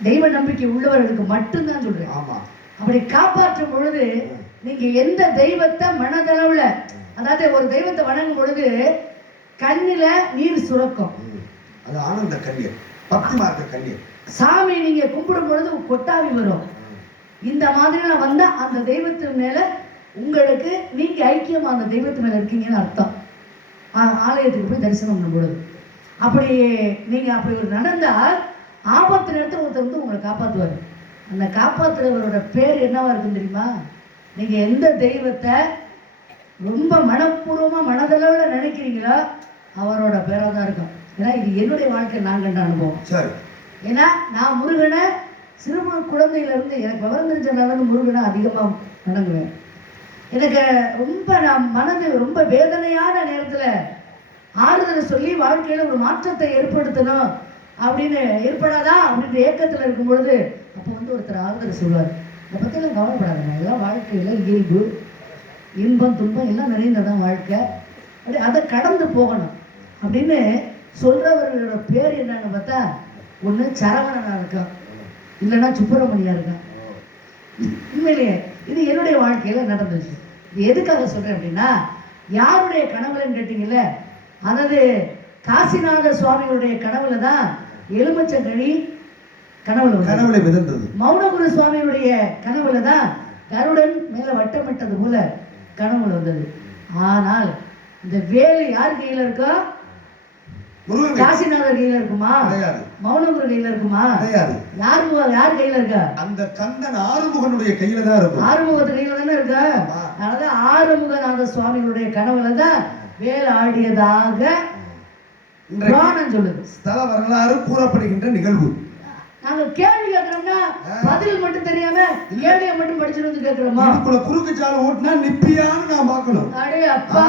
தெய்வ நம்பிக்கை உள்ளவர்களுக்கு மட்டும்தான் சொல்றேன். அப்படி காப்பாற்றும் பொழுது நீங்க எந்த தெய்வத்தை மனதளவுல, அதாவது ஒரு தெய்வத்தை வணங்கும் பொழுது கண்ணில நீர் சுரக்கும். அது ஆனந்த கண்ணீர், பக்தி மார்க்க கண்ணீர். சாமி நீங்க கும்பிடும் பொழுது கொட்டாவி வரும். இந்த மாதிரிலாம் வந்தா அந்த தெய்வத்து மேல உங்களுக்கு நீங்க ஐக்கியம் அந்த தெய்வத்து மேல இருக்கீங்கன்னு அர்த்தம். ஆலயத்துக்கு போய் தரிசனம் பண்ணும் பொழுது அப்படி நீங்க அப்படி ஒரு நடந்தால் ஆபத்து நேரத்தில் ஒருத்தர் வந்து உங்களை காப்பாற்றுவார். அந்த காப்பாற்றுறவரோட பேர் என்னவா இருக்குன்னு தெரியுமா? நீங்க எந்த தெய்வத்தை ரொம்ப மனப்பூர்வமா மனதளவுல நினைக்கிறீங்களோ அவரோட பேராக தான் இருக்கும். ஏன்னா இது என்னுடைய வாழ்க்கை நான் கண்ட அனுபவம். ஏன்னா நான் முருகனை சிறு குழந்தையிலிருந்து எனக்கு விவரம் தெரிஞ்சனால முருகனை அதிகமாக வணங்குவேன். எனக்கு ரொம்ப நான் மனது ரொம்ப வேதனையான நேரத்தில் ஆறுதலை சொல்லி வாழ்க்கையில் ஒரு மாற்றத்தை ஏற்படுத்தணும் அப்படின்னு ஏற்படாதா அப்படின்ற ஏக்கத்தில் இருக்கும் பொழுது அப்போ வந்து ஒருத்தர் ஆறுதலை சொல்வார். அதை பற்றிலாம் கவலைப்படாதுங்க, எல்லாம் வாழ்க்கையில் இயல்பு, இன்பம் துன்பம் எல்லாம் நிறைந்ததான் வாழ்க்கை, அப்படி அதை கடந்து போகணும் அப்படின்னு சொல்றவர்களோட பேர் என்னன்னு பார்த்தா ஒன்று சரவணனா இருக்கான், இல்லைன்னா சுப்பிரமணியா இருக்கான். உண்மையிலேயே இது என்னுடைய வாழ்க்கையில நடந்துச்சு. இது எதுக்காக சொல்றேன் அப்படின்னா, யாருடைய கனவுலன்னு கேட்டீங்கல்ல, அதாவது காசிநாத சுவாமிகளுடைய கனவுல தான் எலுமிச்சங்கனி கனவுல விழுந்தது. மௌனகுரு சுவாமியுடைய கனவுல தான் கருடன் மேல வட்டமிட்டது போல கனவுல வந்தது. ஆனால் இந்த வேலு யார் கையில இருக்கா? முருகன் காசிநாதர் கையில இருக்குமா? கிடையாது. மௌனகுரு கையில இருக்குமா? கிடையாது. யார் கையில இருக்கா? அந்த கந்தன் ஆறுமுகனுடைய கையில தான் இருக்கும். ஆறுமுகத்து கையில தானே இருக்கா? அதனாலதான் ஆறுமுகநாத சுவாமிகளுடைய கனவுல தான் வேல் ஆடியதாக புராணம் சொல்லுது. ஸ்தல வரலாறு கூறப்படுகின்ற நிகழ்வு. நாங்க கேள்வி கேட்கிறோம்னா பதில் மட்டும் தெரியாம கேள்வியை மட்டும் படிச்சுட்டு வந்து கேட்கிறோமா? இதுக்குள்ள குறுக்கு சாலை ஓட்டுனா நிப்பியான்னு நான் பார்க்கணும். அடே அப்பா,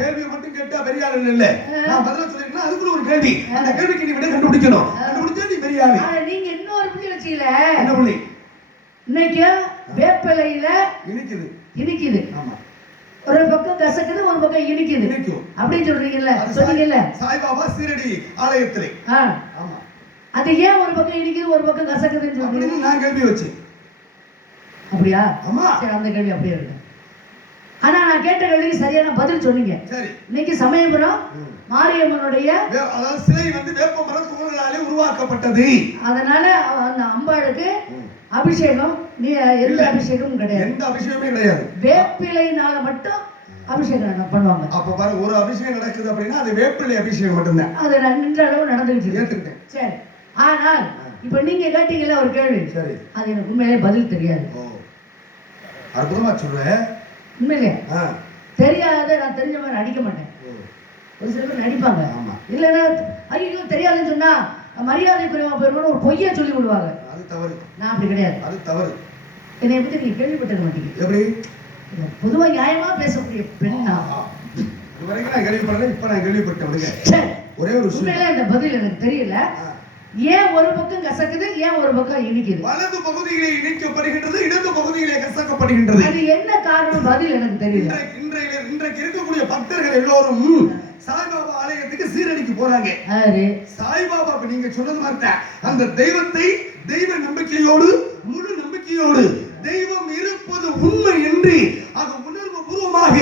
கேள்வியை மட்டும் கேட்டா பெரிய ஆள் இல்ல. நான் பதில சொல்லிருக்கேன், அதுக்குள்ள ஒரு கேள்வி. அந்த கேள்விக்கு நீ விட கண்டுபிடிக்கணும். கண்டுபிடிச்சா நீ பெரிய ஆளு. ஆனா நீங்க இன்னொரு புள்ளி வச்சீல. என்ன புள்ளி? இன்னைக்கு வேப்பிலையில இனிக்குது. ஆமா. ஒரு பக்கம் கசக்குது, ஒரு பக்கம் இனிக்குது. அப்படின்னு சொல்றீங்கல்ல, சொன்னீங்கல்ல. சாய்பாபா சீரடி ஆலயத்திலே. ஆமா. அது ஏன் ஒரு பக்கம் இனிக்குது, ஒரு பக்கம் கசக்குதுன்னு சொல்றீங்க? நான் கேள்வி வச்சேன். அப்படியா? ஆமா. சரி, அந்த கேள்வி அப்படியே இருக்கு. ஆனா நான் கேட்ட கேள்விக்கு சரியான பதில் சொன்னீங்க. சரி. இன்னைக்கு சமயபுரம் மாரியம்மனுடைய அதாவது சிலை வந்து வேப்ப மர தூள்களாலே உருவாக்கப்பட்டது. அதனால அந்த அம்பாளுக்கு அபிஷேகம் எந்த அபிஷேகமும் கிடையாது. எந்த அபிஷேகமே கிடையாது. வேப்பிலையினால மட்டும் அபிஷேகம் பண்ணுவாங்க. அப்ப பாரு, ஒரு அபிஷேகம் நடக்குது அப்படின்னா அது வேப்பிலை அபிஷேகம் மட்டும்தான். அது நின்ற அளவு நடந்துகிட்டு ஏத்துக்கிட்டேன். சரி. ஆனால் இப்ப நீங்க கேட்டீங்கல்ல ஒரு கேள்வி. சரி. அது எனக்கு உண்மையிலே பதில் தெரியாது. அற்புதமா சொல்ற. உண்மையிலே தெரியாத, நான் தெரிஞ்ச மாதிரி நடிக்க மாட்டேன். ஒரு சில பேர் நடிப்பாங்க. இல்லைன்னா ஐயோ தெரியாதுன்னு சொன்னா மரியாதை குறைவா போயிருக்கணும் ஒரு பொய்யா சொல்லி விடுவாங்க. அது தவறு. நான் அப்படி கிடையாது. அது தவறு. என்னை பத்தி நீங்க கேள்விப்பட்டிருக்க மாட்டீங்க. எப்படி? பொதுவா நியாயமா பேசக்கூடிய பெண்ணா? இதுவரைக்கும் நான் கேள்விப்படல, இப்ப நான் கேள்விப்பட்டேன். ஒரே ஒரு உண்மையில இந்த பதில் எனக்கு தெரியல. ஏன் ஒரு பக்கம் கசக்குது, ஏன் ஒரு பக்கம் இனிக்குது? வலது பகுதியிலே இனிக்கப்படுகின்றது, இடது பகுதியிலே கசக்கப்படுகின்றது. அது என்ன காரணம்? பதில் எனக்கு தெரியல. இன்றைக்கு இருக்கக்கூடிய பக்தர்கள் எல்லோரும் சாய்பாபா ஆலயத்துக்கு சீரடிக்கு போறாங்க. சாய்பாபா நீங்க சொன்னது மாதிரி அந்த தெய்வத்தை தெய்வ நம்பிக்கையோடு, முழு நம்பிக்கையோடு, தெய்வம் இருப்பது உண்மை என்று அது உணர்வு பூர்வமாக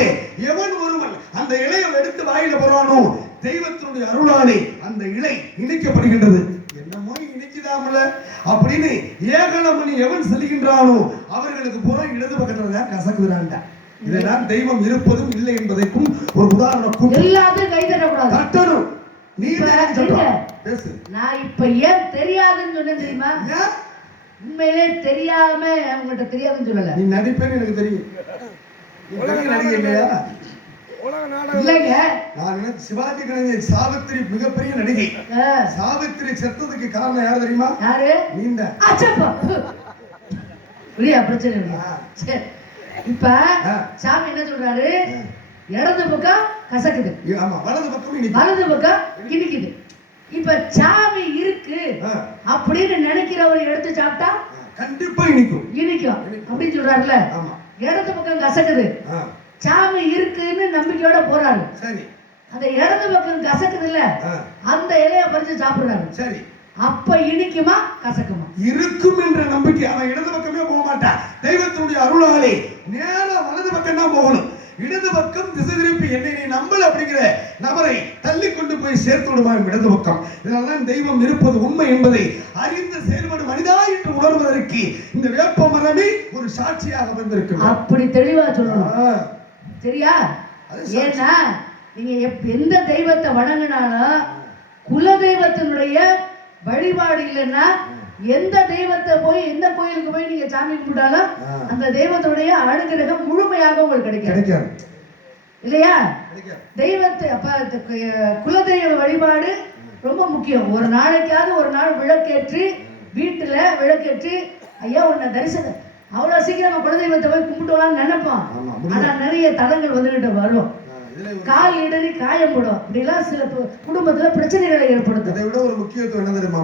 எவன் ஒருவன் அந்த இலையை எடுத்து வாயில போறானோ தெய்வத்தினுடைய அருளாலே அந்த இலை இணைக்கப்படுகின்றது. என்னமோ இணைக்குதாமல அப்படின்னு ஏகலமணி எவன் செல்கின்றானோ அவர்களுக்கு பூரா இடது பக்கத்துல தான் கசக்குறான்டா. இதெல்லாம் தெய்வம் இருப்பதும் இல்லை என்பதற்கும் ஒரு உதாரணம். எல்லாத்தையும் கை தட்டக்கூடாது, தட்டணும். நீ பேசு. நான் இப்ப ஏன் தெரியாதுன்னு சொன்னேன் தெரியுமா? உண்மையிலே தெரியாம அவங்ககிட்ட தெரியாதுன்னு சொல்லல. நீ நடிப்பேன்னு எனக்கு தெரியும். நடிகை இல்லையா? இல்லைங்க, நான் சிவாஜி கணேசன் சாவித்திரி மிகப்பெரிய நடிகை. சாவித்திரி செத்ததுக்கு காரணம் யாரு தெரியுமா? யாரு? நீங்க. பிரச்சனை இல்லையா? சரி. இப்ப சாமி என்ன சொல்றாரு? இடது பக்கம் கசக்குது, வலது பக்கம் வலது பக்கம் இனிக்குது. இப்ப சாமி இருக்கு அப்படின்னு நினைக்கிறவர் எடுத்து சாப்பிட்டா கண்டிப்பா இனிக்கும் அப்படின்னு சொல்றாருல்ல. இடது பக்கம் கசக்குது, சாமி இருக்குன்னு நம்பிக்கையோட போறாரு. சரி. அந்த இடது பக்கம் கசக்குது இல்ல, அந்த இலைய பறிச்சு சாப்பிடுறாரு. சரி. அப்ப இனிக்குமா கசக்குமா? இருக்கும் என்ற நம்பிக்கை. அவன் இடது பக்கமே போக மாட்டான். தெய்வத்தினுடைய அருளாலே நேரா வலது பக்கம் தான் போகணும். இடது பக்கம் திசை திருப்பி என்னை நீ நம்பல அப்படிங்கிற நபரை தள்ளி கொண்டு போய் சேர்த்து விடுவான் இடது பக்கம். இதனால்தான் தெய்வம் இருப்பது உண்மை என்பதை அறிந்து செயல்படும் மனிதா என்று உணர்வதற்கு இந்த வேப்ப மரமே ஒரு சாட்சியாக வந்திருக்கு. அப்படி தெளிவா சொல்லணும், சரியா? ஏன்னா நீங்க எந்த தெய்வத்தை வணங்கினாலும் குல தெய்வத்தினுடைய வழிபாடு இல்லைன்னா எந்த தெய்வத்தை போய் எந்த கோயிலுக்கு போய் நீங்க சாமி கும்பிட்டாலும் அந்த தெய்வத்துடைய அனுகிரகம் முழுமையாக உங்களுக்கு கிடைக்காது இல்லையா? தெய்வத்தை அப்ப குலதெய்வ வழிபாடு ரொம்ப முக்கியம். ஒரு நாளைக்காவது ஒரு நாள் விளக்கேற்றி, வீட்டுல விளக்கேற்றி, ஐயா உன்னை தரிசனம் அவ்வளவு சீக்கிரம் குலதெய்வத்தை போய் கும்பிட்டுலாம்னு நினைப்போம். ஆனா நிறைய தடங்கள் வந்துகிட்டு வரும். கால் இடறி காயம் போடும். அப்படிலாம் சில குடும்பத்துல பிரச்சனைகளை ஏற்படுத்தும். இதை விட ஒரு முக்கியத்துவம் என்ன தெரியுமா?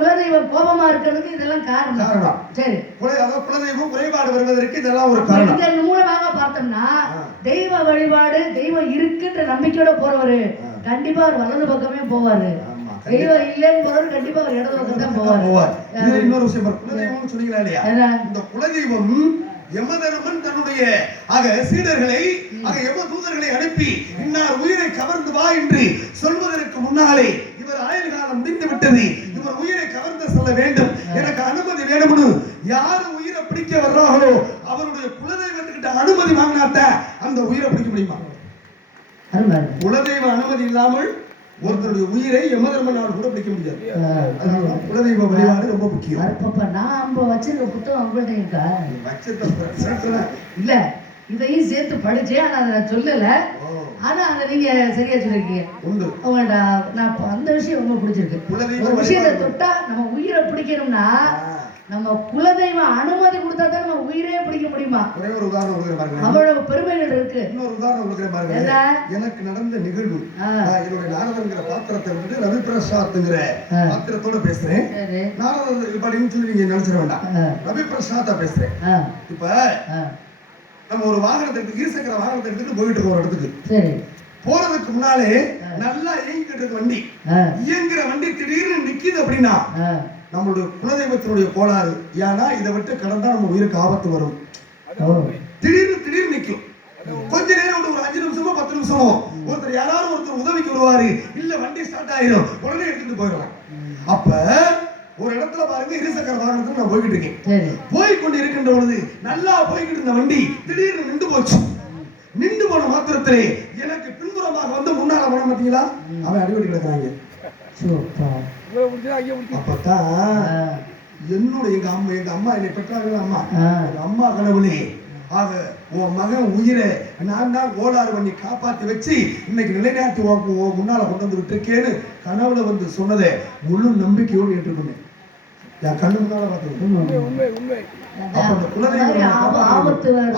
குலதெய்வம் கோபமா இருக்கிறதுக்கு இதெல்லாம் காரணம். சரி, குலதெய்வம் குறைபாடு வருவதற்கு இதெல்லாம் ஒரு காரணம். இதன் மூலமாக பார்த்தோம்னா தெய்வ வழிபாடு, தெய்வம் இருக்குன்ற நம்பிக்கையோட போறவரு கண்டிப்பா அவர் வலது பக்கமே போவாரு. தெய்வம் இல்லைன்னு போறவர் கண்டிப்பா அவர் இடது பக்கம் தான் போவார். இன்னொரு விஷயம், குலதெய்வம் சொன்னீங்களா இல்லையா? இந்த குலதெய்வம் யமதர்மன் தன்னுடைய சீடர்களை யம தூதர்களை அனுப்பி இன்னார் உயிரை கவர்ந்து வா என்று சொல்வதற்கு முன்னாலே இவர் ஆயுள் காலம் முடிந்து விட்டது, இவர் உயிரை கவர்ந்து செல்ல வேண்டும், எனக்கு அனுமதி வேண்டும்னு யாரு உயிரை பிடிக்க வர்றாங்களோ அவருடைய தான் அந்த உயிரை பிடிக்க முடியுமா? அருமை குலதெய்வ அனுமதி இல்லாமல் ஒருத்தருடைய உயிரை யமதர்மனால் கூட பிடிக்க முடியாது. அதனால குலதெய்வ வழிபாடு ரொம்ப முக்கியம். பாப்பா நான் வச்சிருக்க புத்தகம் உங்கள்ட்ட இருக்கா? வச்சிருக்க இல்ல இதையும் சேர்த்து படிச்சேன், ஆனா அதை நான் சொல்லல. ஆனா அதை நீங்க சரியா சொல்லிருக்கீங்க. உண்டு. உங்கள்ட்ட நான் அந்த விஷயம் ரொம்ப பிடிச்சிருக்கு. ஒரு விஷயத்தை தொட்டா நம்ம உயிரை பிடிக்கணும்னா நம்ம குலதெய்வ அனுமதி கொடுத்தா தான் நம்ம உயிரே பிடிக்க முடியுமா? ஒரே ஒரு உதாரணம் உங்களுக்கு பாருங்க. அவ்வளவு பெருமைகள் இருக்கு. இன்னொரு உதாரணம் உங்களுக்கு பாருங்க. எனக்கு நடந்த நிகழ்வு, என்னுடைய நாரதங்கிற பாத்திரத்தை விட்டு ரவி பிரசாத்ங்கிற பாத்திரத்தோட பேசுறேன். நாரதர் இப்படின்னு சொல்லி நீங்க நினைச்சிட வேண்டாம். ரவி பிரசாத்தா பேசுறேன். இப்ப நம்ம ஒரு வாகனத்தை இருசக்கர வாகனத்தை எடுத்துட்டு போயிட்டு இருக்கோம் ஒரு இடத்துக்கு. சரி. போறதுக்கு முன்னாலே நல்லா இயங்கிட்டு இருக்க வண்டி, இயங்குற வண்டி திடீர்னு நிக்குது அப்படின்னா நம்மளுடைய குலதெய்வத்தினுடைய கோளாறு. ஏன்னா இதை விட்டு கடந்தா நம்ம உயிருக்கு ஆபத்து வரும். திடீர்னு நிக்கும். கொஞ்ச நேரம் ஒரு 5 நிமிஷமோ 10 நிமிஷமோ ஒருத்தர் யாராவது ஒருத்தர் உதவிக்கு வருவாரு, இல்ல வண்டி ஸ்டார்ட் ஆயிரும், உடனே எடுத்துட்டு போயிடலாம். அப்ப ஒரு இடத்துல பாருங்க, இருசக்கர வாகனத்துல நான் போய்கிட்டு இருக்கேன். போய் கொண்டு இருக்கின்ற பொழுது நல்லா போய்கிட்டு இருந்த வண்டி திடீர்னு நின்று போச்சு. நின்று போன மாத்திரத்திலே எனக்கு பின்புறமாக வந்து முன்னால போன மாட்டீங்களா, அவன் அடிபடி கிடக்குறாங்க. அப்பதான் என்னுடைய எங்க அம்மா என்னை பெற்றார்கள். அம்மா கனவுலே ஆக உன் மகன் உயிரை நான் தான் கோளாறு பண்ணி காப்பாத்தி வச்சு இன்னைக்கு நிலைநாட்டி முன்னால கொண்டு வந்து விட்டுருக்கேன்னு கனவுல வந்து சொன்னதை முழு நம்பிக்கையோடு ஏற்றுக்கொண்டேன். என் கண்ணு முன்னால பார்த்தது.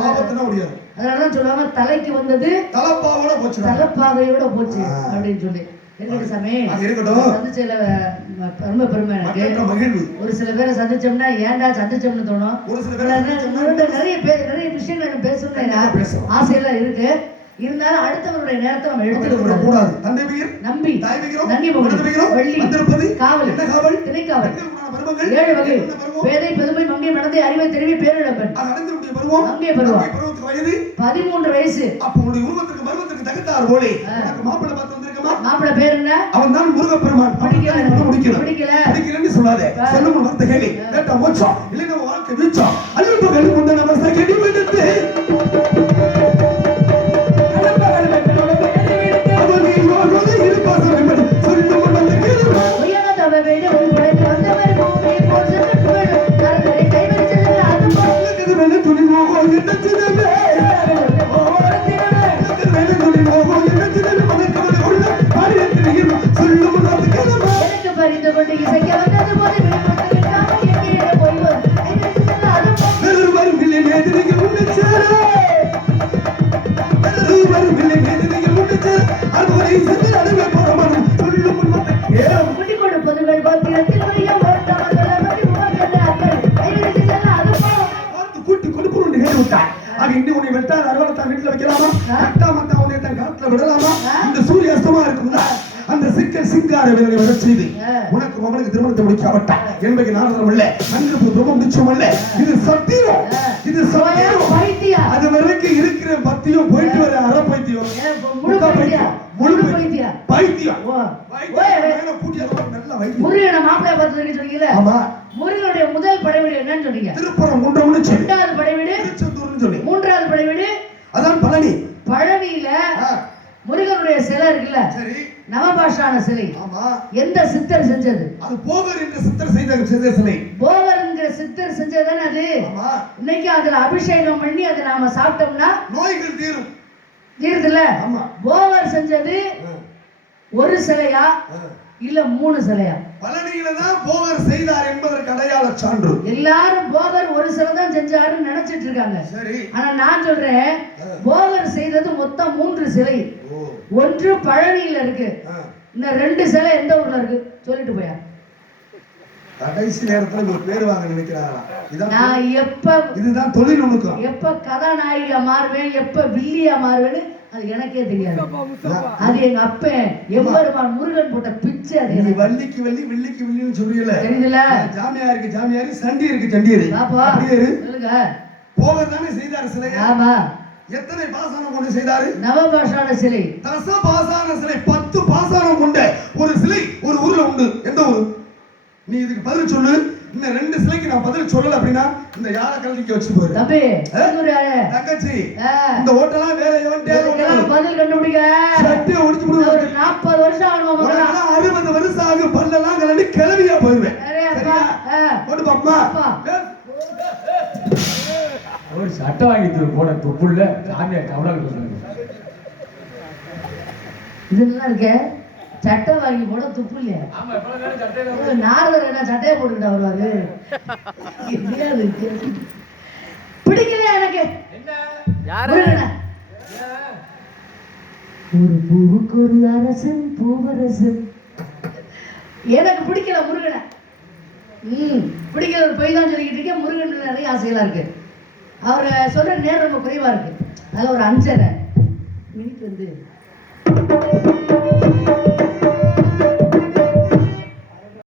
ஆபத்துனா முடியாது. அதனால சொல்லுவாங்க தலைக்கு வந்தது தலப்பாவோட போச்சு, தலப்பாகையோட போச்சு அப்படின்னு சொல்லி. ரொம்ப பெருமை எனக்கு. ஒரு சில பேரை சந்திச்சோம்னா ஏன்டா சந்திச்சோம்னு தோணும். நிறைய விஷயங்கள் பேசணும்னு ஆசையெல்லாம் இருக்கு. இருந்தாலும் அடுத்தவருடைய நேரத்தை நம்ம எடுத்துக்க கூடாது. நம்பி வள்ளி காவல் திணைக்காவல் 7 வகை பேதை பெருமை மங்கை மனதை அறிவை தெரிவி பேரிழப்பன் மங்கை பருவம் 13 வயசு. மாப்பிள்ளை பேர் என்ன? அவன் தான் முருகப்பெருமான். படிக்கலன்னு சொல்லாதே, சொல்லும் வார்த்தை கேளு. கேட்டா மோட்சம், இல்லைன்னா வாழ்க்கை வீச்சம். அல்லப்பகல் கொண்ட நமஸ்தே கெடி விடுத்து உனக்கு மகனுக்கு திருமணத்தை முடிக்காவட்டா என்பது நாரதம் அல்ல, நன்கு பிரம்மம் நிச்சயம் அல்ல. இது சத்தியம், இது சத்தியம். அது வரைக்கும் இருக்கிற பத்தியம் போயிட்டு வர அற பைத்தியம், முழு பைத்தியம். முருகனை மாப்பிள்ளைய பார்த்து சொன்னீங்கல்ல, முருகனுடைய முதல் படைவீடு என்னன்னு சொன்னீங்க? திருப்பரங்குன்றம்னு சொல்லி. 2வது படைவீடு திருச்செந்தூர்னு சொல்லி. 3வது படைவீடு அதான் பழனி. பழனியில முருகனுடைய சிலை இருக்குல்ல, சரி, நவபாஷான சிலை. ஆமா. எந்த சித்தர் செஞ்சது? அது போகர் என்ற சித்தர் செய்த சிலை. போகர் என்கிற சித்தர் செஞ்சதுதானே அது? ஆமா. இன்னைக்கு அதுல அபிஷேகம் பண்ணி அதை நாம சாப்பிட்டோம்னா நோய்கள் தீரும். தீருதுல? ஆமா. போகர் செஞ்சது ஒரு சிலையா இல்ல 3 சிலையா? பழனியில தான் போகர் செய்தார் என்பதற்கு அடையாள சான்று. எல்லாரும் போகர் ஒரு சிலை தான் செஞ்சாருன்னு நினைச்சிட்டு இருக்காங்க. சரி. ஆனா நான் சொல்றேன், போகர் செய்தது மொத்தம் 3 சிலை. ஒன்று பழனியில இருக்கு, இன்னும் 2 சிலை எந்த ஊர்ல இருக்கு சொல்லிட்டு போயா. கடைசி நேரத்துல ஒரு பேர் வாங்க நினைக்கிறாங்களா? நான் இதுதான் தொழில் நுணுக்கம். எப்ப கதாநாயகியா மாறுவேன், எப்ப வில்லியா மாறுவேன்னு அது எனக்கே தெரியாது. அது எங்க அப்பன் எம்பெருமான் முருகன் போட்ட பிச்சை. அது வள்ளிக்கு வள்ளி வில்லிக்கு வில்லின்னு சொல்றீங்களே, தெரியல? ஜாமியாருக்கு ஜாமியாரு, சண்டியருக்கு சண்டியரு. சொல்லுங்க. போகர் தானே செய்தார் சிலை. ஆமா. எத்தனை பாசானம் கொண்டு செய்தாரு? நவபாஷான சிலை. தச பாசான சிலை, 10 பாசானம் கொண்ட ஒரு சிலை ஒரு ஊர்ல உண்டு. எந்த ஊர்? நீ இதுக்கு பதில் சொல்லு. இந்த 2 சிலைக்கு நான் பதில் சொல்லல அப்படின்னா இந்த யாரை கலந்துக்க வச்சு போயிரு தம்பி ஒரு தங்கச்சி ஆ. இந்த ஓட்டெல்லாம் வேற எவன்டே இதுக்கெல்லாம் பதில் கண்டுபிடிக்க சட்டியை ஒடிச்சு ஒரு விடுவாங்க 40 வருஷம் ஆகணும் மகனா. 60 வருஷம் ஆகும் பல்லெல்லாம் கலந்து கிளவியா போயிருவேன் அரே அப்பா போட்டு பாப்பா அப்பா. ஒரு சட்டை வாங்கி போன தொப்புள்ள சாமியா கவலை சொல்றாங்க. இது நல்லா இருக்க சட்டை வாங்கி போட துப்பு இல்லையா ஆமா இப்ப வேற சட்டையில நாரதர் என்ன சட்டையை போட்டுக்கிட்டா வருவாரு எப்படியா இருக்கு பிடிக்கலையா எனக்கு முருகனை. ஒரு பூவுக்கு ஒரு அரசன் பூவரசன் எனக்கு பிடிக்கல முருகனை. பிடிக்கல ஒரு பொய் தான் சொல்லிக்கிட்டு இருக்கேன். முருகன் நிறைய ஆசையெல்லாம் இருக்கு. அவர் சொல்ற நேரம் ரொம்ப குறைவா இருக்கு. அதில் ஒரு 5:30 மினிட் வந்து